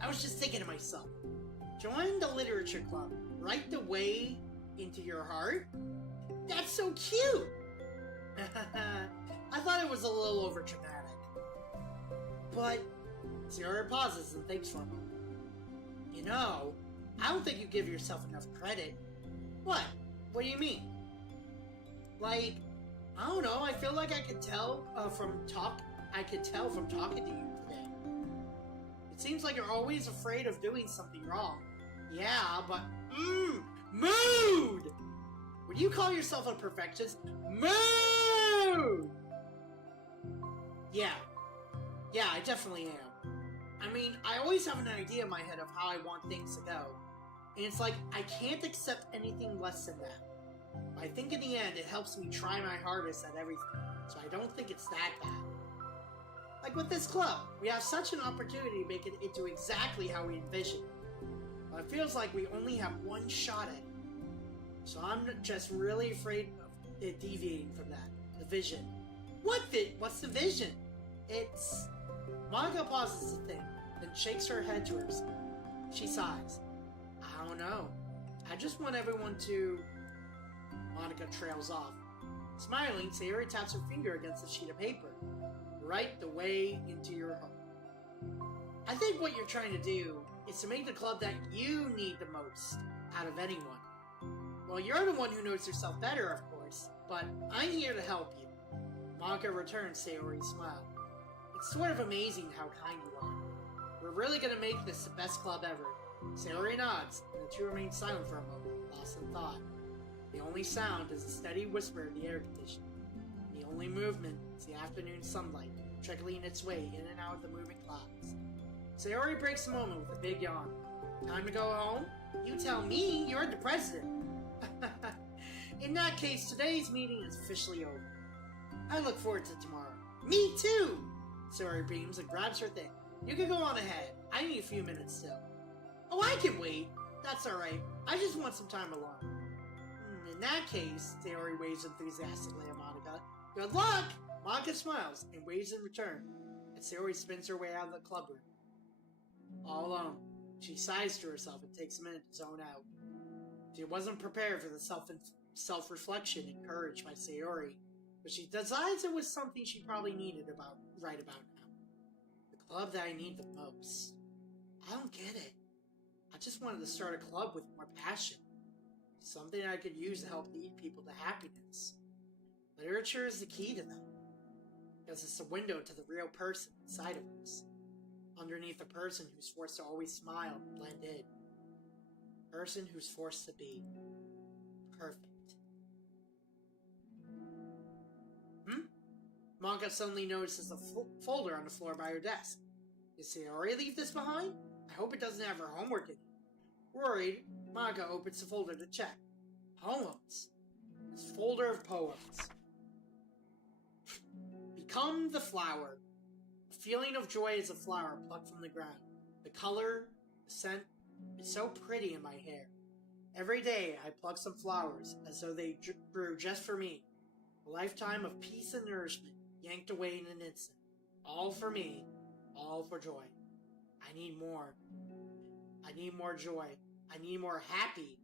I was just thinking to myself. Join the literature club. Right the way into your heart? That's so cute! I thought it was a little overdramatic. But Sayori pauses and thinks for a moment. You know, I don't think you give yourself enough credit. What? What do you mean? Like, I don't know, I feel like I could tell from talking to you today. It seems like you're always afraid of doing something wrong. Yeah, but mood! Would you call yourself a perfectionist? Mood! Yeah, I definitely am. I mean, I always have an idea in my head of how I want things to go. And it's like, I can't accept anything less than that. But I think in the end, it helps me try my hardest at everything. So I don't think it's that bad. Like with this club, we have such an opportunity to make it into exactly how we envision it. But it feels like we only have one shot at it. So I'm just really afraid of it deviating from that. The vision. What's the vision? It's... Monica pauses to think, then shakes her head to herself. She sighs. I don't know. I just want everyone to... Monica trails off. Smiling, Sayori taps her finger against the sheet of paper. Right the way into your heart. I think what you're trying to do is to make the club that you need the most out of anyone. Well, you're the one who knows yourself better, of course, but I'm here to help you. Monica returns Sayori's smile. It's sort of amazing how kind you are. We're really gonna make this the best club ever. Sayori nods, and the two remain silent for a moment, lost in thought. The only sound is a steady whisper of the air conditioner. The only movement is the afternoon sunlight, trickling its way in and out of the moving clouds. Sayori breaks the moment with a big yawn. Time to go home? You tell me, you're the president. In that case, today's meeting is officially over. I look forward to tomorrow. Me too! Sayori beams and grabs her thing. You can go on ahead. I need a few minutes still. Oh, I can wait. That's alright. I just want some time alone. In that case, Sayori waves enthusiastically at Monica. Good luck! Monica smiles and waves in return, and Sayori spins her way out of the clubroom. All alone, she sighs to herself and takes a minute to zone out. She wasn't prepared for the self-reflection encouraged by Sayori, but she decides it was something she probably needed right about now. The club that I need the most. I don't get it. I just wanted to start a club with more passion. Something I could use to help lead people to happiness. Literature is the key to that. Because it's a window to the real person inside of us. Underneath the person who's forced to always smile and blend in. Person who's forced to be perfect. Monica suddenly notices a folder on the floor by her desk. Did Sayori leave this behind? I hope it doesn't have her homework in it. Worried, Monica opens the folder to check. Poems. This folder of poems. Become the flower. A feeling of joy as a flower plucked from the ground. The color, the scent, is so pretty in my hair. Every day I pluck some flowers as though they grew just for me. A lifetime of peace and nourishment yanked away in an instant. All for me, all for joy. I need more. I need more joy. I need more happy.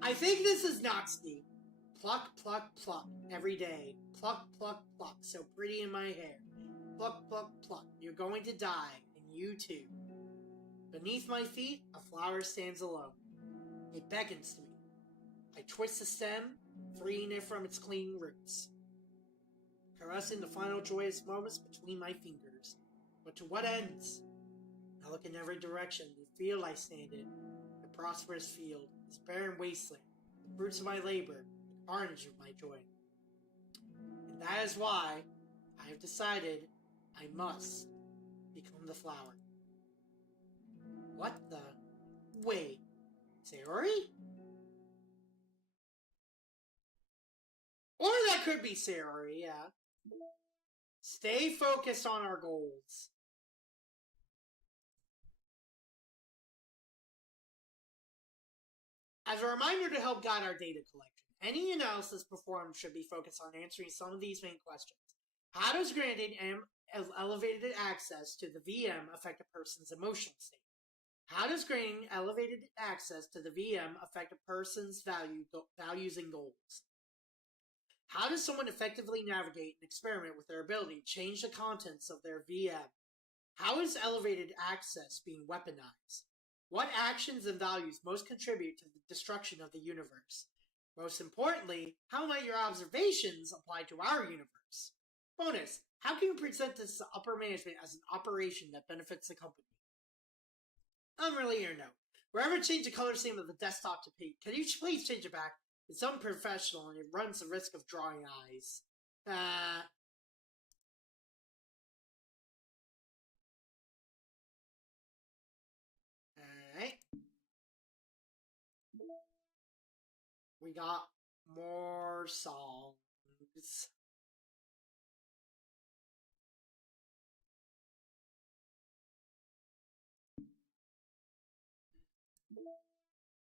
I think this is Natsuki. Pluck, pluck, pluck, every day. Pluck, pluck, pluck, so pretty in my hair. Pluck, pluck, pluck, you're going to die, and you too. Beneath my feet, a flower stands alone. It beckons to me. I twist the stem, freeing it from its clinging roots. Caressing the final joyous moments between my fingers. But to what ends? I look in every direction, the field I stand in. The prosperous field, this barren wasteland, the fruits of my labor, the carnage of my joy. That is why I have decided I must become the flower. What the? Wait, Sayori? Or that could be Sayori, yeah. Stay focused on our goals. As a reminder to help guide our data collection, any analysis performed should be focused on answering some of these main questions. How does granting elevated access to the VM affect a person's emotional state? How does granting elevated access to the VM affect a person's values and goals? How does someone effectively navigate and experiment with their ability to change the contents of their VM? How is elevated access being weaponized? What actions and values most contribute to the destruction of the universe? Most importantly, how might your observations apply to our universe? Bonus, how can you present this to upper management as an operation that benefits the company? Unrelated note. Wherever change the color scheme of the desktop to pink, can you please change it back? It's unprofessional and it runs the risk of drawing eyes. Alright. We got more songs.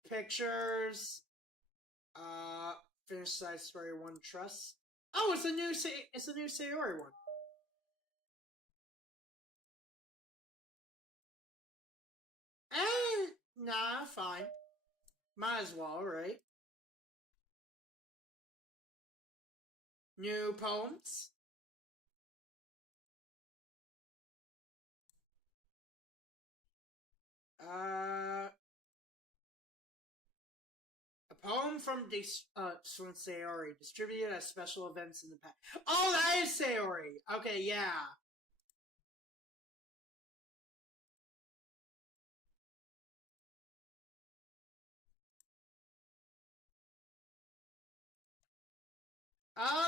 Pictures. Finish side story 1 trust. Oh, it's a new Sayori one. Nah, fine. Might as well, right? New poems. A poem from Sayori, distributed at special events in the past. Oh, that is Sayori! Okay, yeah.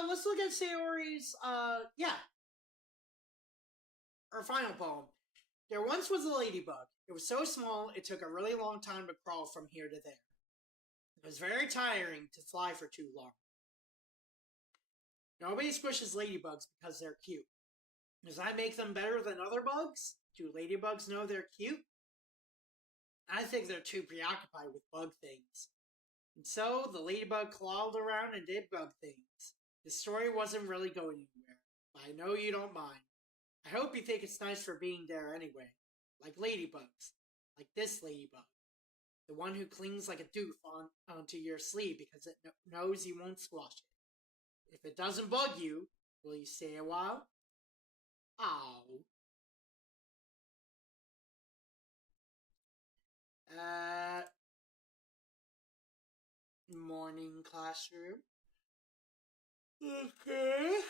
Let's look at Sayori's, yeah. Her final poem. There once was a ladybug. It was so small, it took a really long time to crawl from here to there. It was very tiring to fly for too long. Nobody squishes ladybugs because they're cute. Does that make them better than other bugs? Do ladybugs know they're cute? I think they're too preoccupied with bug things. And so, the ladybug clawed around and did bug things. The story wasn't really going anywhere, but I know you don't mind. I hope you think it's nice for being there anyway. Like ladybugs. Like this ladybug. The one who clings like a doof onto your sleeve because it knows you won't squash it. If it doesn't bug you, will you stay a while? Ow. Morning classroom. Okay.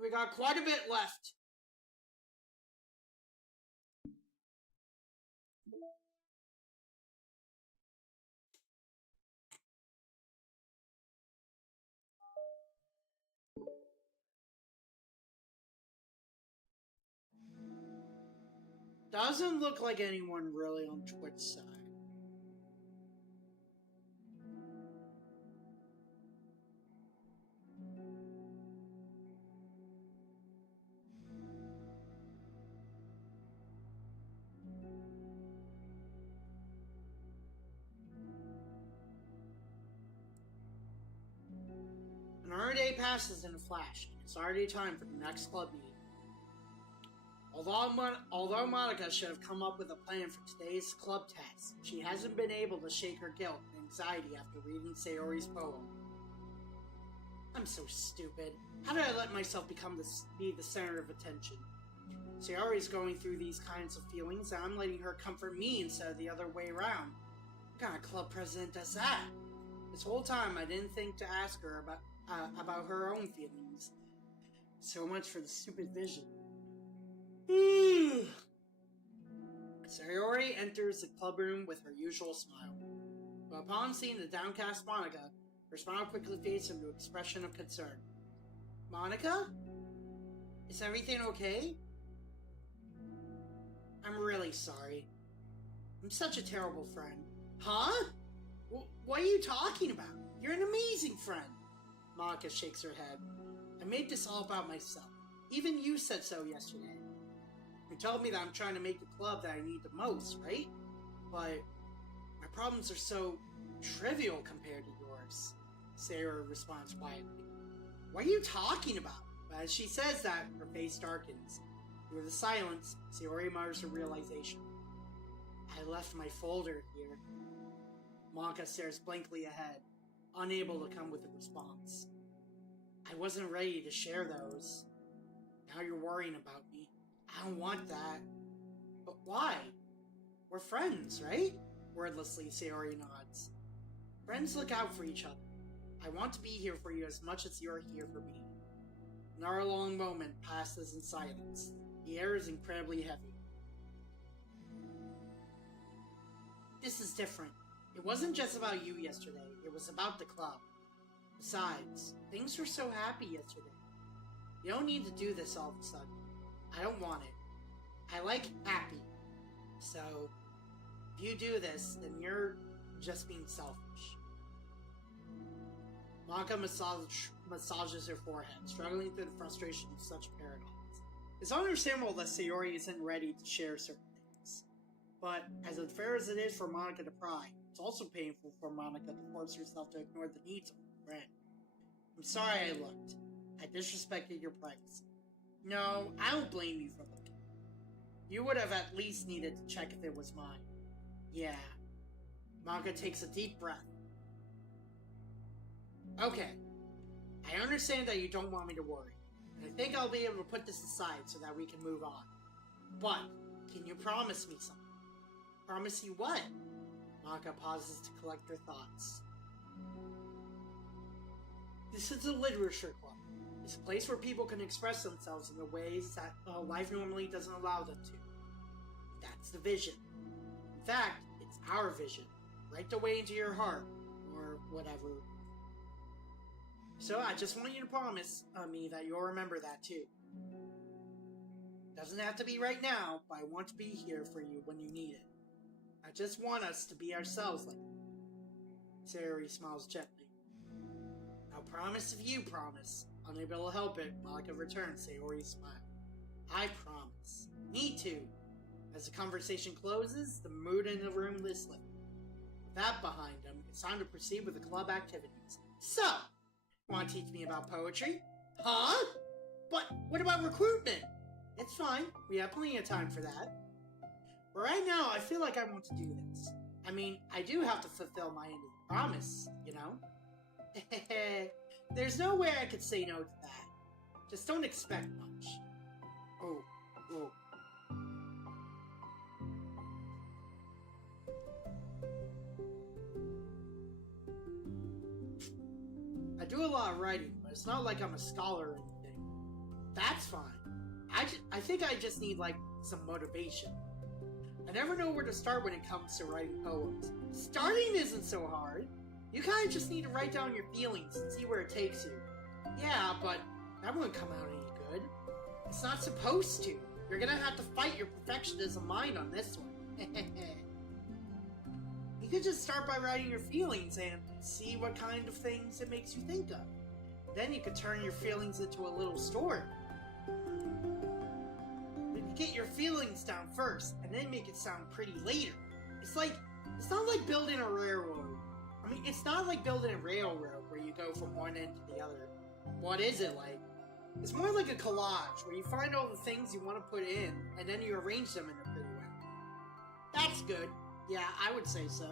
We got quite a bit left. Doesn't look like anyone really on Twitch side. Another day passes in a flash, and it's already time for the next club meeting. Although Monica should have come up with a plan for today's club test, she hasn't been able to shake her guilt and anxiety after reading Sayori's poem. I'm so stupid. How did I let myself be the center of attention? Sayori's going through these kinds of feelings, and I'm letting her comfort me instead of the other way around. What kind of club president does that? This whole time I didn't think to ask her about her own feelings. So much for the stupid vision. Sayori enters the club room with her usual smile. But upon seeing the downcast Monica, her smile quickly fades into an expression of concern. Monica? Is everything okay? I'm really sorry. I'm such a terrible friend. Huh? What are you talking about? You're an amazing friend. Monica shakes her head. I made this all about myself. Even you said so yesterday. You told me that I'm trying to make the club that I need the most, right? But my problems are so trivial compared to yours. Sarah responds quietly. What are you talking about? But as she says that, her face darkens. Through the silence, Sayori mutters her realization. I left my folder here. Monica stares blankly ahead, unable to come with a response. I wasn't ready to share those. Now you're worrying about me. I don't want that. But why? We're friends, right? Wordlessly, Sayori nods. Friends look out for each other. I want to be here for you as much as you're here for me. Another long moment passes in silence. The air is incredibly heavy. This is different. It wasn't just about you yesterday. It was about the club. Besides, things were so happy yesterday. You don't need to do this all of a sudden. I don't want it. I like happy. So, if you do this, then you're just being selfish. Monica massages her forehead, struggling through the frustration of such paradox. It's understandable that Sayori isn't ready to share certain things. But, as unfair as it is for Monica to pry, it's also painful for Monica to force herself to ignore the needs of her friend. I'm sorry I looked. I disrespected your privacy. No, I don't blame you for looking. You would have at least needed to check if it was mine. Yeah. Monica takes a deep breath. Okay. I understand that you don't want me to worry. And I think I'll be able to put this aside so that we can move on. But, can you promise me something? Promise you what? Monica pauses to collect her thoughts. This is a literature club. It's a place where people can express themselves in the ways that life normally doesn't allow them to. That's the vision. In fact, it's our vision. Right the way into your heart. Or whatever. So I just want you to promise me that you'll remember that too. Doesn't have to be right now, but I want to be here for you when you need it. I just want us to be ourselves like that. Sayori smiles gently. Now promise if you promise. Unable to help it, Monica returns Sayori's smile. I promise. Me too. As the conversation closes, the mood in the room is lifted. With that behind them, it's time to proceed with the club activities. So, want to teach me about poetry? Huh? But what about recruitment? It's fine. We have plenty of time for that. But right now, I feel like I want to do this. I mean, I do have to fulfill my end of the promise, you know? There's no way I could say no to that. Just don't expect much. Oh. I do a lot of writing, but it's not like I'm a scholar or anything. That's fine. I think I just need, like, some motivation. I never know where to start when it comes to writing poems. Starting isn't so hard. You kind of just need to write down your feelings and see where it takes you. Yeah, but that wouldn't come out any good. It's not supposed to. You're gonna have to fight your perfectionism mind on this one. You could just start by writing your feelings and see what kind of things it makes you think of. Then you could turn your feelings into a little story. You get your feelings down first, and then make it sound pretty later. It's not like building a railroad. I mean, it's not like building a railroad where you go from one end to the other. What is it like? It's more like a collage where you find all the things you want to put in, and then you arrange them in a pretty way. That's good. Yeah, I would say so.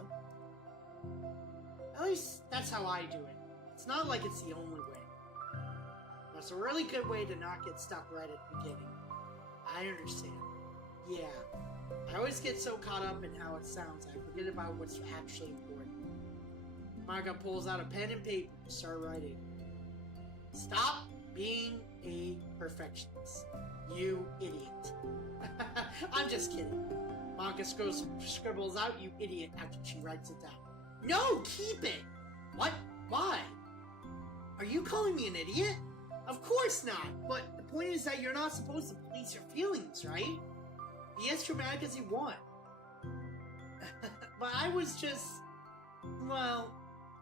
At least, that's how I do it. It's not like it's the only way. But it's a really good way to not get stuck right at the beginning. I understand. Yeah. I always get so caught up in how it sounds, I forget about what's actually important. Monica pulls out a pen and paper to start writing. Stop being a perfectionist. You idiot. I'm just kidding. Monica scribbles out, you idiot, after she writes it down. No, keep it! What? Why? Are you calling me an idiot? Of course not, but the point is that you're not supposed to police your feelings, right? Be as dramatic as you want. But I was just... well,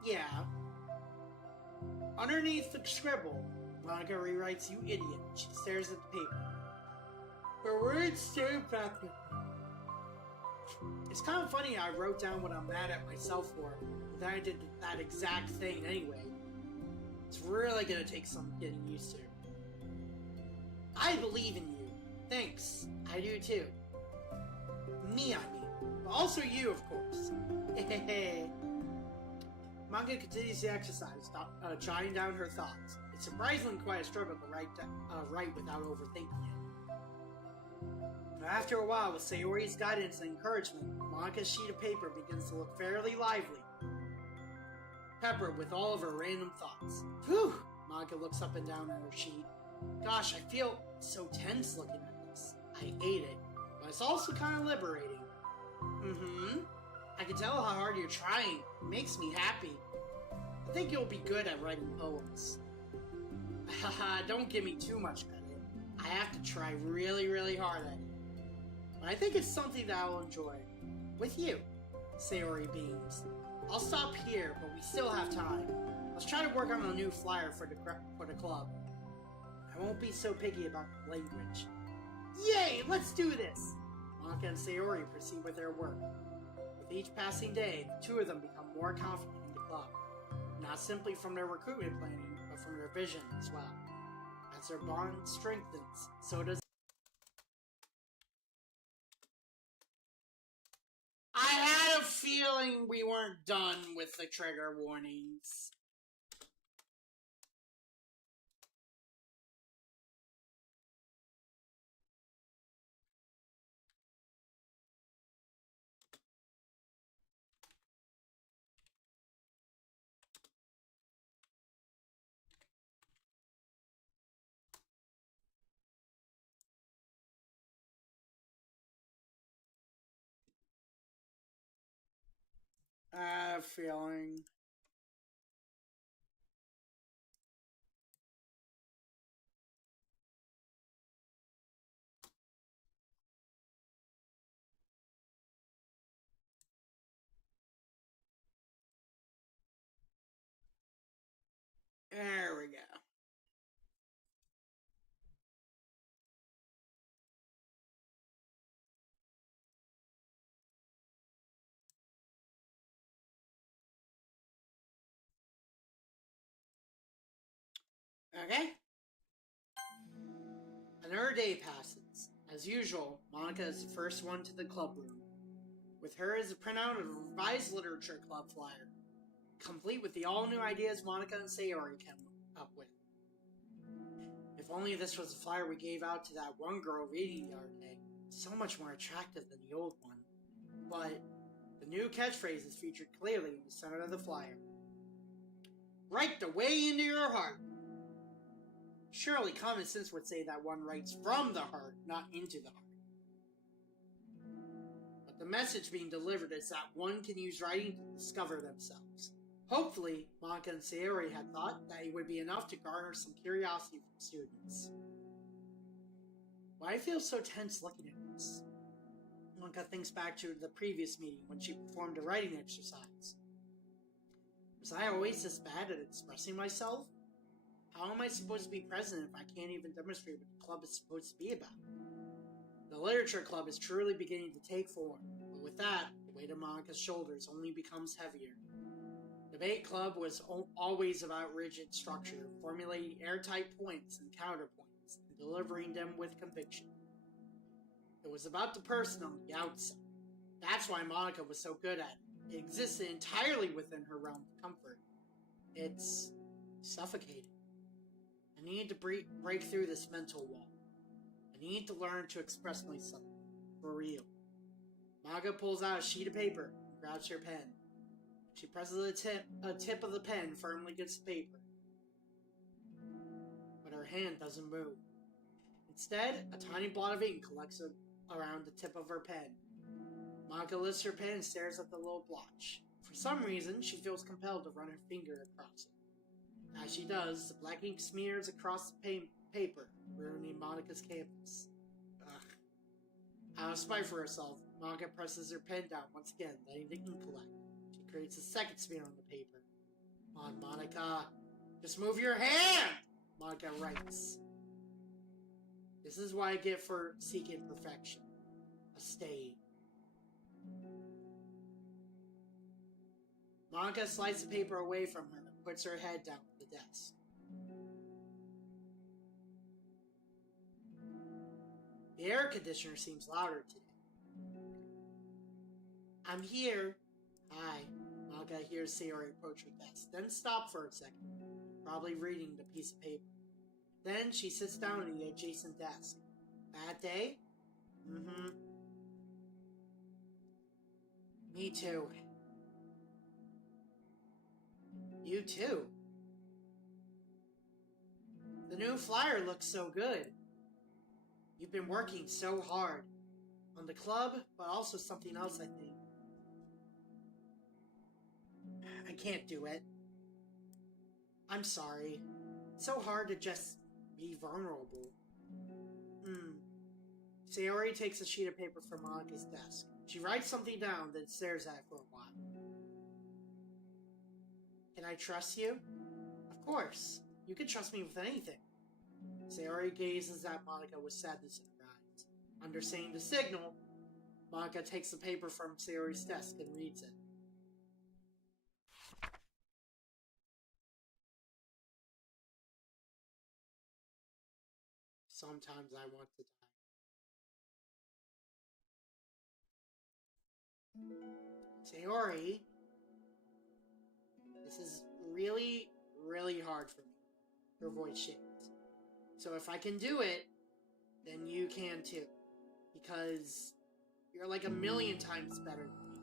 yeah. Underneath the scribble, Monica rewrites, "You idiot." She stares at the paper. Her words stare back at me. It's kind of funny I wrote down what I'm mad at myself for, but then I did that exact thing anyway. It's really gonna take some getting used to. I believe in you. Thanks. I do too. Me, I mean. But also you, of course. Hehehe. Manga continues the exercise, jotting down her thoughts. It's surprisingly quite a struggle to write without overthinking it. But after a while, with Sayori's guidance and encouragement, Manga's sheet of paper begins to look fairly lively, peppered with all of her random thoughts. Whew! Manga looks up and down at her sheet. Gosh, I feel so tense looking at this. I hate it, but it's also kind of liberating. I can tell how hard you're trying. It makes me happy. I think you'll be good at writing poems. Haha, don't give me too much credit. I have to try really, really hard at it. But I think it's something that I'll enjoy. With you. Sayori beams. I'll stop here, but we still have time. Let's try to work on a new flyer for the club. I won't be so picky about the language. Yay! Let's do this! Manga and Sayori proceed with their work. With each passing day, the two of them become more confident in the club. Not simply from their recruitment planning, but from their vision as well. As their bond strengthens, so does... I had a feeling we weren't done with the trigger warnings. I had a feeling. There we go. Okay. Another day passes. As usual, Monica is the first one to the club room. With her is a printout of a revised literature club flyer, complete with the all-new ideas Monica and Sayori came up with. If only this was the flyer we gave out to that one girl reading the other day. So much more attractive than the old one. But the new catchphrase is featured clearly in the center of the flyer. Write the way into your heart. Surely common sense would say that one writes from the heart, not into the heart. But the message being delivered is that one can use writing to discover themselves. Hopefully, Monica and Sayori had thought that it would be enough to garner some curiosity from students. Why I feel so tense looking at this? Monica thinks back to the previous meeting when she performed a writing exercise. Was I always this bad at expressing myself? How am I supposed to be president if I can't even demonstrate what the club is supposed to be about? The literature club is truly beginning to take form, but with that, the weight of Monica's shoulders only becomes heavier. The debate club was always about rigid structure, formulating airtight points and counterpoints, and delivering them with conviction. It was about the person on the outside. That's why Monica was so good at it. It existed entirely within her realm of comfort. It's suffocating. I need to break through this mental wall. I need to learn to express myself. For real. Maga pulls out a sheet of paper and grabs her pen. She presses a tip of the pen firmly against the paper. But her hand doesn't move. Instead, a tiny blot of ink collects around the tip of her pen. Maga lifts her pen and stares at the little blotch. For some reason, she feels compelled to run her finger across it. As she does, the black ink smears across the paper, ruining Monika's canvas. Ugh. Out of spite for herself, Monika presses her pen down once again, letting the ink collect. She creates a second smear on the paper. Come on, Monika. Just move your hand! Monika writes. This is what I get for seeking perfection. A stain. Monika slides the paper away from her and puts her head down at the desk. The air conditioner seems louder today. I'm here. Hi. Monika hears Sayori approach her desk, then stop for a second, probably reading the piece of paper. Then she sits down at the adjacent desk. Bad day? Mm-hmm. Me too. You too. The new flyer looks so good. You've been working so hard. On the club, but also something else, I think. I can't do it. I'm sorry. It's so hard to just be vulnerable. Sayori takes a sheet of paper from Monika's desk. She writes something down, then stares at it for a while. Can I trust you? Of course. You can trust me with anything. Sayori gazes at Monika with sadness in her eyes. Understanding the signal, Monika takes the paper from Sayori's desk and reads it. Sometimes I want to die. Sayori, this is really, really hard for me. Her voice shakes. So if I can do it, then you can too. Because you're like 1,000,000 times better than me.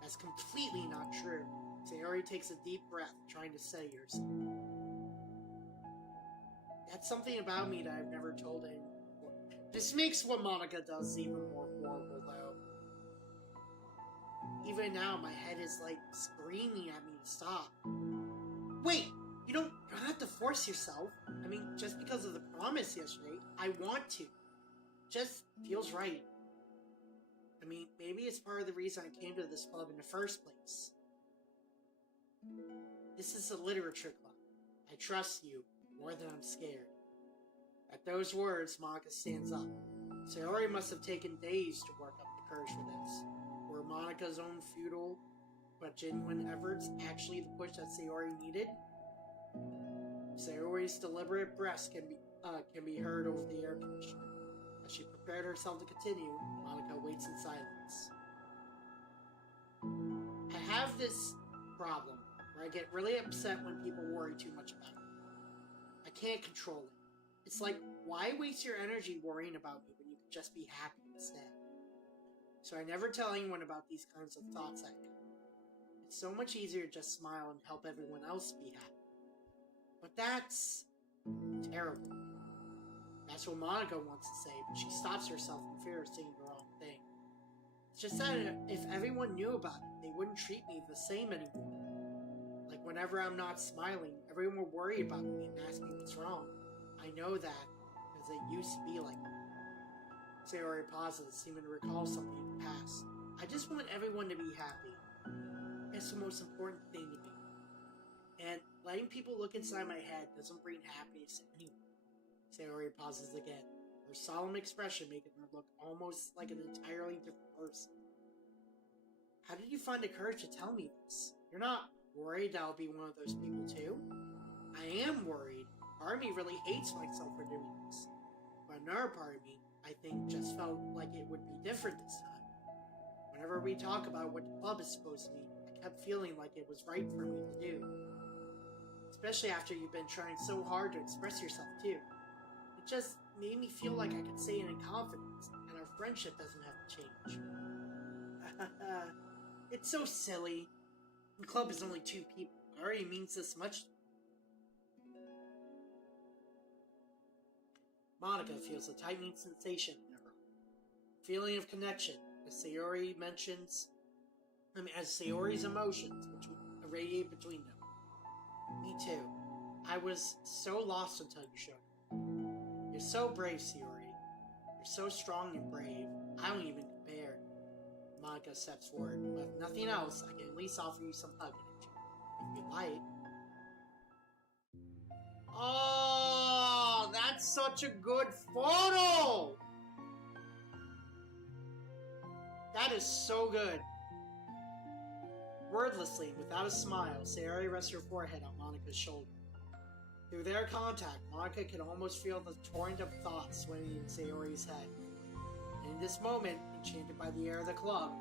That's completely not true. Sayori takes a deep breath, trying to steady herself. That's something about me that I've never told anyone before. This makes what Monika does even more horrible, though. Even now, my head is like screaming at me to stop. Wait! You don't have to force yourself. I mean, just because of the promise yesterday, I want to. Just feels right. I mean, maybe it's part of the reason I came to this club in the first place. This is a literature club. I trust you more than I'm scared. At those words, Monika stands up. Sayori must have taken days to work up the courage for this. Were Monika's own futile but genuine efforts actually the push that Sayori needed? Sayori's deliberate breaths can be heard over the air conditioner. As she prepared herself to continue, Monika waits in silence. I have this problem where I get really upset when people worry too much about me. I can't control it. It's like, why waste your energy worrying about me when you could just be happy instead? So I never tell anyone about these kinds of thoughts I have. It's so much easier to just smile and help everyone else be happy. But that's terrible. That's what Monika wants to say, but she stops herself in fear of saying the wrong thing. It's just that if everyone knew about it, they wouldn't treat me the same anymore. Like whenever I'm not smiling, everyone will worry about me and ask me what's wrong. I know that because it used to be like that. Sayori pauses, seeming to recall something in the past. I just want everyone to be happy. It's the most important thing to me. And letting people look inside my head doesn't bring happiness to anyone. Sayori pauses again, her solemn expression making her look almost like an entirely different person. How did you find the courage to tell me this? You're not worried that I'll be one of those people too? I am worried. Part of me really hates myself for doing this. But another part of me, I think, just felt like it would be different this time. Whenever we talk about what the club is supposed to be, I kept feeling like it was right for me to do. Especially after you've been trying so hard to express yourself too. It just made me feel like I could say it in confidence, and our friendship doesn't have to change. It's so silly. The club is only 2 people. It already means this much. Monika feels a tightening sensation in her heart. Feeling of connection, as Sayori's emotions radiate between them. Me too. I was so lost until you showed up. You're so brave, Sayori. You're so strong and brave. I don't even compare. Monica steps forward. But if nothing else, I can at least offer you some hug energy. If you like. Oh, that's such a good photo! That is so good. Wordlessly, without a smile, Sayori rests her forehead on Monica's shoulder. Through their contact, Monica can almost feel the torrent of thoughts swimming in Sayori's head. And in this moment, enchanted by the air of the club,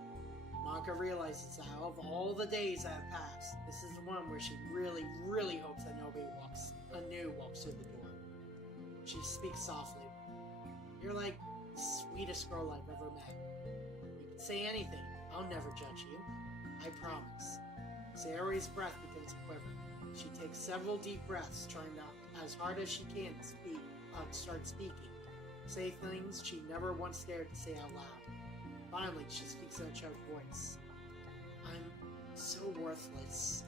Monica realizes that out of all the days that have passed, this is the one where she really, really hopes that nobody walks through the door. She speaks softly. You're like the sweetest girl I've ever met. You can say anything. I'll never judge you. I promise. Sayori's breath begins to quiver. She takes several deep breaths, trying to, as hard as she can, start speaking. Say things she never once dared to say out loud. Finally, she speaks in a choked voice. I'm so worthless.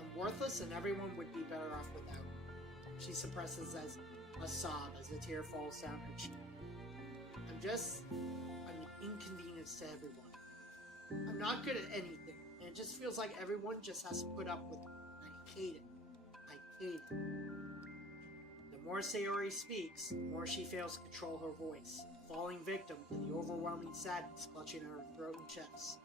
I'm worthless and everyone would be better off without me. She suppresses as a sob as a tear falls down her cheek. I'm just an inconvenience to everyone. I'm not good at anything, and it just feels like everyone just has to put up with me. I hate it. I hate it. The more Sayori speaks, the more she fails to control her voice, falling victim to the overwhelming sadness clutching at her throat and chest.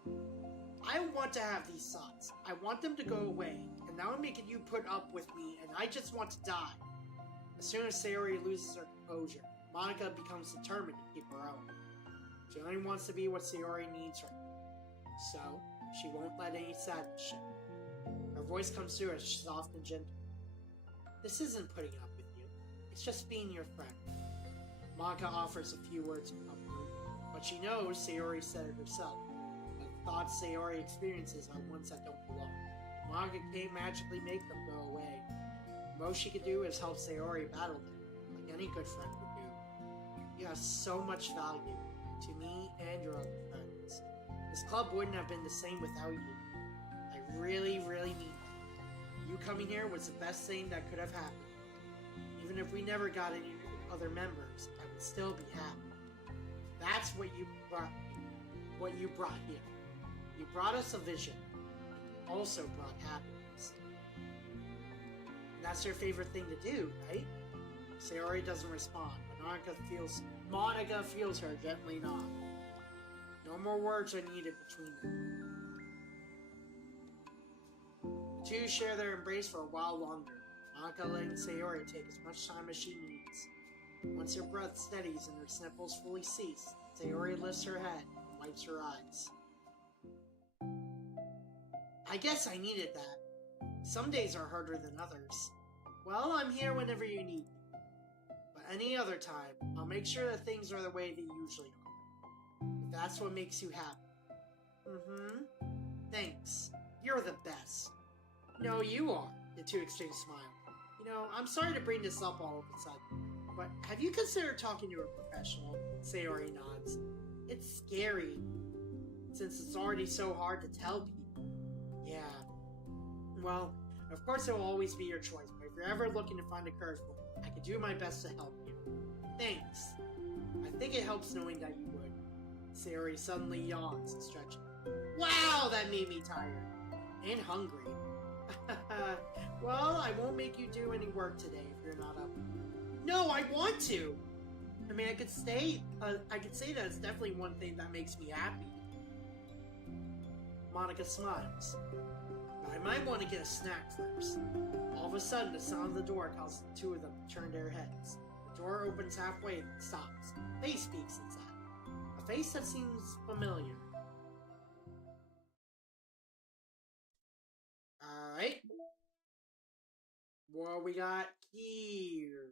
I want to have these thoughts. I want them to go away, and now I'm making you put up with me, and I just want to die. As soon as Sayori loses her composure, Monica becomes determined to keep her own. She only wants to be what Sayori needs her. So, she won't let any sadness show. Her voice comes through as soft and gentle. This isn't putting up with you. It's just being your friend. Monica offers a few words of comfort, but she knows Sayori said it herself. The thoughts Sayori experiences are ones that don't belong. Monica can't magically make them go away. The most she can do is help Sayori battle them, like any good friend would do. You have so much value to me and your other friends. This club wouldn't have been the same without you. I really, really mean that. You coming here was the best thing that could have happened. Even if we never got any other members, I would still be happy. That's what you brought here. You brought us a vision. You also brought happiness. And that's your favorite thing to do, right? Sayori doesn't respond, but Monica feels her gently nod. No more words are needed between them. The two share their embrace for a while longer, Monica letting Sayori take as much time as she needs. Once her breath steadies and her sniffles fully cease, Sayori lifts her head and wipes her eyes. I guess I needed that. Some days are harder than others. Well, I'm here whenever you need me. But any other time, I'll make sure that things are the way they usually are. If that's what makes you happy. Thanks. You're the best. No, you are. The two exchange smiles. You know, I'm sorry to bring this up all of a sudden, but have you considered talking to a professional? Sayori nods. It's scary, since it's already so hard to tell people. Yeah. Well, of course it will always be your choice, but if you're ever looking to find a curveball, I could do my best to help you. Thanks. I think it helps knowing that you would. Sayori suddenly yawns and stretches. Wow, that made me tired. And hungry. Well, I won't make you do any work today if you're not up. No, I want to! I mean, I could say that it's definitely one thing that makes me happy. Monica smiles. But I might want to get a snack first. All of a sudden, the sound of the door causes the two of them to turn their heads. The door opens halfway and stops. A face speaks inside. A face that seems familiar. Alright. What we got here?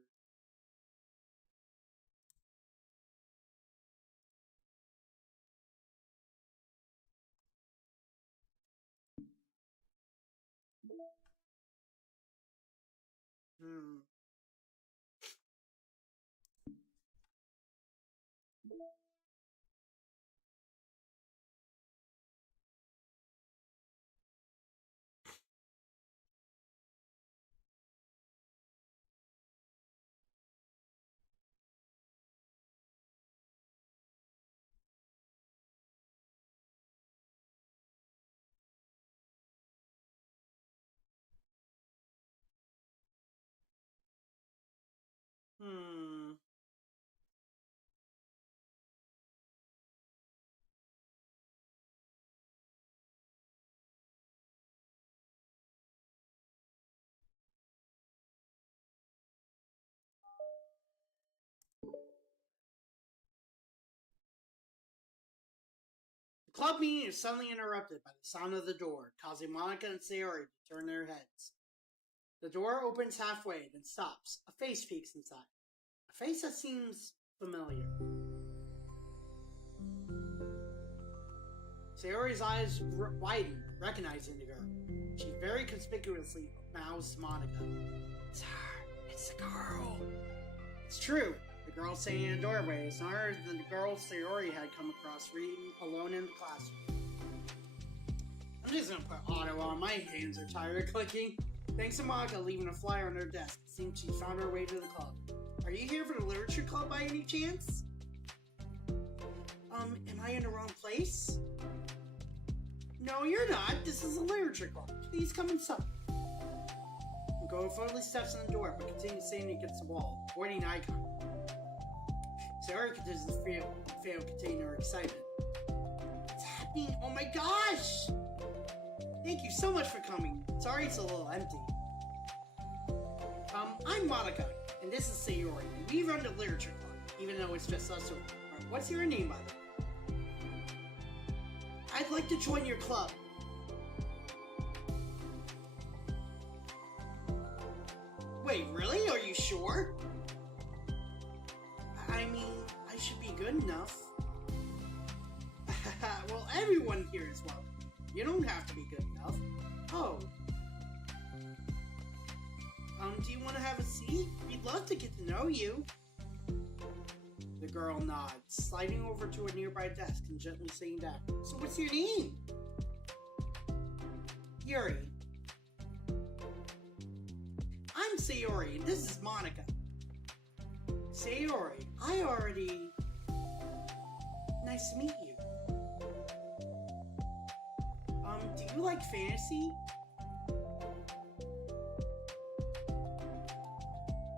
The club meeting is suddenly interrupted by the sound of the door, causing Monica and Sayori to turn their heads. The door opens halfway, then stops. A face peeks inside. A face that seems familiar. Sayori's eyes widen, recognizing the girl. She very conspicuously mouths to Monica. It's her. It's the girl. It's true. The girl standing in the doorway is none other than the girl Sayori had come across reading alone in the classroom. I'm just gonna put auto on. My hands are tired of clicking. Thanks to Monica leaving a flyer on her desk, it seems she found her way to the club. Are you here for the literature club by any chance? Am I in the wrong place? No, you're not. This is a literature club. Please come inside. Go forwardly steps in the door, but continues standing against the wall, avoiding eye contact. Sayori continues to fail containing her excitement. What's happening? Oh my gosh! Thank you so much for coming. Sorry it's a little empty. I'm Monica, and this is Sayori, and we run the literature club, even though it's just us. What's your name, by the way? I'd like to join your club. Wait, really? Are you sure? I mean, I should be good enough. Well, everyone here is welcome. You don't have to be good enough. Oh. Do you want to have a seat? We'd love to get to know you. The girl nods, sliding over to a nearby desk and gently sitting down. So what's your name? Yuri. I'm Sayori, and this is Monica. Sayori, Nice to meet you. Do you like fantasy?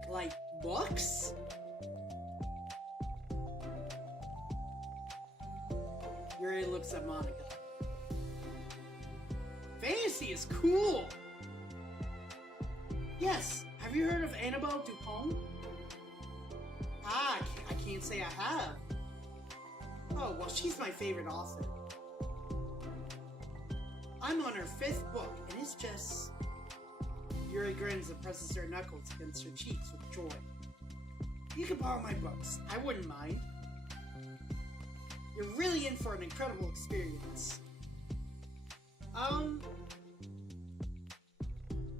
Like books? Yuri looks at Monica. Fantasy is cool! Yes, have you heard of Annabelle Dupont? I can't say I have. Oh, well, she's my favorite author. I'm on her 5th book, and it's just... Yuri grins and presses her knuckles against her cheeks with joy. You can borrow my books. I wouldn't mind. You're really in for an incredible experience.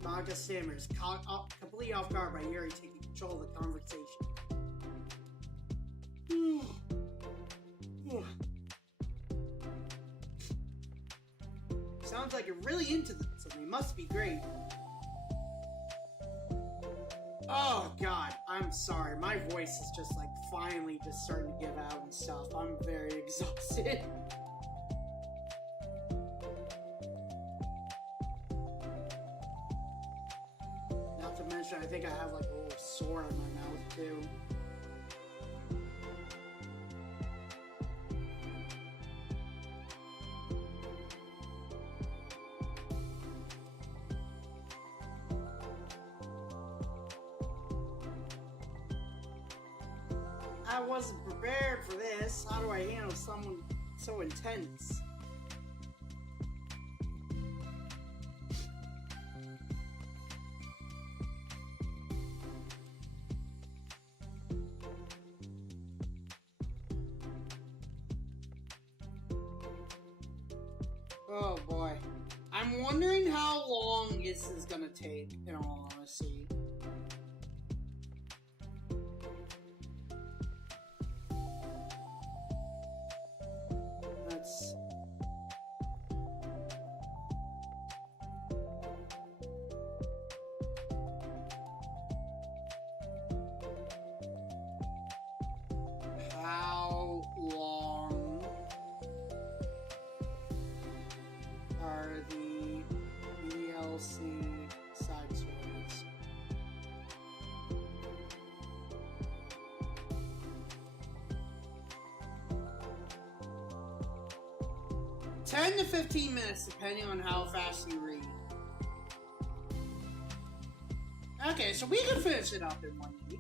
Monica stammers, caught completely off guard by Yuri taking control of the conversation. Sounds like you're really into them, so they must be great. Oh god, I'm sorry. My voice is just like finally just starting to give out and stuff. I'm very exhausted. Not to mention, I think I have like a little sore in my mouth too. I wasn't prepared for this. How do I handle someone so intense? Oh boy. I'm wondering how long this is gonna take, in all honesty. How long are the DLC side stories? $10 to 15 minutes, depending on how fast you read. Okay, so we can finish it up in 1 week.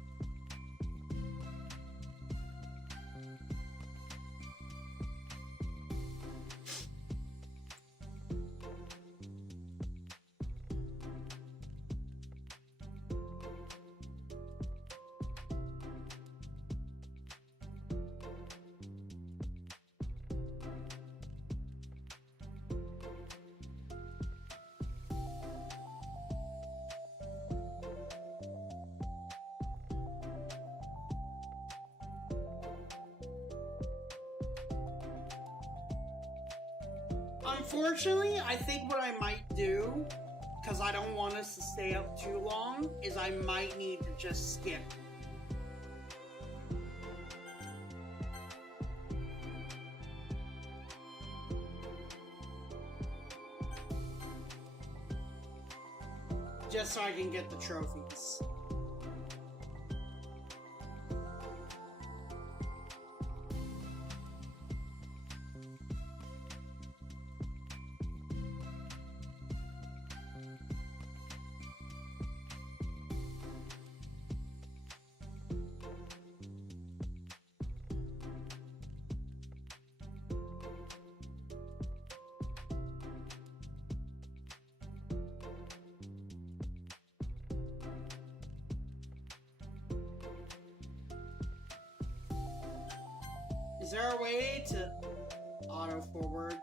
Unfortunately, I think what I might do, because I don't want us to stay up too long, is I might need to just skip. Just so I can get the trophies. Is there a way to auto forward?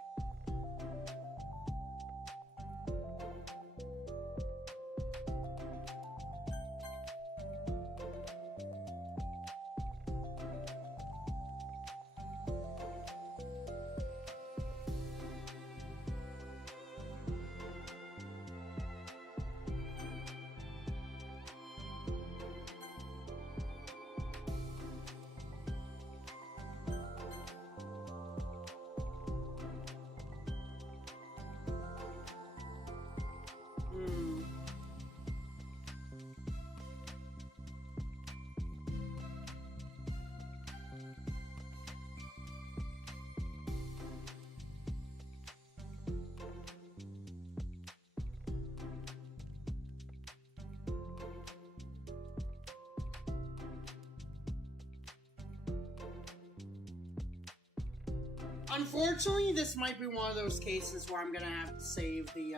Unfortunately, this might be one of those cases where I'm gonna have to save the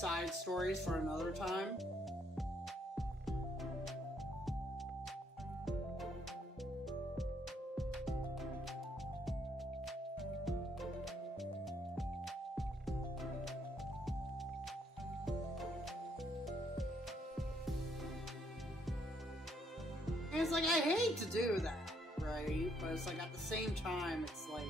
side stories for another time. And it's like, I hate to do that. Right? But it's like at the same time, it's like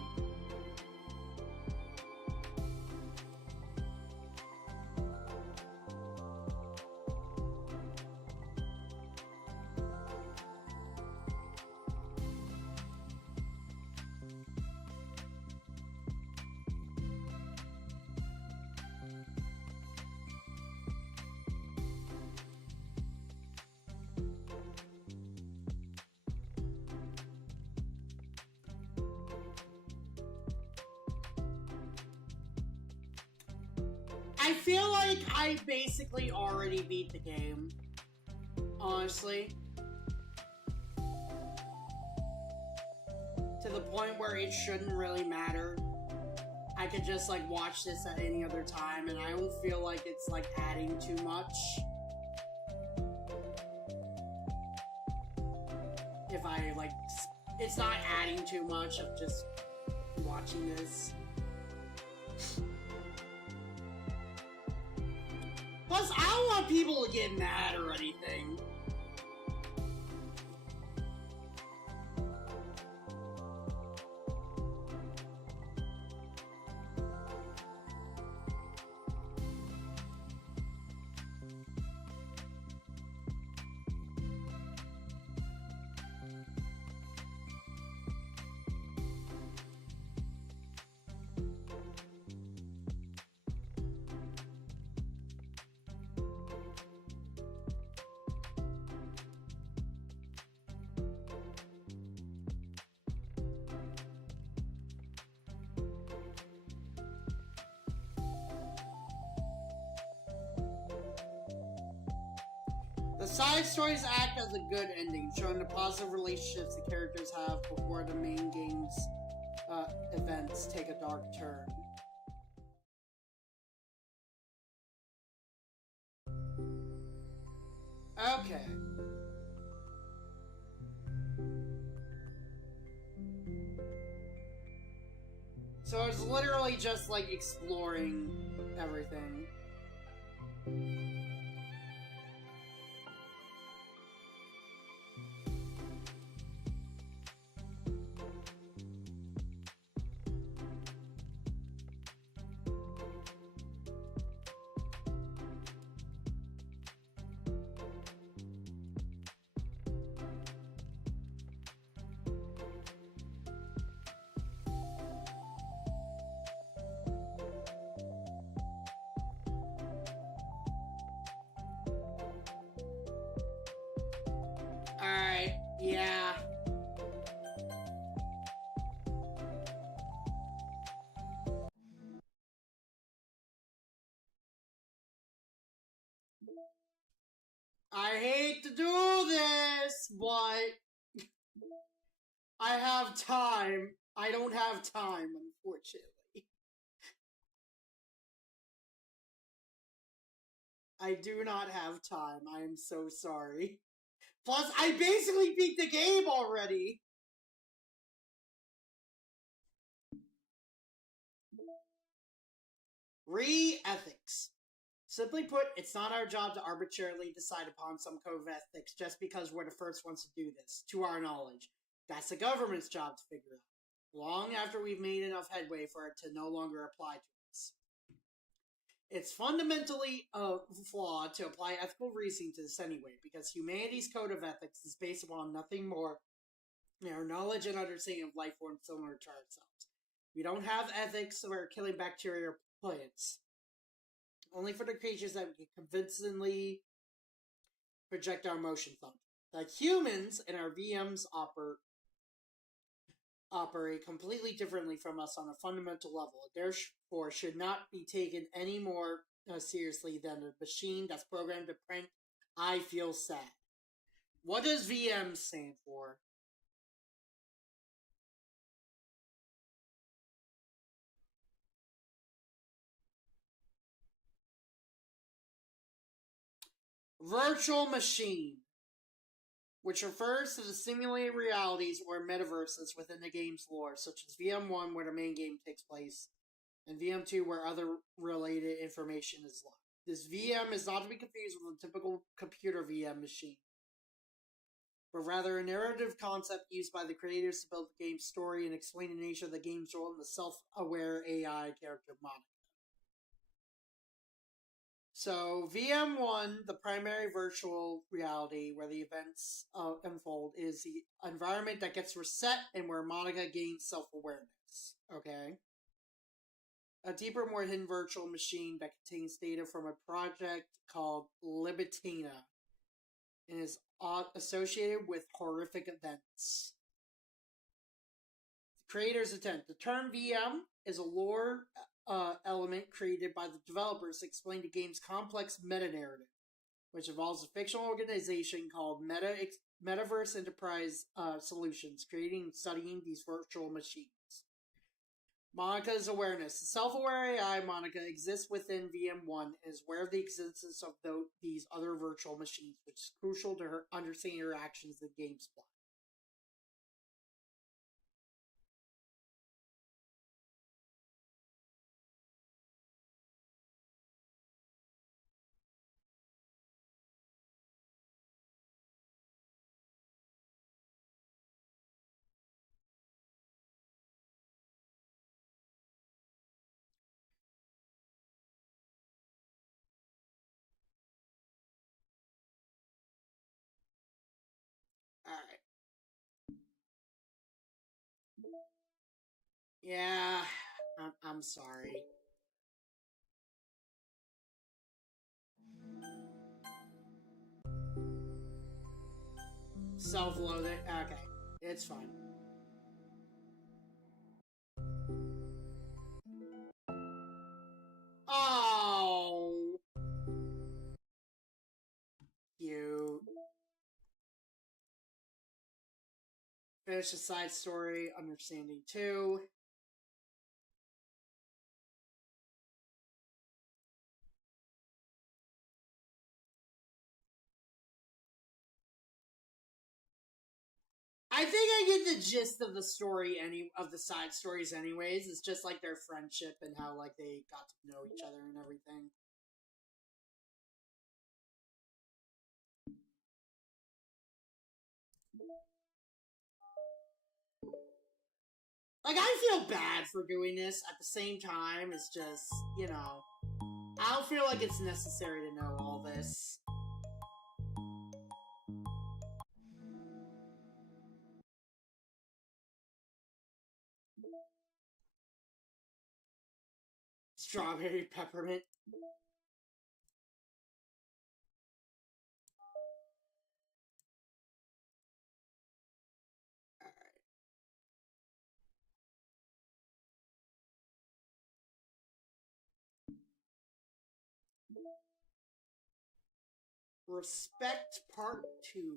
I feel like I basically already beat the game, honestly. To the point where it shouldn't really matter. I could just like watch this at any other time and I don't feel like it's like adding too much. If I like, it's not adding too much of just watching this. Plus, I don't want people to get mad or anything. The side stories act as a good ending, showing the positive relationships the characters have before the main game's events take a dark turn. Okay. So it's literally just like exploring everything. Yeah. I hate to do this, but I have time. I don't have time, unfortunately. I do not have time. I am so sorry. Plus, I basically beat the game already. Re-ethics. Simply put, it's not our job to arbitrarily decide upon some code of ethics just because we're the first ones to do this, to our knowledge. That's the government's job to figure out, long after we've made enough headway for it to no longer apply to us. It's fundamentally a flaw to apply ethical reasoning to this anyway, because humanity's code of ethics is based upon nothing more than our knowledge and understanding of life forms similar to ourselves. We don't have ethics for killing bacteria or plants. Only for the creatures that we can convincingly project our emotions on. Like humans and our VMs operate completely differently from us on a fundamental level, therefore should not be taken any more seriously than a machine that's programmed to print "I feel sad." What does VM stand for? Virtual machine, which refers to the simulated realities or metaverses within the game's lore, such as VM1, where the main game takes place, and VM2, where other related information is locked. This VM is not to be confused with a typical computer VM machine, but rather a narrative concept used by the creators to build the game's story and explain the nature of the game's role in the self-aware AI character Monica. So, VM1, the primary virtual reality where the events unfold, is the environment that gets reset and where Monica gains self-awareness. Okay? A deeper, more hidden virtual machine that contains data from a project called Libitina and is associated with horrific events. The creator's intent. The term VM is a lore element created by the developers to explain the game's complex meta-narrative, which involves a fictional organization called Metaverse Enterprise Solutions, creating and studying these virtual machines. Monica's awareness. The self-aware AI Monica exists within VM1 and is aware of the existence of these other virtual machines, which is crucial to her understanding her actions in the game's plot. Alright. Yeah, I'm sorry. Self-loathing. Okay, it's fine. Oh, cute. Finish the side story, understanding 2. I think I get the gist of the story, of the side stories anyways. It's just like their friendship and how like they got to know each other and everything. Like, I feel bad for doing this. At the same time, it's just, you know, I don't feel like it's necessary to know all this. Strawberry peppermint. Respect Part 2.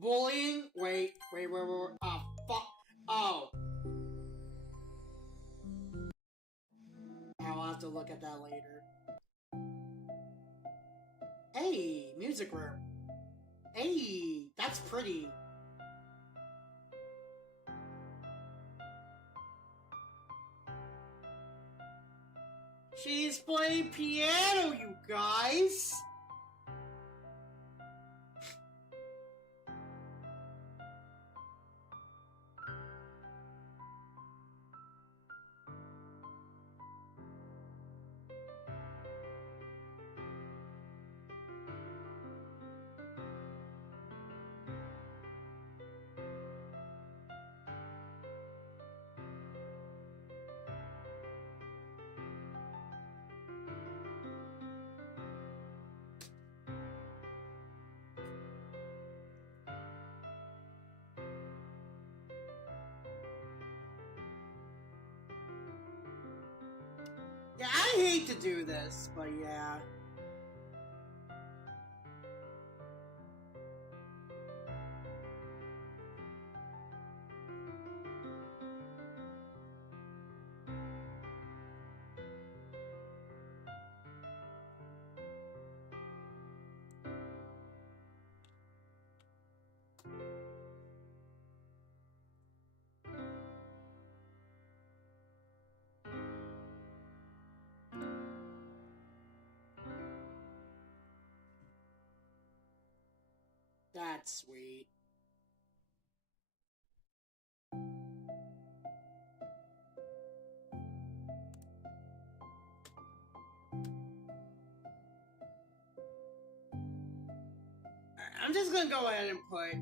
Bullying? Wait. Oh, fuck. Oh. I'll have to look at that later. Hey, music room. Hey, that's pretty. She's playing piano, you guys! Yeah, I hate to do this, but yeah. That's sweet. I'm just gonna go ahead and put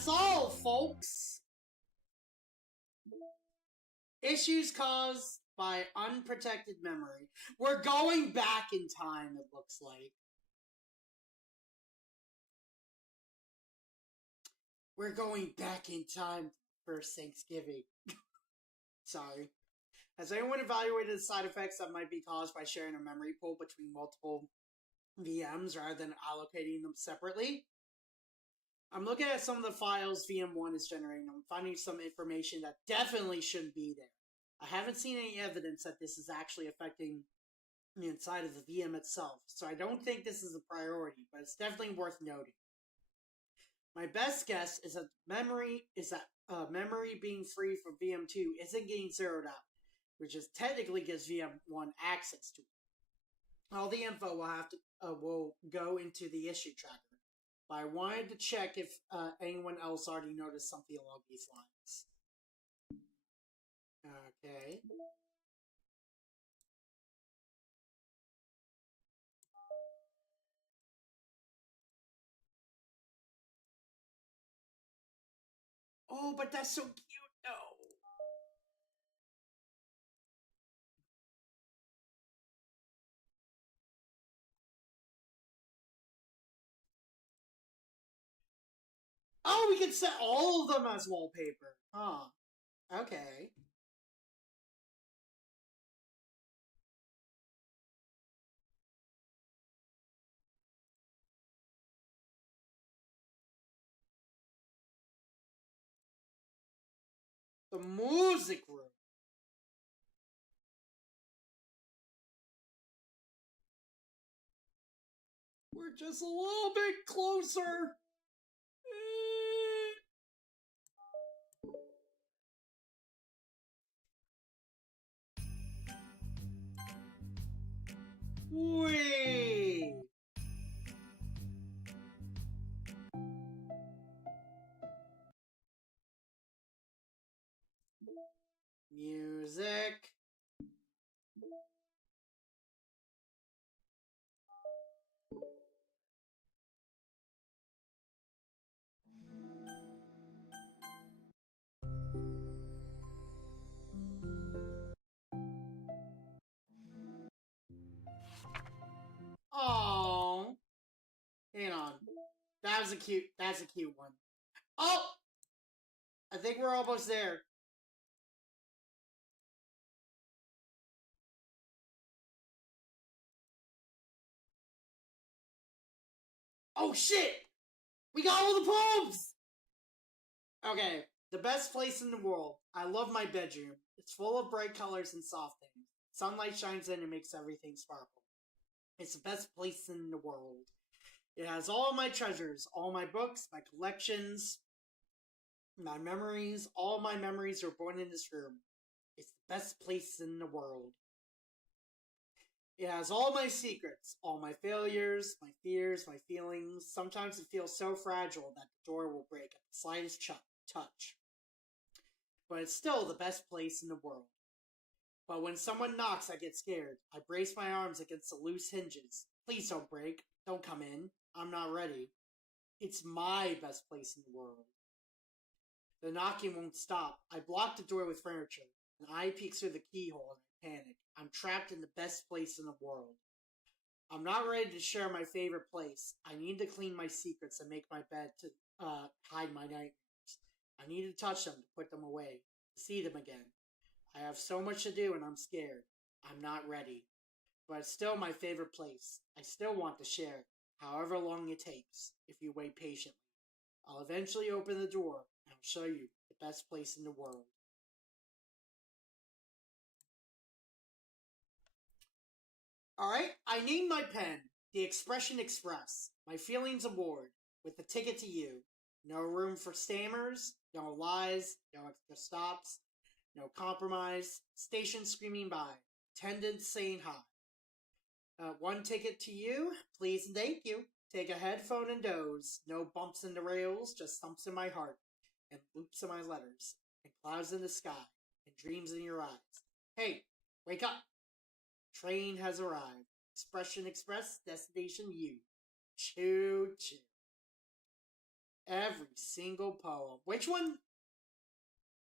that's all, folks. Issues caused by unprotected memory. We're going back in time, it looks like. We're going back in time for Thanksgiving. Sorry. Has anyone evaluated the side effects that might be caused by sharing a memory pool between multiple VMs rather than allocating them separately? I'm looking at some of the files VM1 is generating. I'm finding some information that definitely shouldn't be there. I haven't seen any evidence that this is actually affecting the inside of the VM itself, so I don't think this is a priority, but it's definitely worth noting. My best guess is that memory being free from VM2 isn't getting zeroed out, which is technically gives VM1 access to it. All the info will go into the issue tracker. But I wanted to check if anyone else already noticed something along these lines. Okay. Oh, but that's so cute, though. Oh, we can set all of them as wallpaper. Huh. Okay. The music room. We're just a little bit closer. Wait. Music. That's a cute one. Oh! I think we're almost there. Oh shit! We got all the poems! Okay, the best place in the world. I love my bedroom. It's full of bright colors and soft things. Sunlight shines in and makes everything sparkle. It's the best place in the world. It has all my treasures, all my books, my collections, my memories. All my memories are born in this room. It's the best place in the world. It has all my secrets, all my failures, my fears, my feelings. Sometimes it feels so fragile that the door will break at the slightest touch. But it's still the best place in the world. But when someone knocks, I get scared. I brace my arms against the loose hinges. Please don't break. Don't come in. I'm not ready. It's my best place in the world. The knocking won't stop. I block the door with furniture. An eye peeks through the keyhole and I panic. I'm trapped in the best place in the world. I'm not ready to share my favorite place. I need to clean my secrets and make my bed to hide my nightmares. I need to touch them to put them away, to see them again. I have so much to do and I'm scared. I'm not ready. But it's still my favorite place. I still want to share it, however long it takes, if you wait patiently. I'll eventually open the door and I'll show you the best place in the world. Alright, I named my pen The Expression Express, my feelings aboard, with a ticket to you. No room for stammers, no lies, no extra stops, no compromise, station screaming by, attendants saying hi. One ticket to you, please and thank you. Take a headphone and doze. No bumps in the rails, just thumps in my heart, and loops in my letters, and clouds in the sky, and dreams in your eyes. Hey, wake up! Train has arrived. Expression Express, destination you. Choo choo. Every single poem. Which one?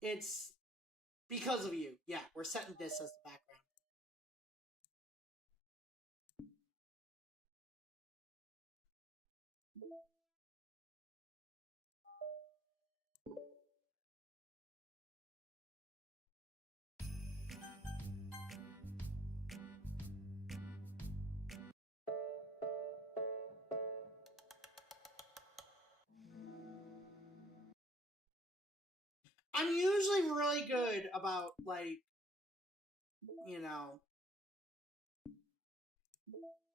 It's Because of You. Yeah, we're setting this as the background. I'm usually really good about, like, you know,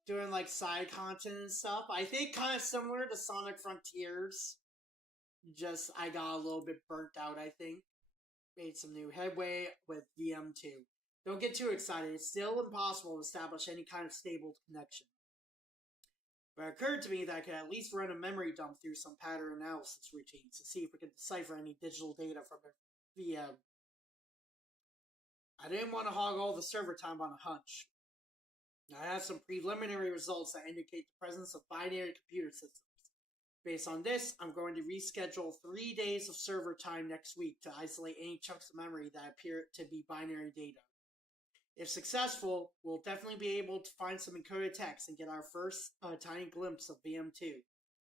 doing, like, side content and stuff. I think kind of similar to Sonic Frontiers. Just, I got a little bit burnt out, I think. Made some new headway with VM2. Don't get too excited. It's still impossible to establish any kind of stable connection. But it occurred to me that I could at least run a memory dump through some pattern analysis routines to see if we could decipher any digital data from a VM. I didn't want to hog all the server time on a hunch. I have some preliminary results that indicate the presence of binary computer systems. Based on this, I'm going to reschedule 3 days of server time next week to isolate any chunks of memory that appear to be binary data. If successful, we'll definitely be able to find some encoded text and get our first tiny glimpse of VM2.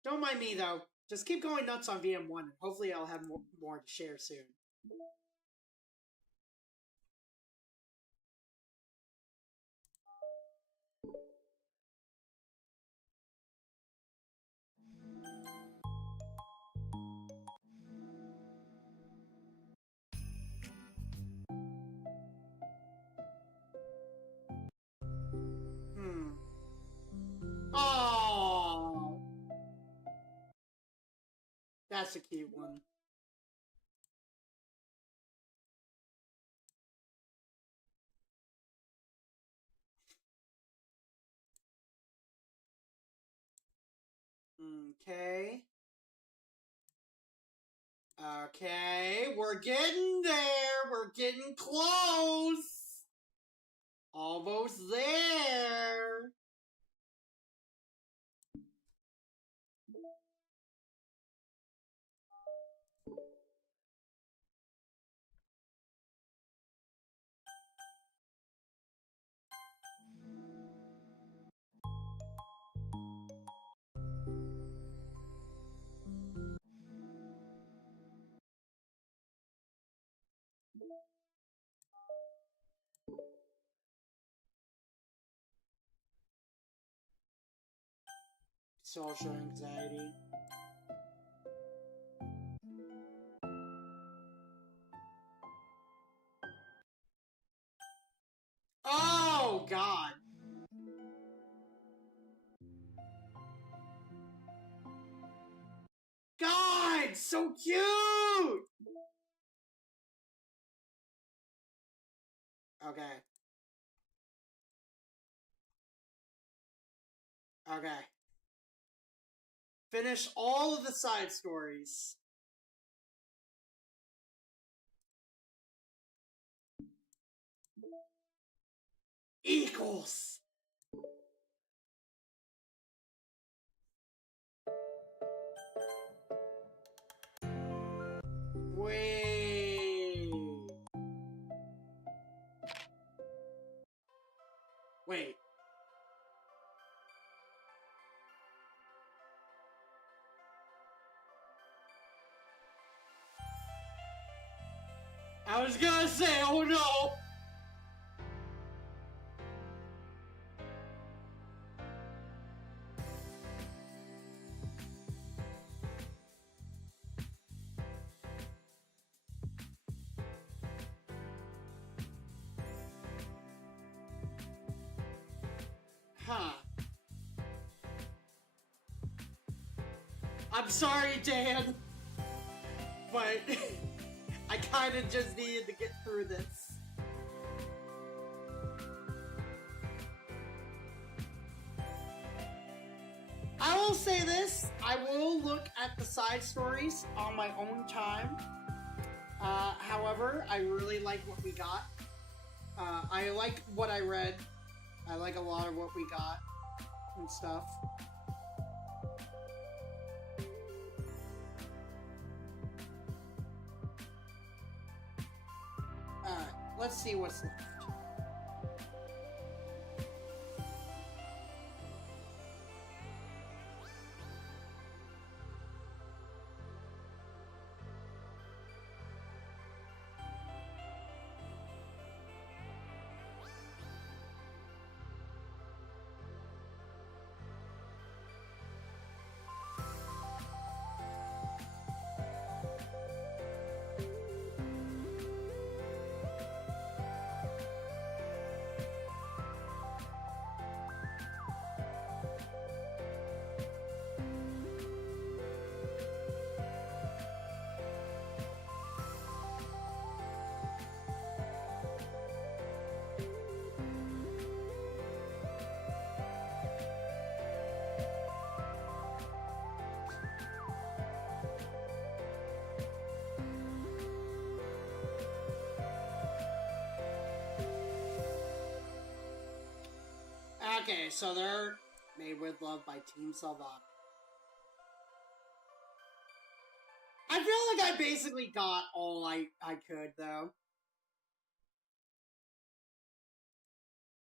Don't mind me though, just keep going nuts on VM1 and hopefully I'll have more to share soon. Oh, that's a cute one. Okay. Okay, we're getting there. We're getting close. Almost there. Social anxiety. Oh, God. God, so cute! Okay. Okay. Finish all of the side stories. Equals. Wait. Wait. I was gonna say, oh no! Huh. I'm sorry, Dan, but I kinda just needed to get through this. I will say this, I will look at the side stories on my own time. However, I really like what we got. I like what I read. I like a lot of what we got and stuff. Alright, let's see what's left. Okay, so they're made with love by Team Salvat. I feel like I basically got all I could, though.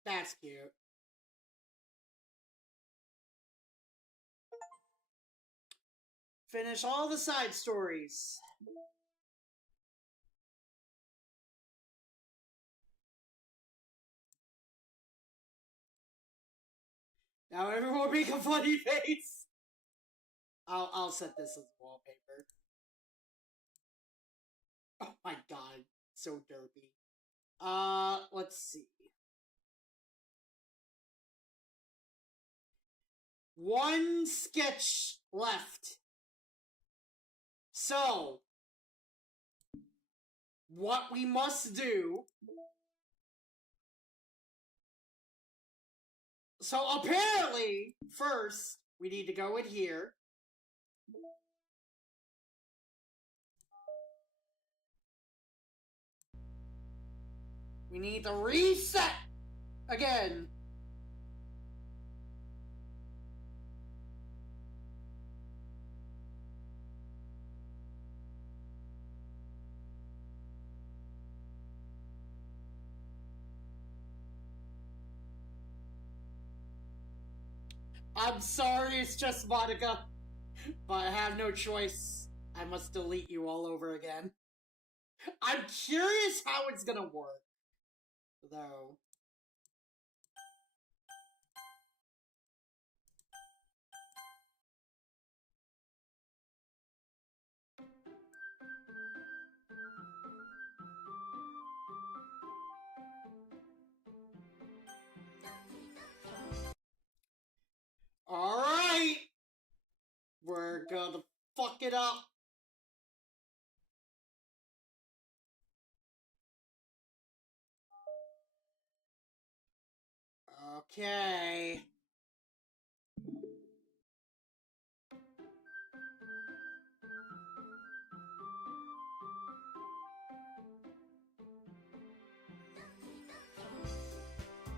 That's cute. Finish all the side stories. Now everyone make a funny face. I'll set this as wallpaper. Oh my god, so derpy. Let's see. One sketch left. So, what we must do... So apparently, first, we need to go in here. We need to reset again. I'm sorry, it's just Monica, but I have no choice. I must delete you all over again. I'm curious how it's gonna work, though. it up. Okay.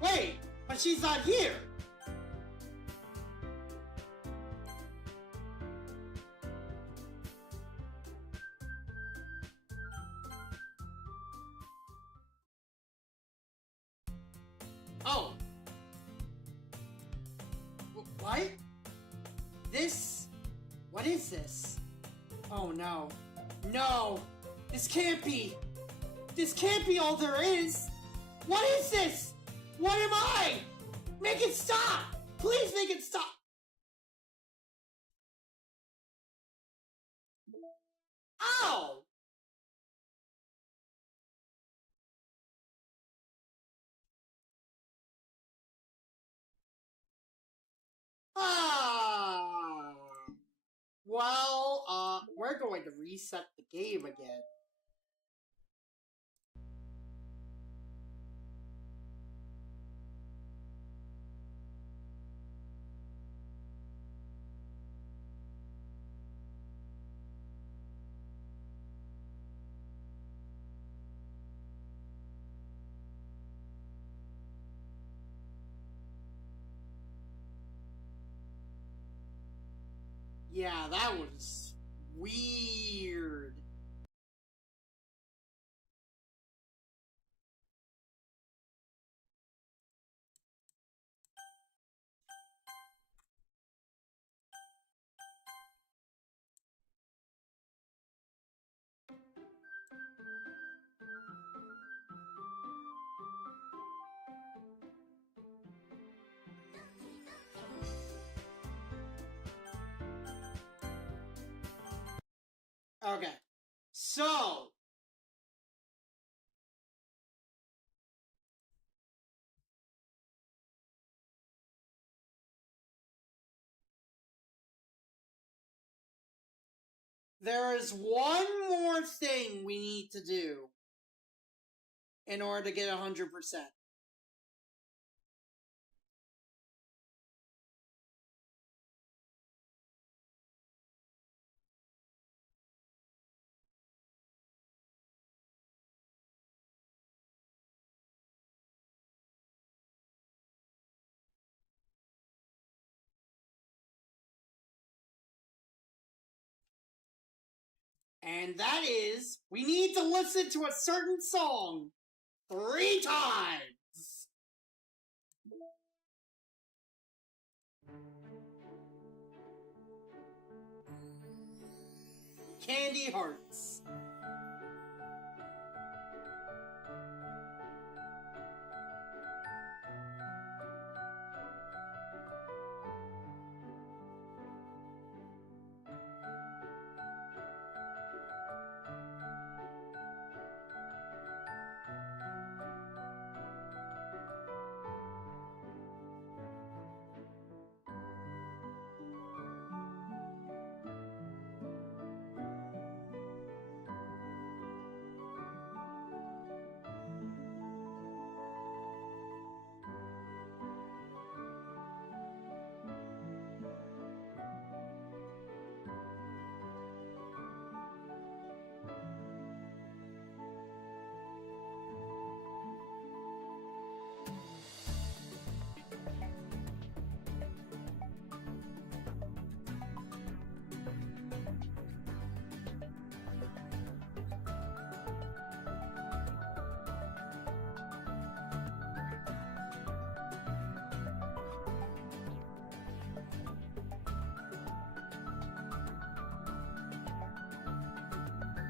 Wait, but she's not here. Oh. What? This? What is this? Oh no. No! This can't be! This can't be all there is! What is this? What am I? Make it stop! Please make it stop! Ow! Ah! Well, we're going to reset the game again. Yeah, that was weird. Okay, so there is one more thing we need to do in order to get 100%. And that is, we need to listen to a certain song 3 times. Candy Hearts.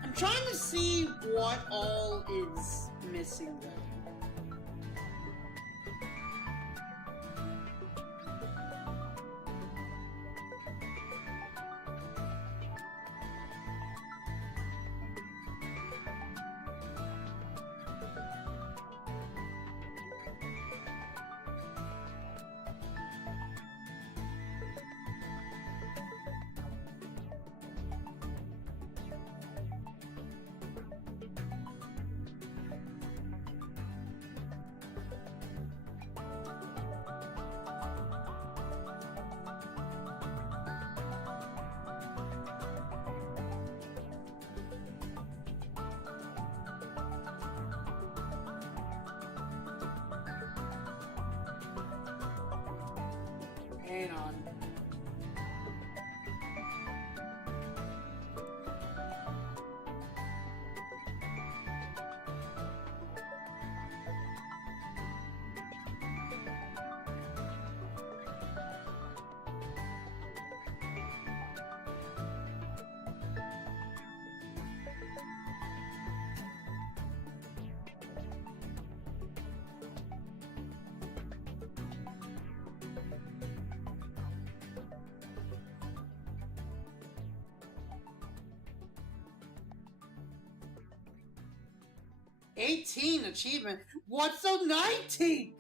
I'm trying to see what all is missing there. 18 achievement. What's the 19th?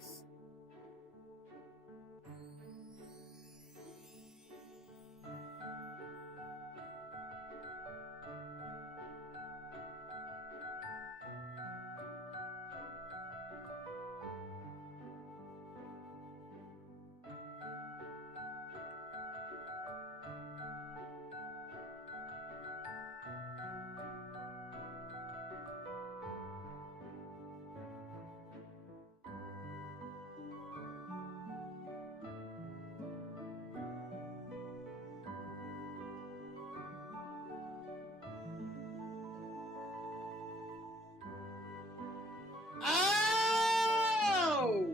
Oh!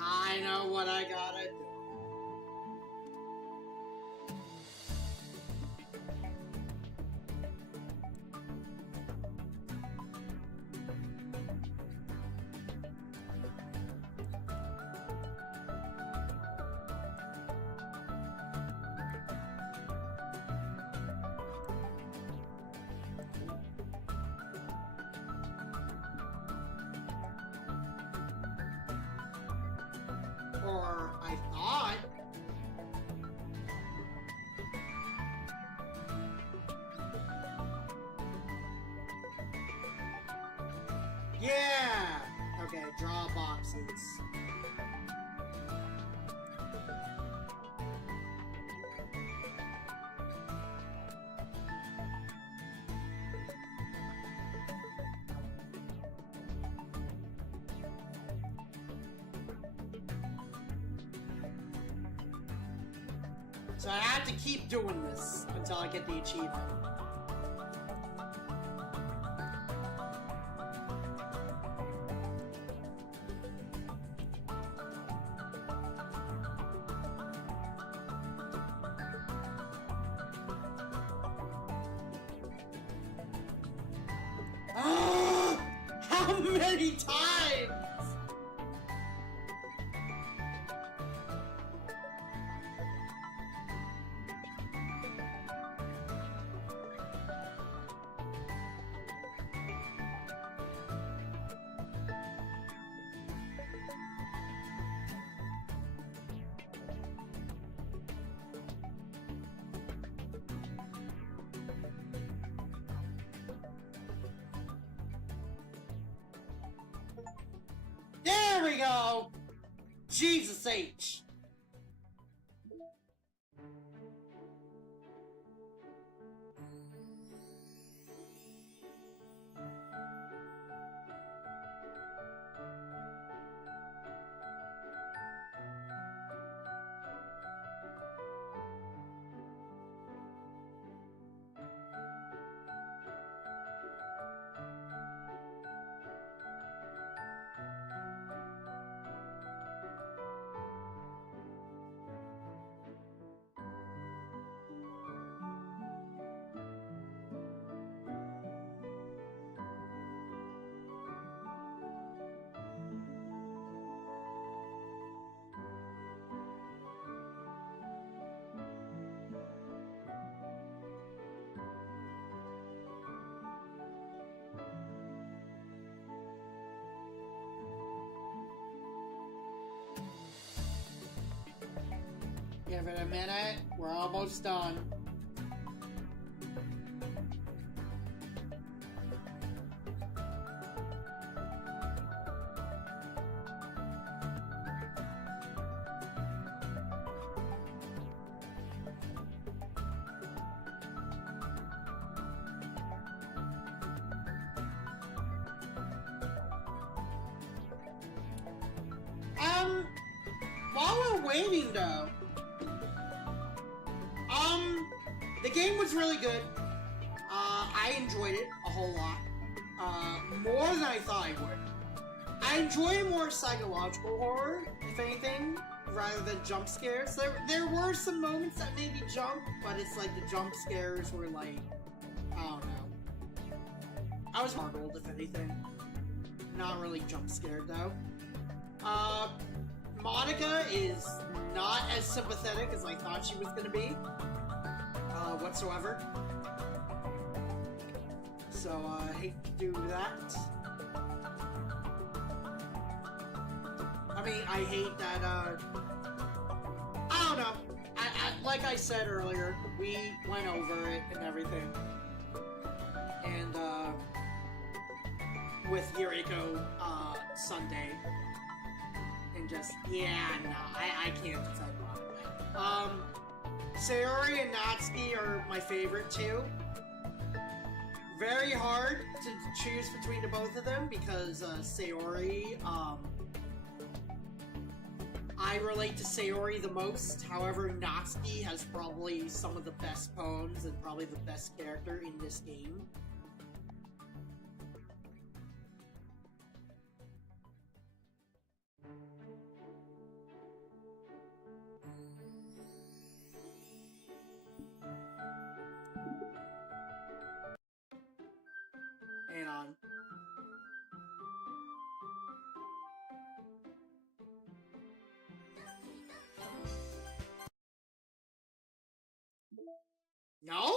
I know what I gotta do. Or I thought. Yeah! Okay, draw boxes. So I have to keep doing this until I get the achievement. How many times? There we go! Jesus H. Give it a minute. We're almost done. While we're waiting though, the game was really good. I enjoyed it a whole lot. More than I thought I would. I enjoy more psychological horror, if anything, rather than jump scares. There were some moments that made me jump, but it's like the jump scares were like, I don't know. I was startled, if anything. Not really jump scared though. Monica is not as sympathetic as I thought she was gonna be. whatsoever. So, I hate to do that. I mean, I hate that, I don't know. Like I said earlier, we went over it and everything. And, with Yuriko, Sunday. And just, yeah, no, I can't decide on it. Sayori and Natsuki are my favorite too. Very hard to choose between the both of them because, Sayori, I relate to Sayori the most. However, Natsuki has probably some of the best poems and probably the best character in this game. Hang on. No?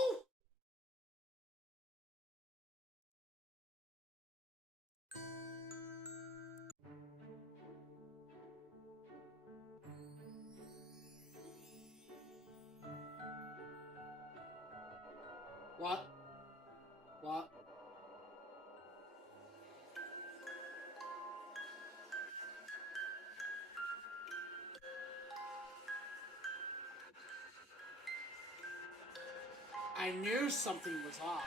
What? What? I knew something was off.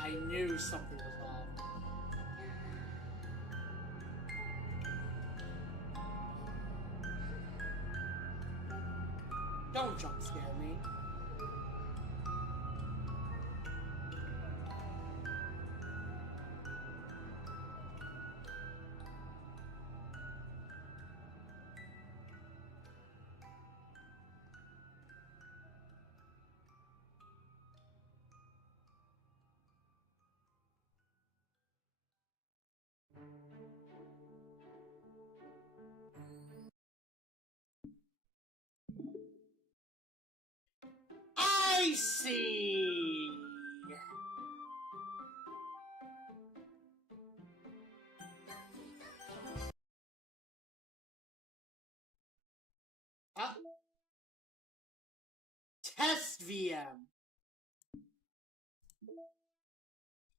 I knew something was off. Don't jump scare me. I see. Test VM.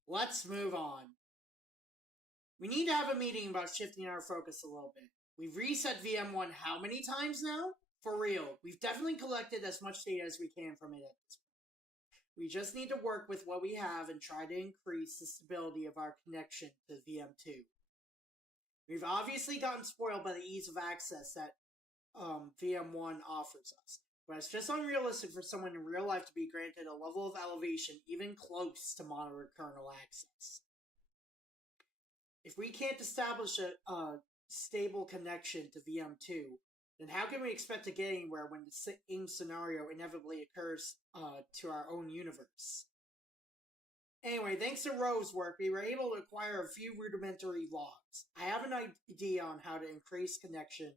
Let's move on. We need to have a meeting about shifting our focus a little bit. We've reset VM1 how many times now? For real, we've definitely collected as much data as we can from it at this point. We just need to work with what we have and try to increase the stability of our connection to VM2. We've obviously gotten spoiled by the ease of access that VM1 offers us, but it's just unrealistic for someone in real life to be granted a level of elevation even close to monitor kernel access. If we can't establish a stable connection to VM2, then how can we expect to get anywhere when the same scenario inevitably occurs to our own universe? Anyway, thanks to Rove's work, we were able to acquire a few rudimentary logs. I have an idea on how to increase connection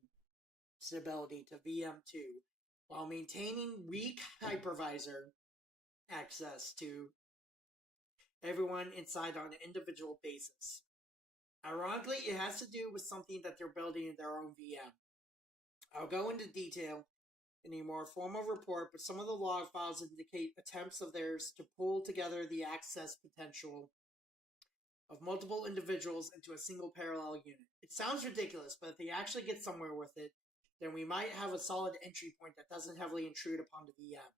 stability to VM2 while maintaining weak hypervisor access to everyone inside on an individual basis. Ironically, it has to do with something that they're building in their own VM. I'll go into detail in a more formal report, but some of the log files indicate attempts of theirs to pull together the access potential of multiple individuals into a single parallel unit. It sounds ridiculous, but if they actually get somewhere with it, then we might have a solid entry point that doesn't heavily intrude upon the VM.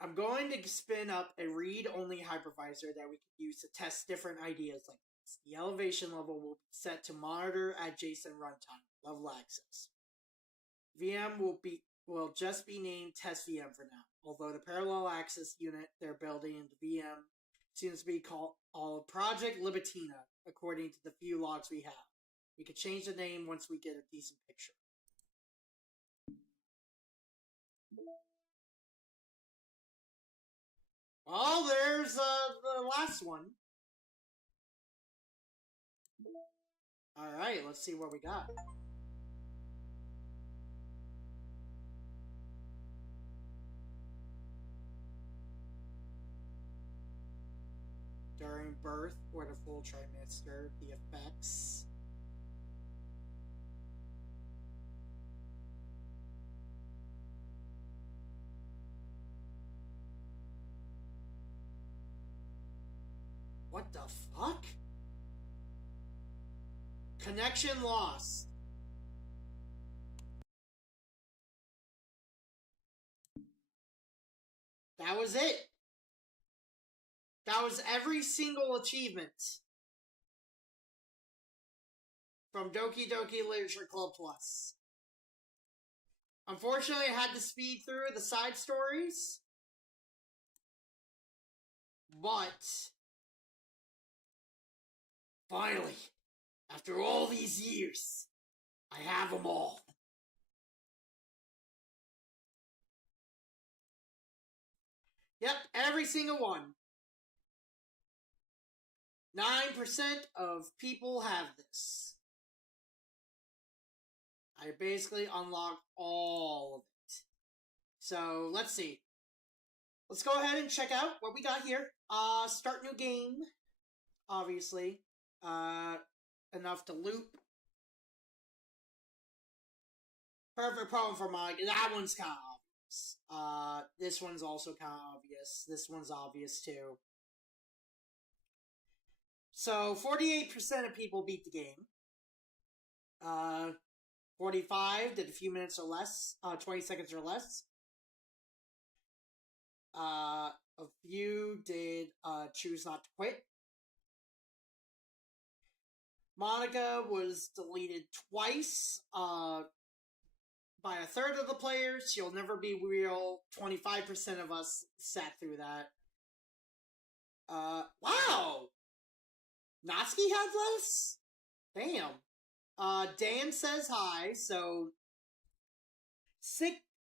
I'm going to spin up a read-only hypervisor that we can use to test different ideas like this. The elevation level will be set to monitor adjacent runtime, level access. VM will just be named Test VM for now, although the parallel access unit they're building in the VM seems to be called Project Libitina, according to the few logs we have. We could change the name once we get a decent picture. Oh, there's the last one. Alright, let's see what we got. During birth or the full trimester, the effects. What the fuck? Connection lost. That was it. That was every single achievement from Doki Doki Literature Club Plus. Unfortunately, I had to speed through the side stories, but finally, after all these years, I have them all. Yep, every single one. 9% of people have this. I basically unlocked all of it. So, let's see. Let's go ahead and check out what we got here. Start new game. Obviously. Enough to loop. Perfect problem for Mike. That one's kind of obvious. This one's also kind of obvious. This one's obvious too. So, 48% of people beat the game. 45 did a few minutes or less. 20 seconds or less. A few did choose not to quit. Monica was deleted twice by a third of the players. She'll never be real. 25% of us sat through that. Wow! Natsuki had less? Damn. Dan says hi, so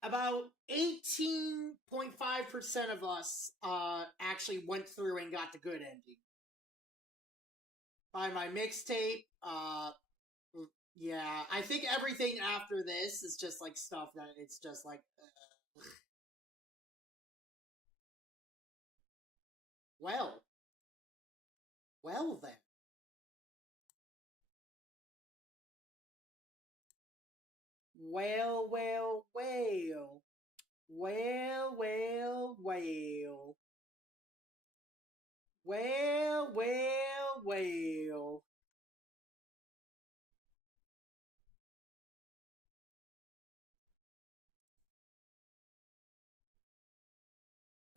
about 18.5% of us actually went through and got the good ending. By my mixtape, yeah, I think everything after this is just like stuff that it's just like, well then. Well.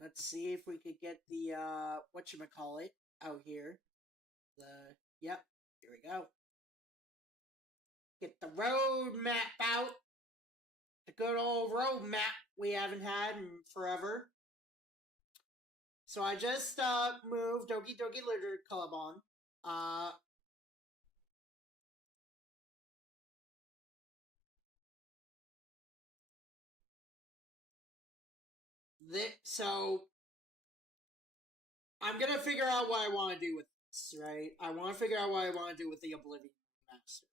Let's see if we could get the, whatchamacallit out here. Yep, here we go. Get the road map out. The good old road map we haven't had in forever. So I just moved Doki Doki Literature Club on. So I'm gonna figure out what I want to do with this, right? I want to figure out what I want to do with the Oblivion Master.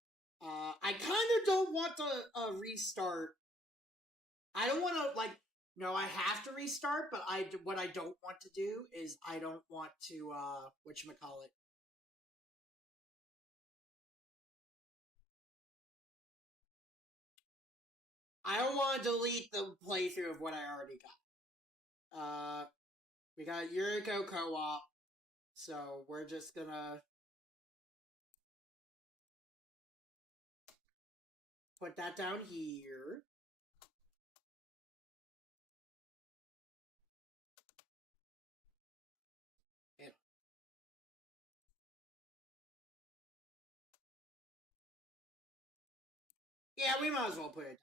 I kind of don't want to restart. I don't want to, like, no, I have to restart, but what I don't want to do is I don't want to, whatchamacallit. I don't want to delete the playthrough of what I already got. We got Yuriko Co-op, so we're just gonna put that down here. Yeah, we might as well put it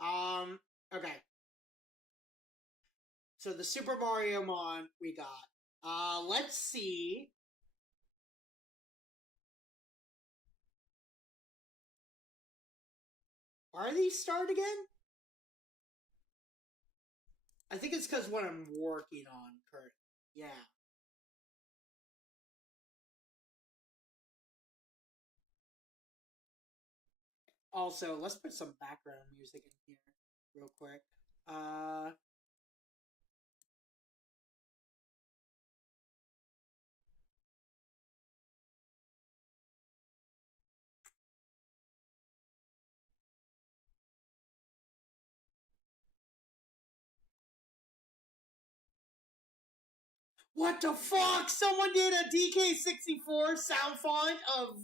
down. Okay. So the Super Mario Mon we got. Let's see. Are these start again? I think it's because what I'm working on currently. Yeah. Also, let's put some background music in here real quick. What the fuck? Someone did a DK64 sound font of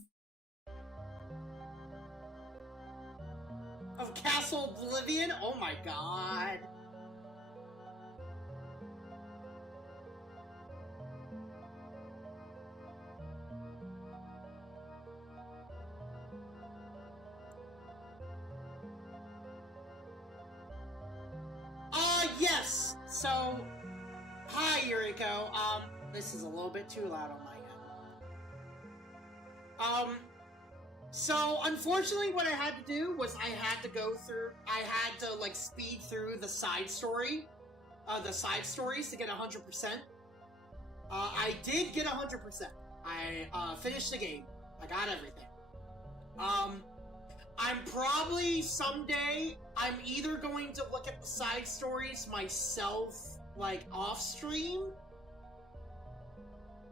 Castle Oblivion? Oh my god. Yes. So, hi, Yuriko. This is a little bit too loud on my end. So, unfortunately, what I had to do was I had to, like, speed through the side stories to get 100%. I did get 100%. I finished the game. I got everything. I'm probably someday, I'm either going to look at the side stories myself, like, off stream,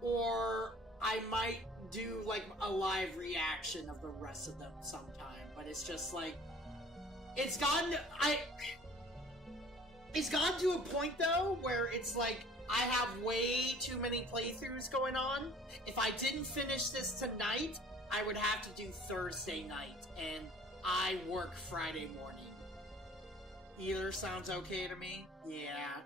or I might do, like, a live reaction of the rest of them sometime. But it's just, like, it's gotten to a point, though, where it's, like, I have way too many playthroughs going on. If I didn't finish this tonight, I would have to do Thursday night, and I work Friday morning. Either sounds okay to me? Yeah.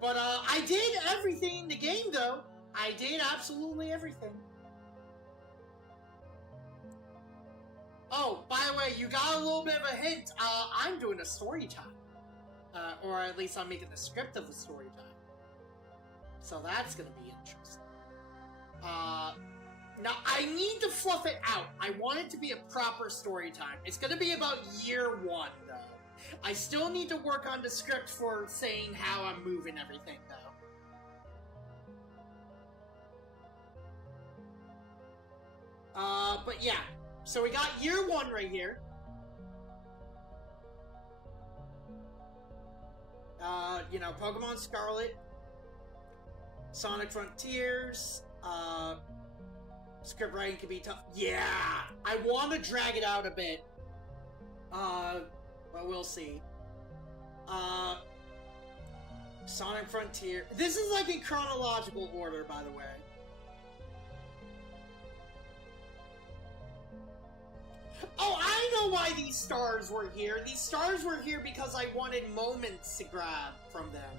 But, I did everything in the game, though. I did absolutely everything. Oh, by the way, you got a little bit of a hint. I'm doing a story time. Or at least I'm making the script of the story time. So that's gonna be interesting. Now, I need to fluff it out. I want it to be a proper story time. It's gonna be about year 1, though. I still need to work on the script for saying how I'm moving everything, though. But yeah. So we got year 1 right here. You know, Pokemon Scarlet, Sonic Frontiers, script writing can be tough. Yeah! I want to drag it out a bit. But we'll see. Sonic Frontier. This is like in chronological order, by the way. Oh, I know why these stars were here. These stars were here because I wanted moments to grab from them.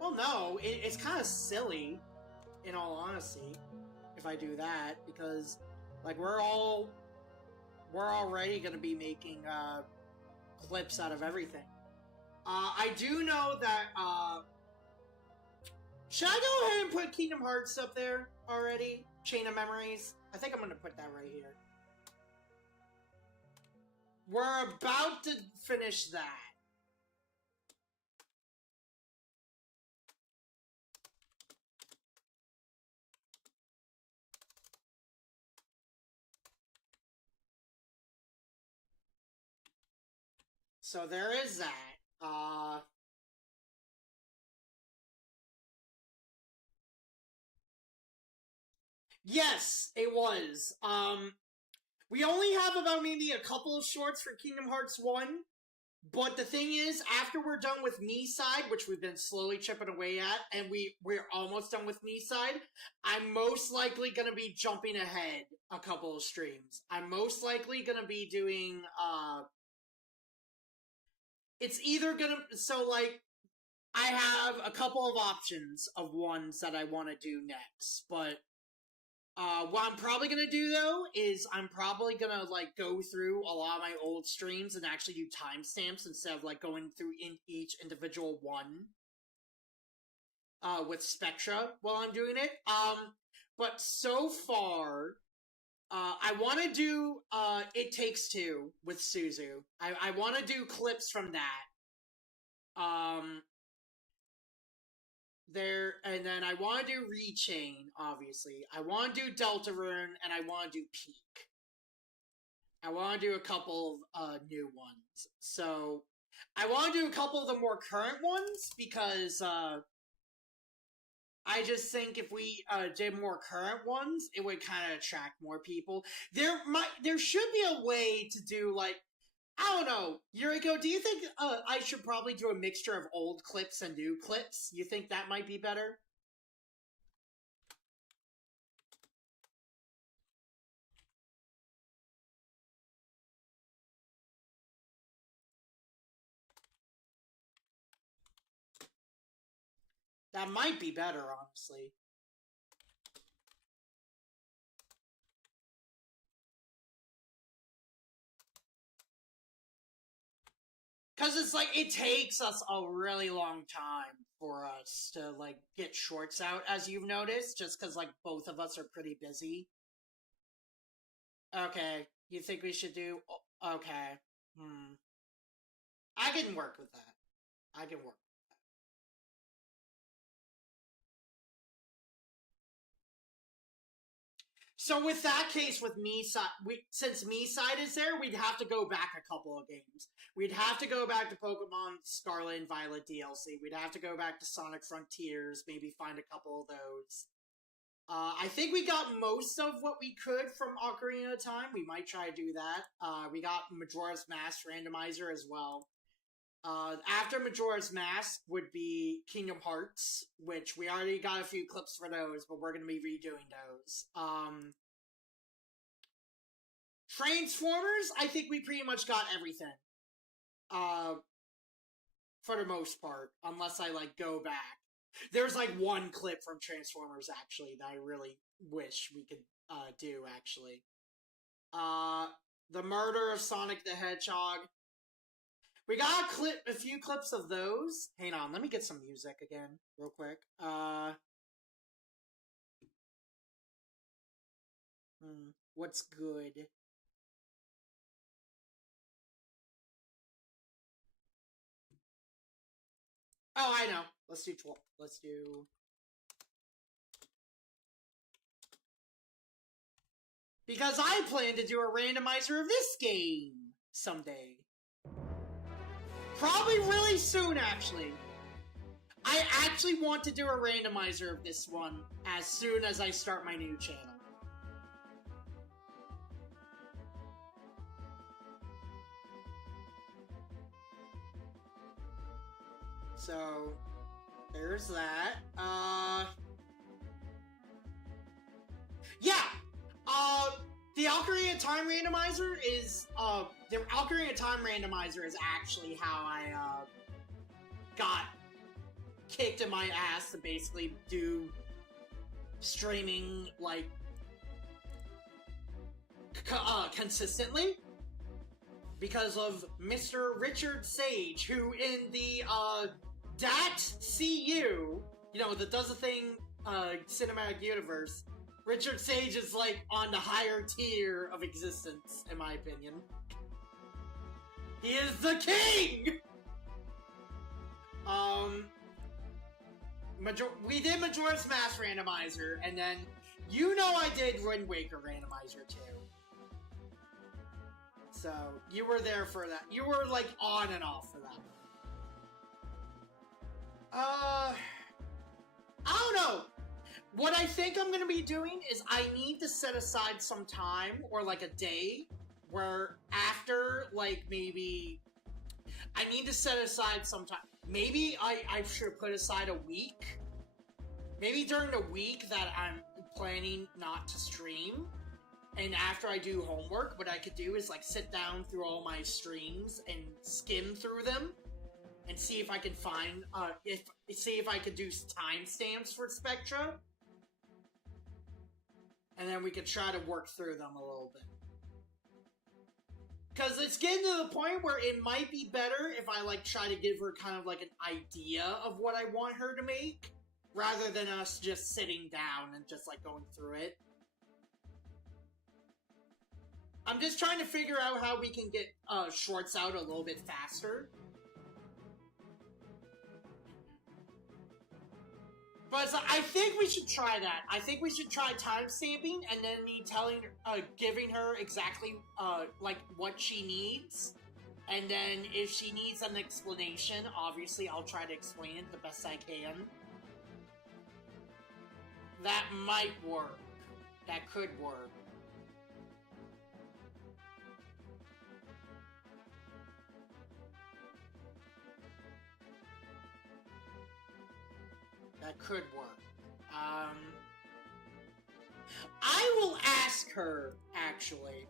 Well, no, it's kind of silly, in all honesty, if I do that, because, like, we're already gonna be making, clips out of everything. I do know that, should I go ahead and put Kingdom Hearts up there already? Chain of Memories? I think I'm gonna put that right here. We're about to finish that. So there is that. Yes, it was. We only have about maybe a couple of shorts for Kingdom Hearts 1, but the thing is, after we're done with MiSide, which we've been slowly chipping away at, and we're almost done with MiSide, I'm most likely gonna be jumping ahead a couple of streams. I'm most likely gonna be doing, it's either gonna, so, like, I have a couple of options of ones that I want to do next, but what I'm probably gonna do, though, is I'm probably gonna, like, go through a lot of my old streams and actually do timestamps instead of, like, going through each individual one with Spectra while I'm doing it. But so far, I want to do It Takes Two with Suzu. I want to do clips from that. And then I want to do Rechain, obviously. I want to do Deltarune, and I want to do Peak. I want to do a couple of new ones. So, I want to do a couple of the more current ones, because, I just think if we did more current ones, it would kind of attract more people. There should be a way to do, like, I don't know, Yuriko, do you think I should probably do a mixture of old clips and new clips? You think that might be better? That might be better, honestly. Because it's like, it takes us a really long time for us to, like, get shorts out, as you've noticed, just because, like, both of us are pretty busy. Okay, you think we should do... Okay. I can work with that. I can work. So with that case, with MiSide, since MiSide is there, we'd have to go back a couple of games. We'd have to go back to Pokemon Scarlet and Violet DLC. We'd have to go back to Sonic Frontiers, maybe find a couple of those. I think we got most of what we could from Ocarina of Time. We might try to do that. We got Majora's Mask Randomizer as well. After Majora's Mask would be Kingdom Hearts, which we already got a few clips for those, but we're going to be redoing those. Transformers, I think we pretty much got everything. For the most part, unless I, like, go back. There's, like, one clip from Transformers, actually, that I really wish we could, do, actually. The murder of Sonic the Hedgehog. We got a few clips of those. Hang on, let me get some music again, real quick. What's good? Oh, I know. Let's do 12. Let's do... Because I plan to do a randomizer of this game someday. Probably really soon, actually. I actually want to do a randomizer of this one as soon as I start my new channel. So, there's that. Yeah! The Ocarina of Time randomizer is, the Ocarina of Time randomizer is actually how I, got kicked in my ass to basically do streaming, like, consistently. Because of Mr. Richard Sage, who in the, DAT CU, you know, that does a thing, cinematic universe, Richard Sage is, like, on the higher tier of existence, in my opinion. He is the king! We did Majora's Mask randomizer, and then, you know I did Wind Waker randomizer, too. So, you were there for that. You were, like, on and off for that. I don't know. What I think I'm gonna be doing is I need to set aside some time, or like a day, where after, like, maybe... I need to set aside some time. Maybe I should put aside a week. Maybe during the week that I'm planning not to stream, and after I do homework, what I could do is, like, sit down through all my streams and skim through them, and see if I can find, see if I could do timestamps for Spectra. And then we could try to work through them a little bit. Because it's getting to the point where it might be better if I, like, try to give her kind of, like, an idea of what I want her to make, rather than us just sitting down and just, like, going through it. I'm just trying to figure out how we can get, shorts out a little bit faster. But so I think we should try that. I think we should try time stamping and then me giving her exactly, like, what she needs. And then if she needs an explanation, obviously I'll try to explain it the best I can. That might work. That could work. That could work. I will ask her, actually.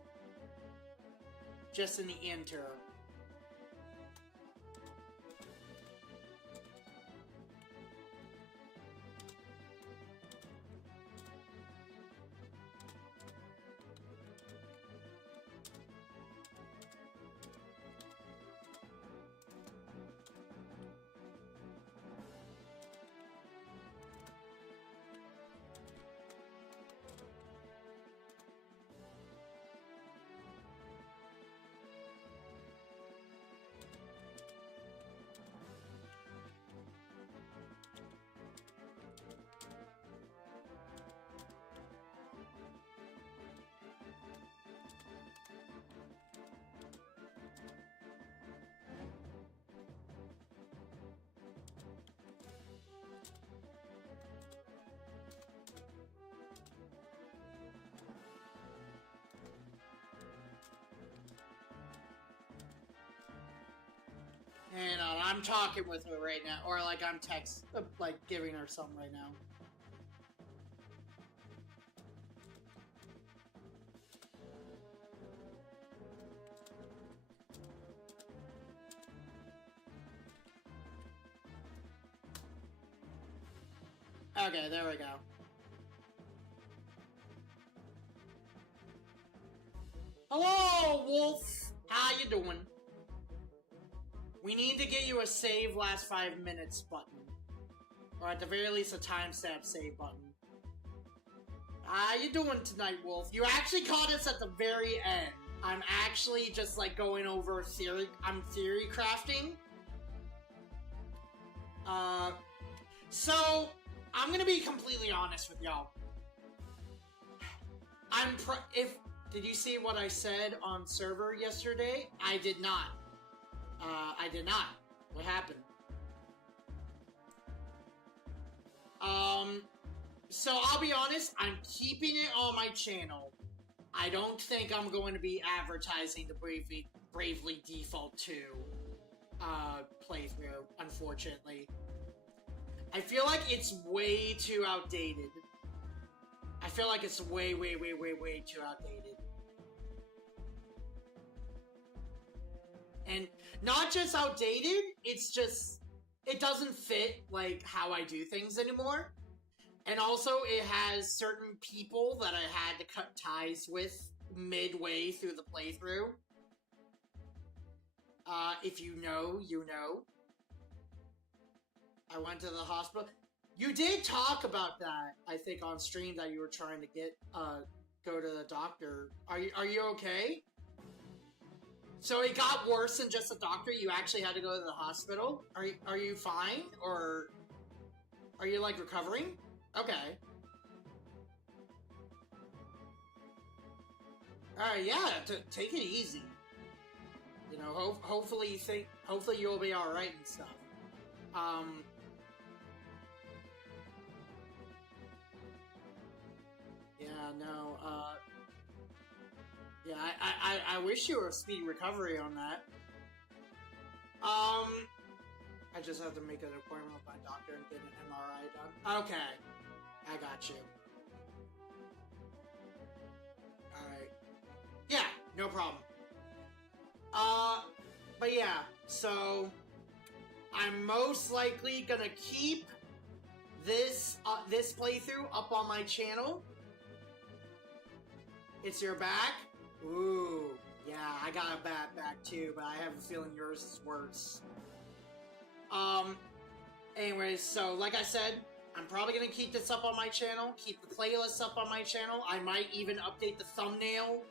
Just in the interim. And I'm talking with her right now, or like I'm giving her something right now. Okay, there we go. Hello, Wolf! How you doing? We need to get you a save last 5 minutes button. Or at the very least a timestamp save button. How you doing tonight, Wolf? You actually caught us at the very end. I'm actually just like going over theory. I'm theory crafting. So I'm gonna be completely honest with y'all. Did you see what I said on server yesterday? I did not. I did not. What happened? So I'll be honest, I'm keeping it on my channel. I don't think I'm going to be advertising the Bravely Default 2 playthrough, unfortunately. I feel like it's way too outdated. I feel like it's way too outdated. And not just outdated, it's just, it doesn't fit, like, how I do things anymore. And also, it has certain people that I had to cut ties with midway through the playthrough. If you know, you know. I went to the hospital. You did talk about that, I think, on stream, that you were trying to go to the doctor. Are you okay? So it got worse than just a doctor? You actually had to go to the hospital? Are you fine? Or are you, like, recovering? Okay. Alright, yeah, take it easy. You know, hopefully you'll be alright and stuff. Yeah, no, yeah, I wish you were a speedy recovery on that. I just have to make an appointment with my doctor and get an MRI done. Okay, I got you. Alright. Yeah, no problem. But yeah, so I'm most likely gonna keep this playthrough up on my channel. It's your back? Ooh, yeah, I got a bad back too, but I have a feeling yours is worse. Anyways, so like I said, I'm probably gonna keep this up on my channel, keep the playlist up on my channel. I might even update the thumbnail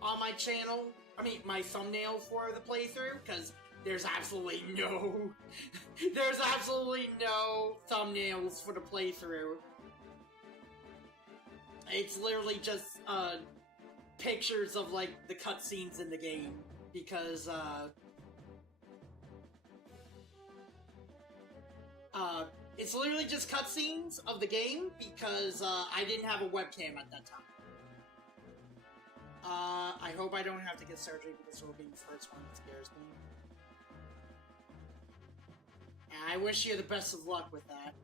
on my channel. I mean, my thumbnail for the playthrough, because there's absolutely no thumbnails for the playthrough. It's literally just pictures of like the cutscenes in the game because it's literally just cutscenes of the game because I didn't have a webcam at that time. I hope I don't have to get surgery because it will be the first one that scares me. And I wish you the best of luck with that.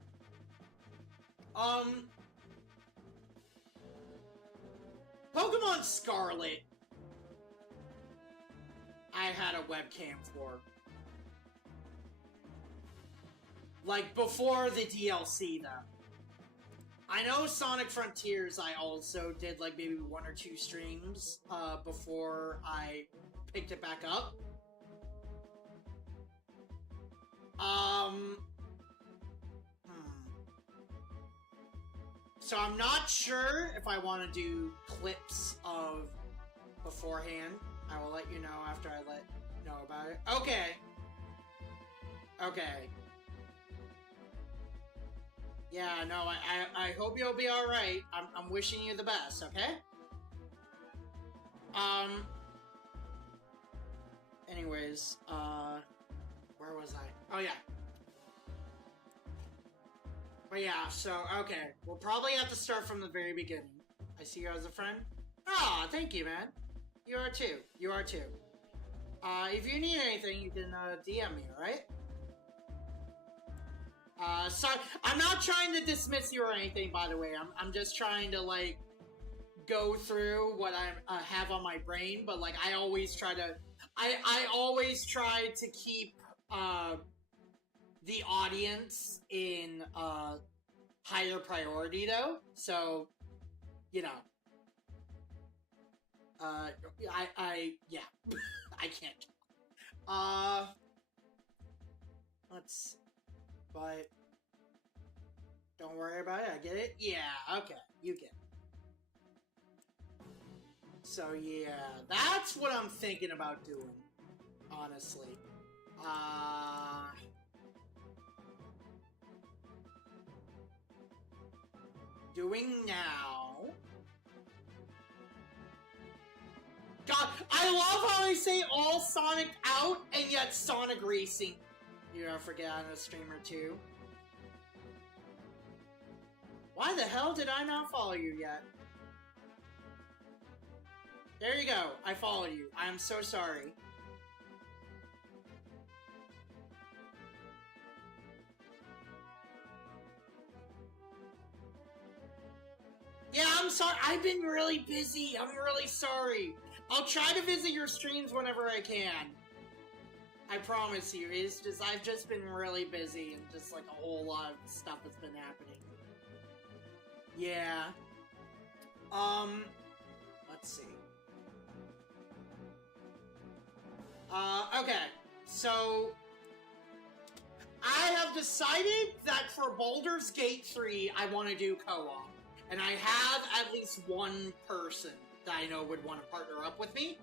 Pokemon Scarlet, I had a webcam for. Like, before the DLC, though. I know Sonic Frontiers I also did, like, maybe 1 or 2 streams, before I picked it back up. So I'm not sure if I want to do clips of beforehand. I will let you know after I let you know about it. Okay. Okay. Yeah, no, I hope you'll be alright. I'm wishing you the best, okay? Anyways, where was I? Oh, yeah. But yeah, so, okay. We'll probably have to start from the very beginning. I see you as a friend. Aw, thank you, man. You are too. You are too. If you need anything, you can, DM me, alright? Sorry, I'm not trying to dismiss you or anything, by the way. I'm just trying to, like, go through what I have on my brain, but, like, I always try to... I always try to keep, the audience in, higher priority, though. So, you know. Yeah. I can't. Let's... But, don't worry about it, I get it? Yeah, okay, you get it. So yeah, that's what I'm thinking about doing, honestly. Doing now... God, I love how they say all Sonic out, and yet Sonic Racing. You don't forget I'm a streamer too. Why the hell did I not follow you yet? There you go. I followed you. I am so sorry. Yeah, I'm sorry. I've been really busy. I'm really sorry. I'll try to visit your streams whenever I can. I promise you. It's just, I've just been really busy and just like a whole lot of stuff that's been happening. Yeah. Let's see. Okay. So, I have decided that for Baldur's Gate 3, I want to do co-op. And I have at least one person that I know would want to partner up with me.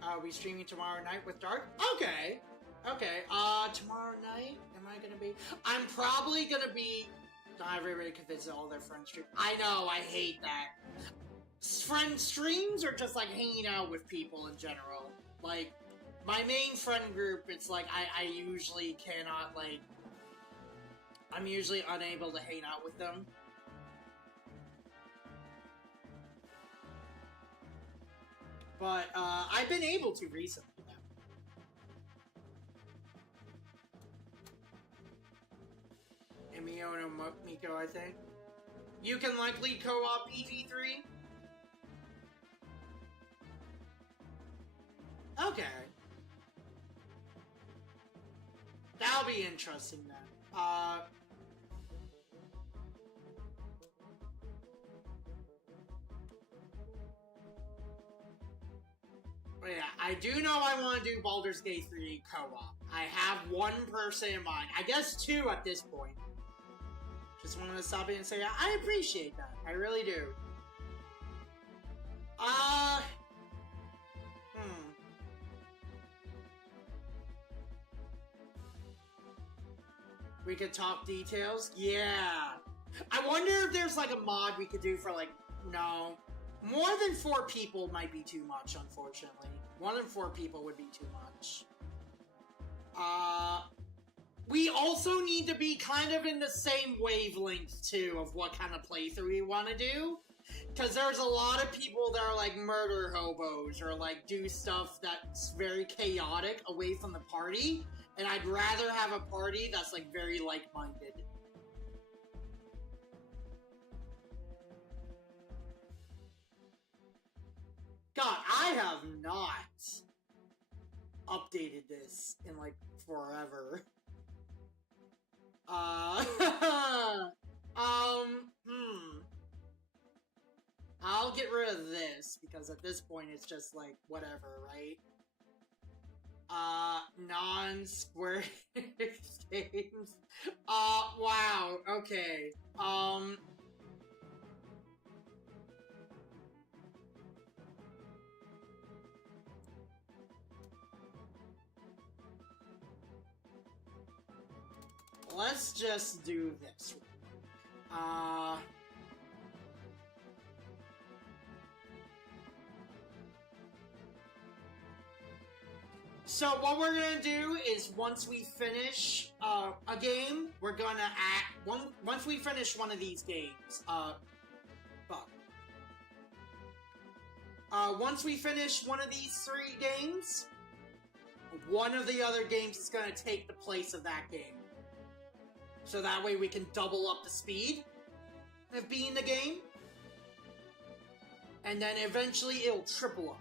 Are we streaming tomorrow night with Dark? Okay. Okay. Tomorrow night? Am I gonna be? I'm probably gonna be... Not everybody can visit all their friends' streams. I know, I hate that. Friend streams are just like hanging out with people in general. Like, my main friend group, it's like, I usually cannot, like... I'm usually unable to hang out with them. But, I've been able to recently, though. And Mio and Miko, I think. You can likely co-op EV3? Okay. That'll be interesting, then. But yeah, I do know I want to do Baldur's Gate 3 co-op. I have one person in mind. I guess 2 at this point. Just wanted to stop in and say, I appreciate that. I really do. We could talk details? Yeah. I wonder if there's like a mod we could do for like, no. More than 4 people might be too much, unfortunately. More than 4 people would be too much. We also need to be kind of in the same wavelength, too, of what kind of playthrough we want to do. Because there's a lot of people that are, like, murder hobos, or, like, do stuff that's very chaotic away from the party. And I'd rather have a party that's, like, very like-minded. God, I have not updated this in, like, forever. I'll get rid of this, because at this point it's just, like, whatever, right? Non-square games. Wow, okay. Let's just do this. So what we're gonna do is once we finish a game, we're gonna once we finish one of these games, once we finish one of these 3 games, one of the other games is gonna take the place of that game. So that way we can double up the speed of being the game. And then eventually it'll triple up.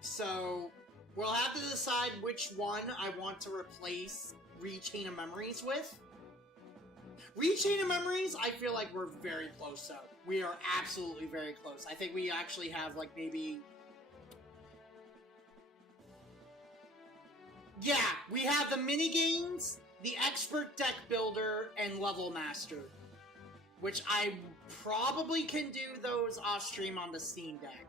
So we'll have to decide which one I want to replace Rechain of Memories with. Rechain of Memories, I feel like we're very close though. We are absolutely very close. I think we actually have like maybe... Yeah, we have the mini-games, the Expert Deck Builder, and Level Master. Which I probably can do those off-stream on the Steam Deck.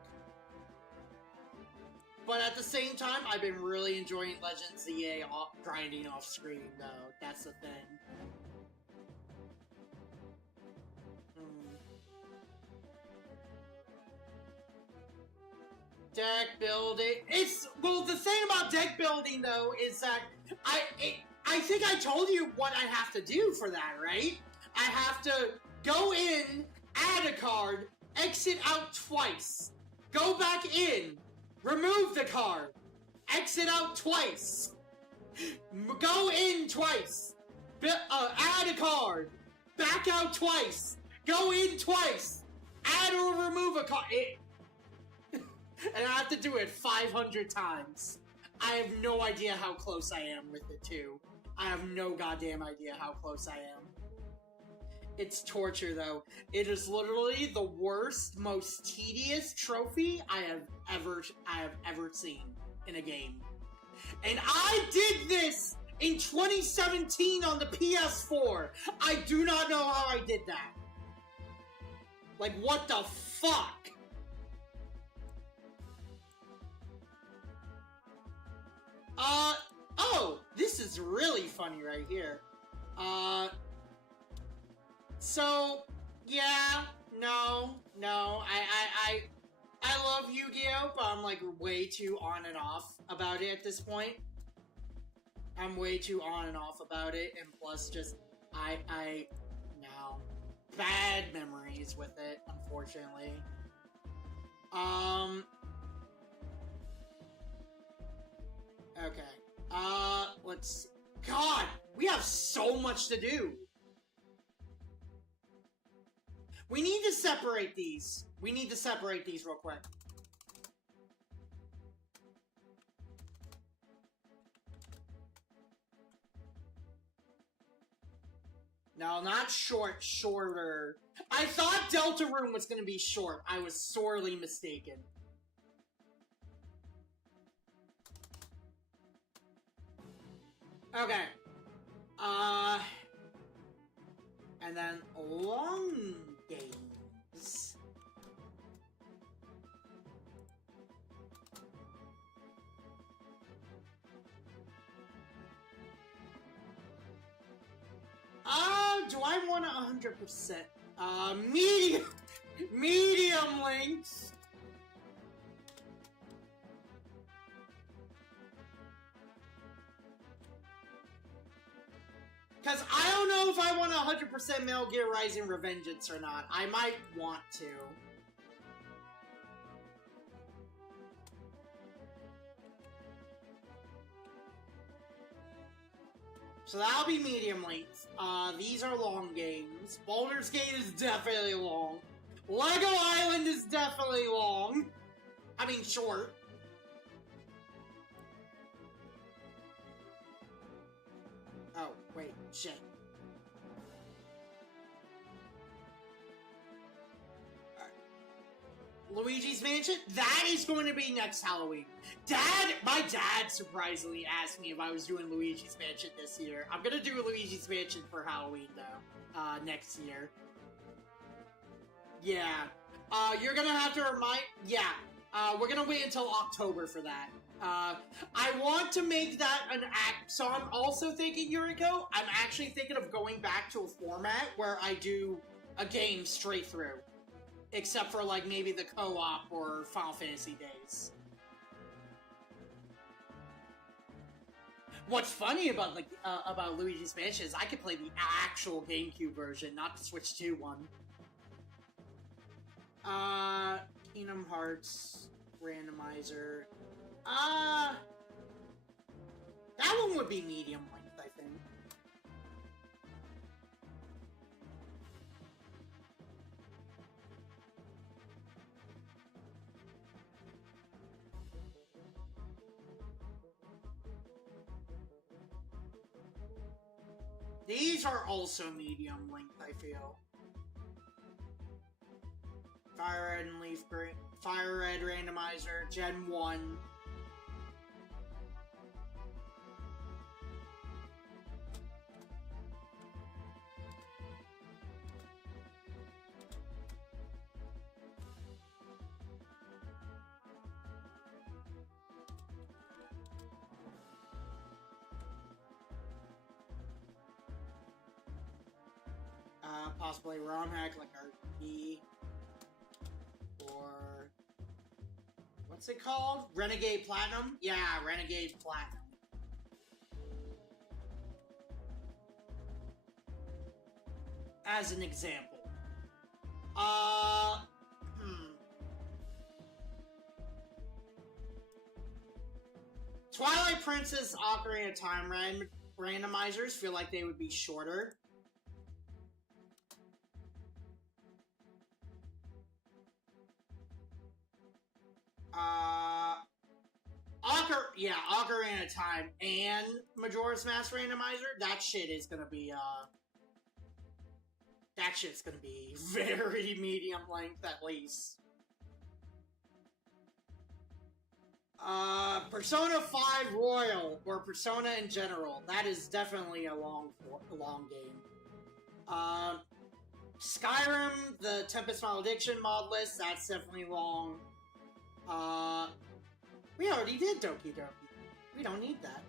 But at the same time, I've been really enjoying Legends ZA grinding off-screen, though. That's the thing. Deck building. Well, the thing about deck building, though, is that I think I told you what I have to do for that, right? I have to go in, add a card, exit out twice, go back in, remove the card, exit out twice, go in twice, add a card, back out twice, go in twice, add or remove a card. And I have to do it 500 times. I have no idea how close I am with it, too. I have no goddamn idea how close I am. It's torture, though. It is literally the worst, most tedious trophy I have ever seen in a game. And I did this in 2017 on the PS4. I do not know how I did that. Like, what the fuck? Oh, this is really funny right here. So, yeah, no, I love Yu-Gi-Oh, but I'm, like, way too on and off about it at this point. I'm way too on and off about it, and plus, just, no. Bad memories with it, unfortunately. Okay. Let's... God! We have so much to do! We need to separate these. We need to separate these real quick. No, not short, shorter. I thought Delta Room was gonna be short. I was sorely mistaken. Okay. And then long games. do I want 100%? Medium... medium length! Because I don't know if I want 100% Metal Gear Rising Revengeance or not. I might want to. So that'll be medium length. These are long games. Baldur's Gate is definitely long. Lego Island is definitely long. I mean, short. Oh, wait, shit. Luigi's Mansion? That is going to be next Halloween. My dad surprisingly asked me if I was doing Luigi's Mansion this year. I'm gonna do Luigi's Mansion for Halloween, though, next year. Yeah. You're gonna have to remind... Yeah. We're gonna wait until October for that. I want to make that an act... So I'm also thinking, Yuriko, I'm actually thinking of going back to a format where I do a game straight through. Except for, like, maybe the co-op or Final Fantasy days. What's funny about, like, about Luigi's Mansion is I could play the actual GameCube version, not the Switch 2 one. Kingdom Hearts randomizer. That one would be medium length, I think. These are also medium length, I feel. Fire Red and Leaf Green, Fire Red randomizer, Gen 1. Possibly ROM hack like RP. Or... what's it called? Renegade Platinum? Yeah, Renegade Platinum. As an example. Twilight Princess Ocarina of Time randomizers feel like they would be shorter. Ocarina of Time and Majora's Mask randomizer, that shit is gonna be, that shit's gonna be very medium length, at least. Persona 5 Royal, or Persona in general, that is definitely a long game. Skyrim, the Tempest Malediction mod list, that's definitely long. We already did Doki Doki. We don't need that.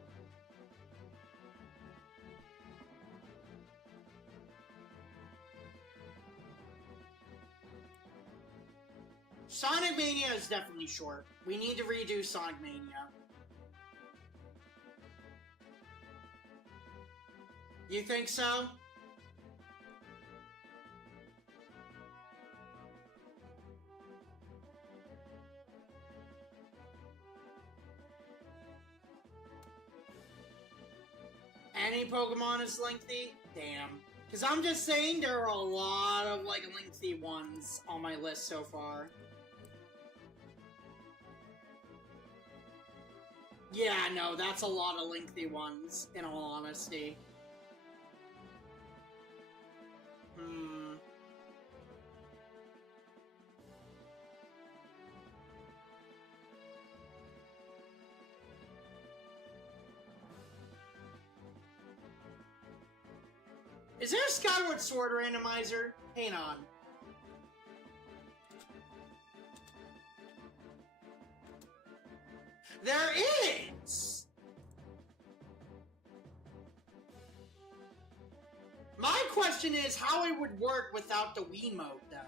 Sonic Mania is definitely short. We need to redo Sonic Mania. You think so? Any Pokemon is lengthy? Damn. Because I'm just saying there are a lot of, like, lengthy ones on my list so far. Yeah, no, that's a lot of lengthy ones, in all honesty. Is there a Skyward Sword randomizer? Hang on. There is! My question is how it would work without the Wii mode, though.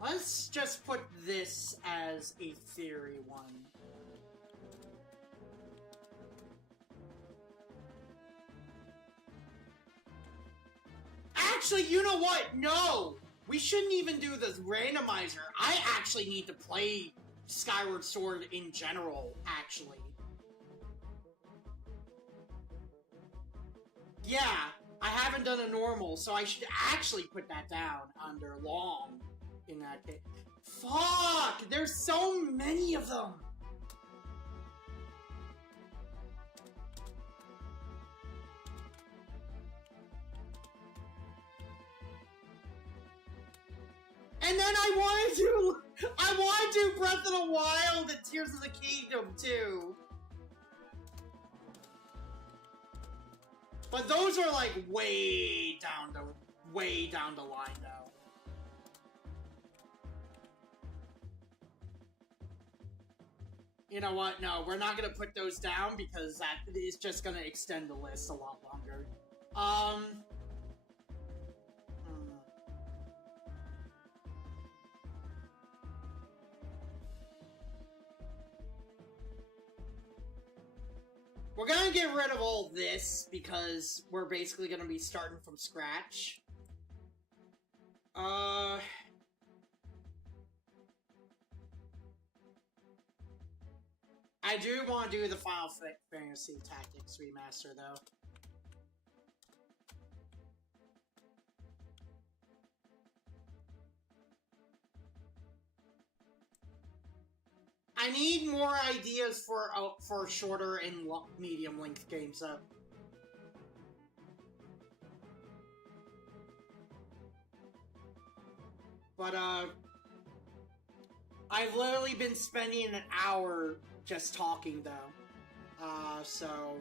Let's just put this as a theory one. Actually, you know what? No! We shouldn't even do the randomizer. I actually need to play Skyward Sword in general, actually. Yeah, I haven't done a normal, so I should actually put that down under long in that case. Fuck! There's so many of them! And then I wanted to do Breath of the Wild and Tears of the Kingdom too. But those are like way down the line though. You know what? No, we're not gonna put those down because that is just gonna extend the list a lot longer. We're gonna get rid of all this because we're basically gonna be starting from scratch. I do want to do the Final Fantasy Tactics remaster though. I need more ideas for shorter and medium length games though. But I've literally been spending an hour just talking though. So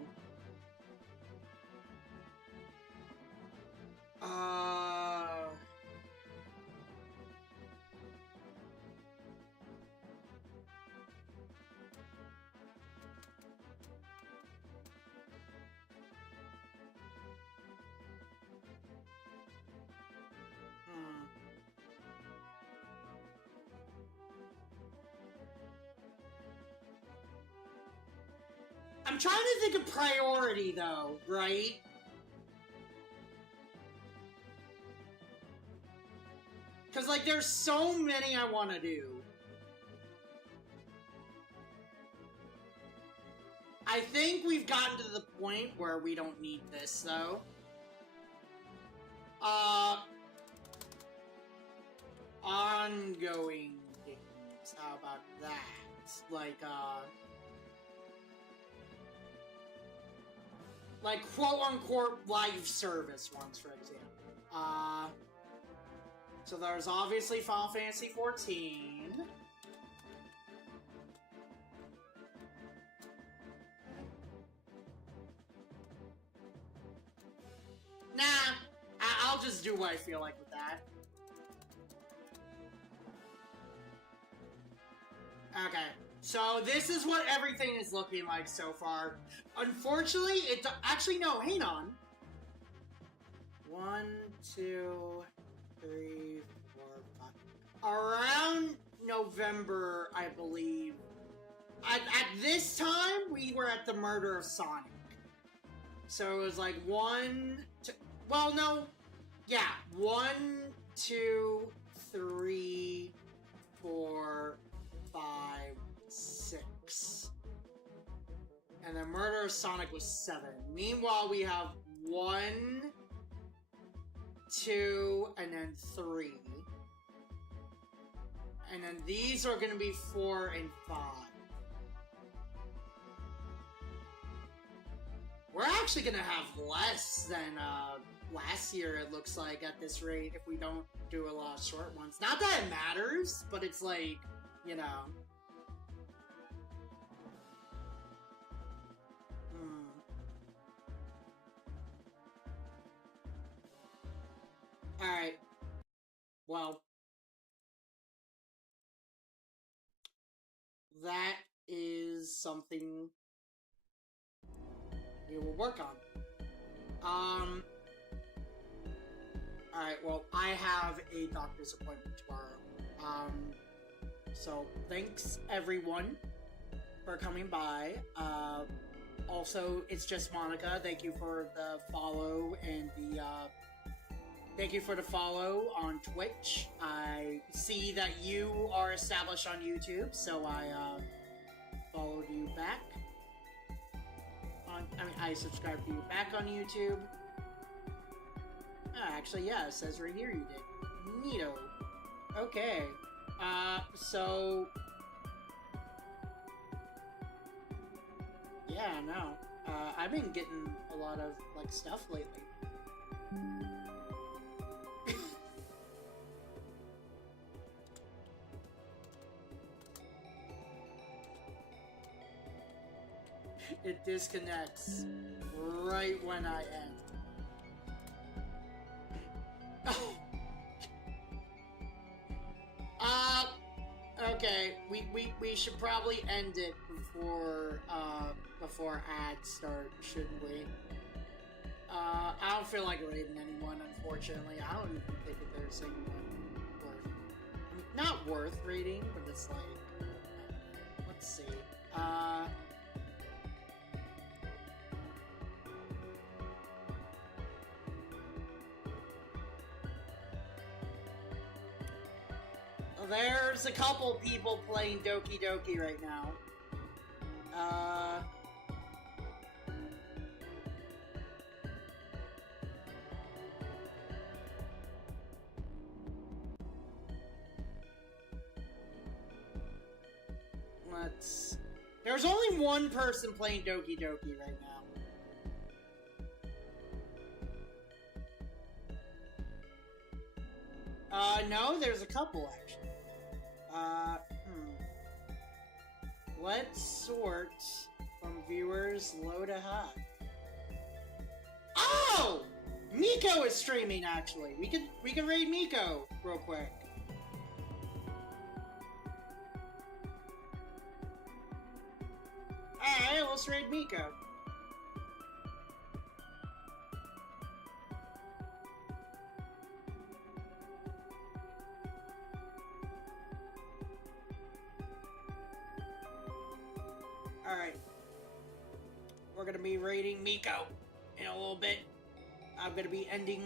I'm trying to think of priority, though, right? Because, like, there's so many I want to do. I think we've gotten to the point where we don't need this, though. Ongoing games. How about that? Like, quote-unquote live service ones, for example. So there's obviously Final Fantasy XIV. Nah, I'll just do what I feel like with that. Okay. So, this is what everything is looking like so far. Unfortunately, actually, no, hang on. 1, 2, 3, 4, 5. Around November, I believe. At this time, we were at the murder of Sonic. So, it was like 1, 2... Well, no. Yeah. 1, 2, 3, 4, 5... 6. And then Murder of Sonic was 7. Meanwhile, we have 1, 2, and then 3. And then these are gonna be 4 and 5. We're actually gonna have less than last year, it looks like, at this rate, if we don't do a lot of short ones. Not that it matters, but it's like, you know... Alright. Well, that is something we will work on. Alright, well, I have a doctor's appointment tomorrow. So thanks everyone for coming by. Also, it's just Monica. Thank you for the follow and the, thank you for the follow on Twitch. I see that you are established on YouTube, so I, followed you back. I subscribed to you back on YouTube. Actually, yeah, it says right here you did. Neato. Okay. So... yeah, no. I've been getting a lot of, like, stuff lately. It disconnects right when I end. Okay, we should probably end it before ads start, shouldn't we? I don't feel like raiding anyone, unfortunately. I don't even think that there's anyone worth... I mean, not worth raiding, but it's like... let's see. There's a couple people playing Doki Doki right now. There's only one person playing Doki Doki right now. No, there's a couple, actually. Let's sort from viewers low to high. Oh! Miko is streaming, actually. We could raid Miko real quick. Alright, let's raid Miko. Alright. We're gonna be raiding Miko in a little bit. I'm gonna be ending